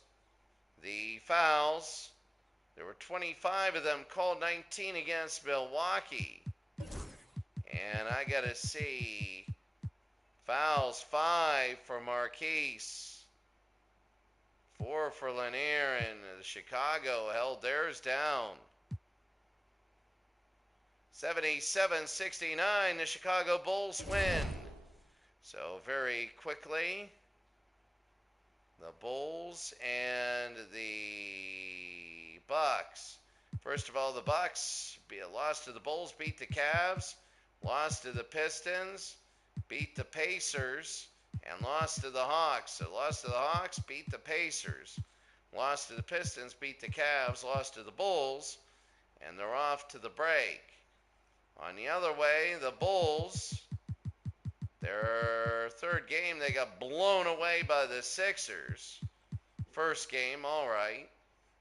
the fouls, there were 25 of them called, 19 against Milwaukee. And I got to see fouls, 5 for Marquise, 4 for Lanier, and Chicago held theirs down. 77-69, the Chicago Bulls win. So very quickly, the Bulls and the Bucks. First of all, the Bucks lost to the Bulls, beat the Cavs, lost to the Pistons, beat the Pacers, and lost to the Hawks. So lost to the Hawks, beat the Pacers, lost to the Pistons, beat the Cavs, lost to the Bulls, and they're off to the break. On the other way, the Bulls, their third game, they got blown away by the Sixers. First game, all right.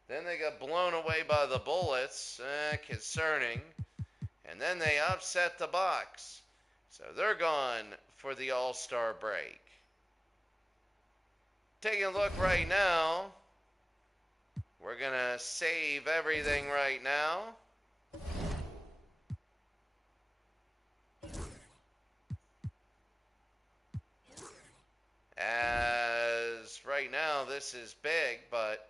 Then they got blown away by the Bullets, concerning. And then they upset the Bucks. So they're gone for the All-Star break. Taking a look right now. We're going to save everything right now. As right now, this is big, but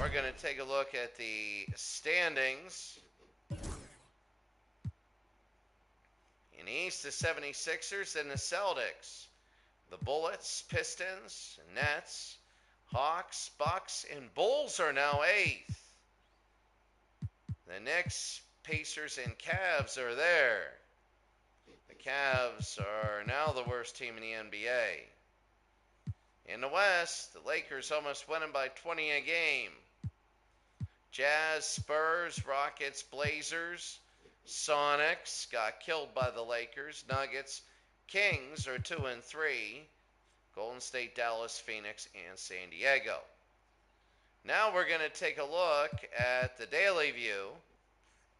we're going to take a look at the standings. In the East, the 76ers and the Celtics. The Bullets, Pistons, Nets, Hawks, Bucks, and Bulls are now 8th. The Knicks, Pacers, and Cavs are there. The Cavs are now the worst team in the NBA. In the West, the Lakers almost winning by 20 a game. Jazz, Spurs, Rockets, Blazers, Sonics got killed by the Lakers. Nuggets, Kings are 2-3. Golden State, Dallas, Phoenix, and San Diego. Now we're going to take a look at the Daily View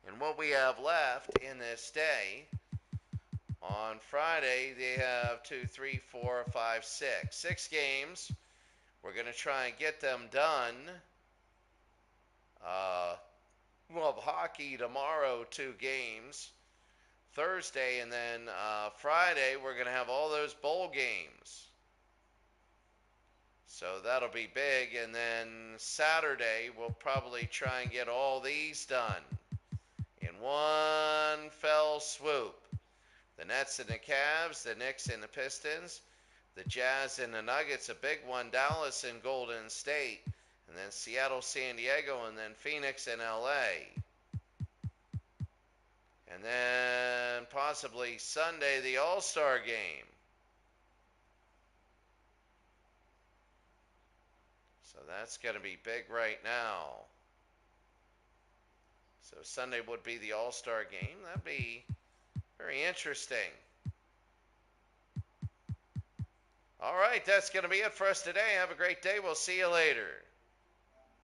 and what we have left in this day. On Friday, they have 2, 3, 4, 5, 6. 6 games. We're going to try and get them done. We'll have hockey tomorrow, 2 games. Thursday, and then Friday, we're going to have all those bowl games. So that'll be big. And then Saturday, we'll probably try and get all these done in one fell swoop. The Nets and the Cavs, the Knicks and the Pistons, the Jazz and the Nuggets, a big one, Dallas and Golden State, and then Seattle, San Diego, and then Phoenix and LA. And then possibly Sunday, the All-Star game. So that's going to be big right now. So Sunday would be the All-Star game. That'd be Very interesting. All right, that's going to be it for us today. Have a great day. We'll see you later.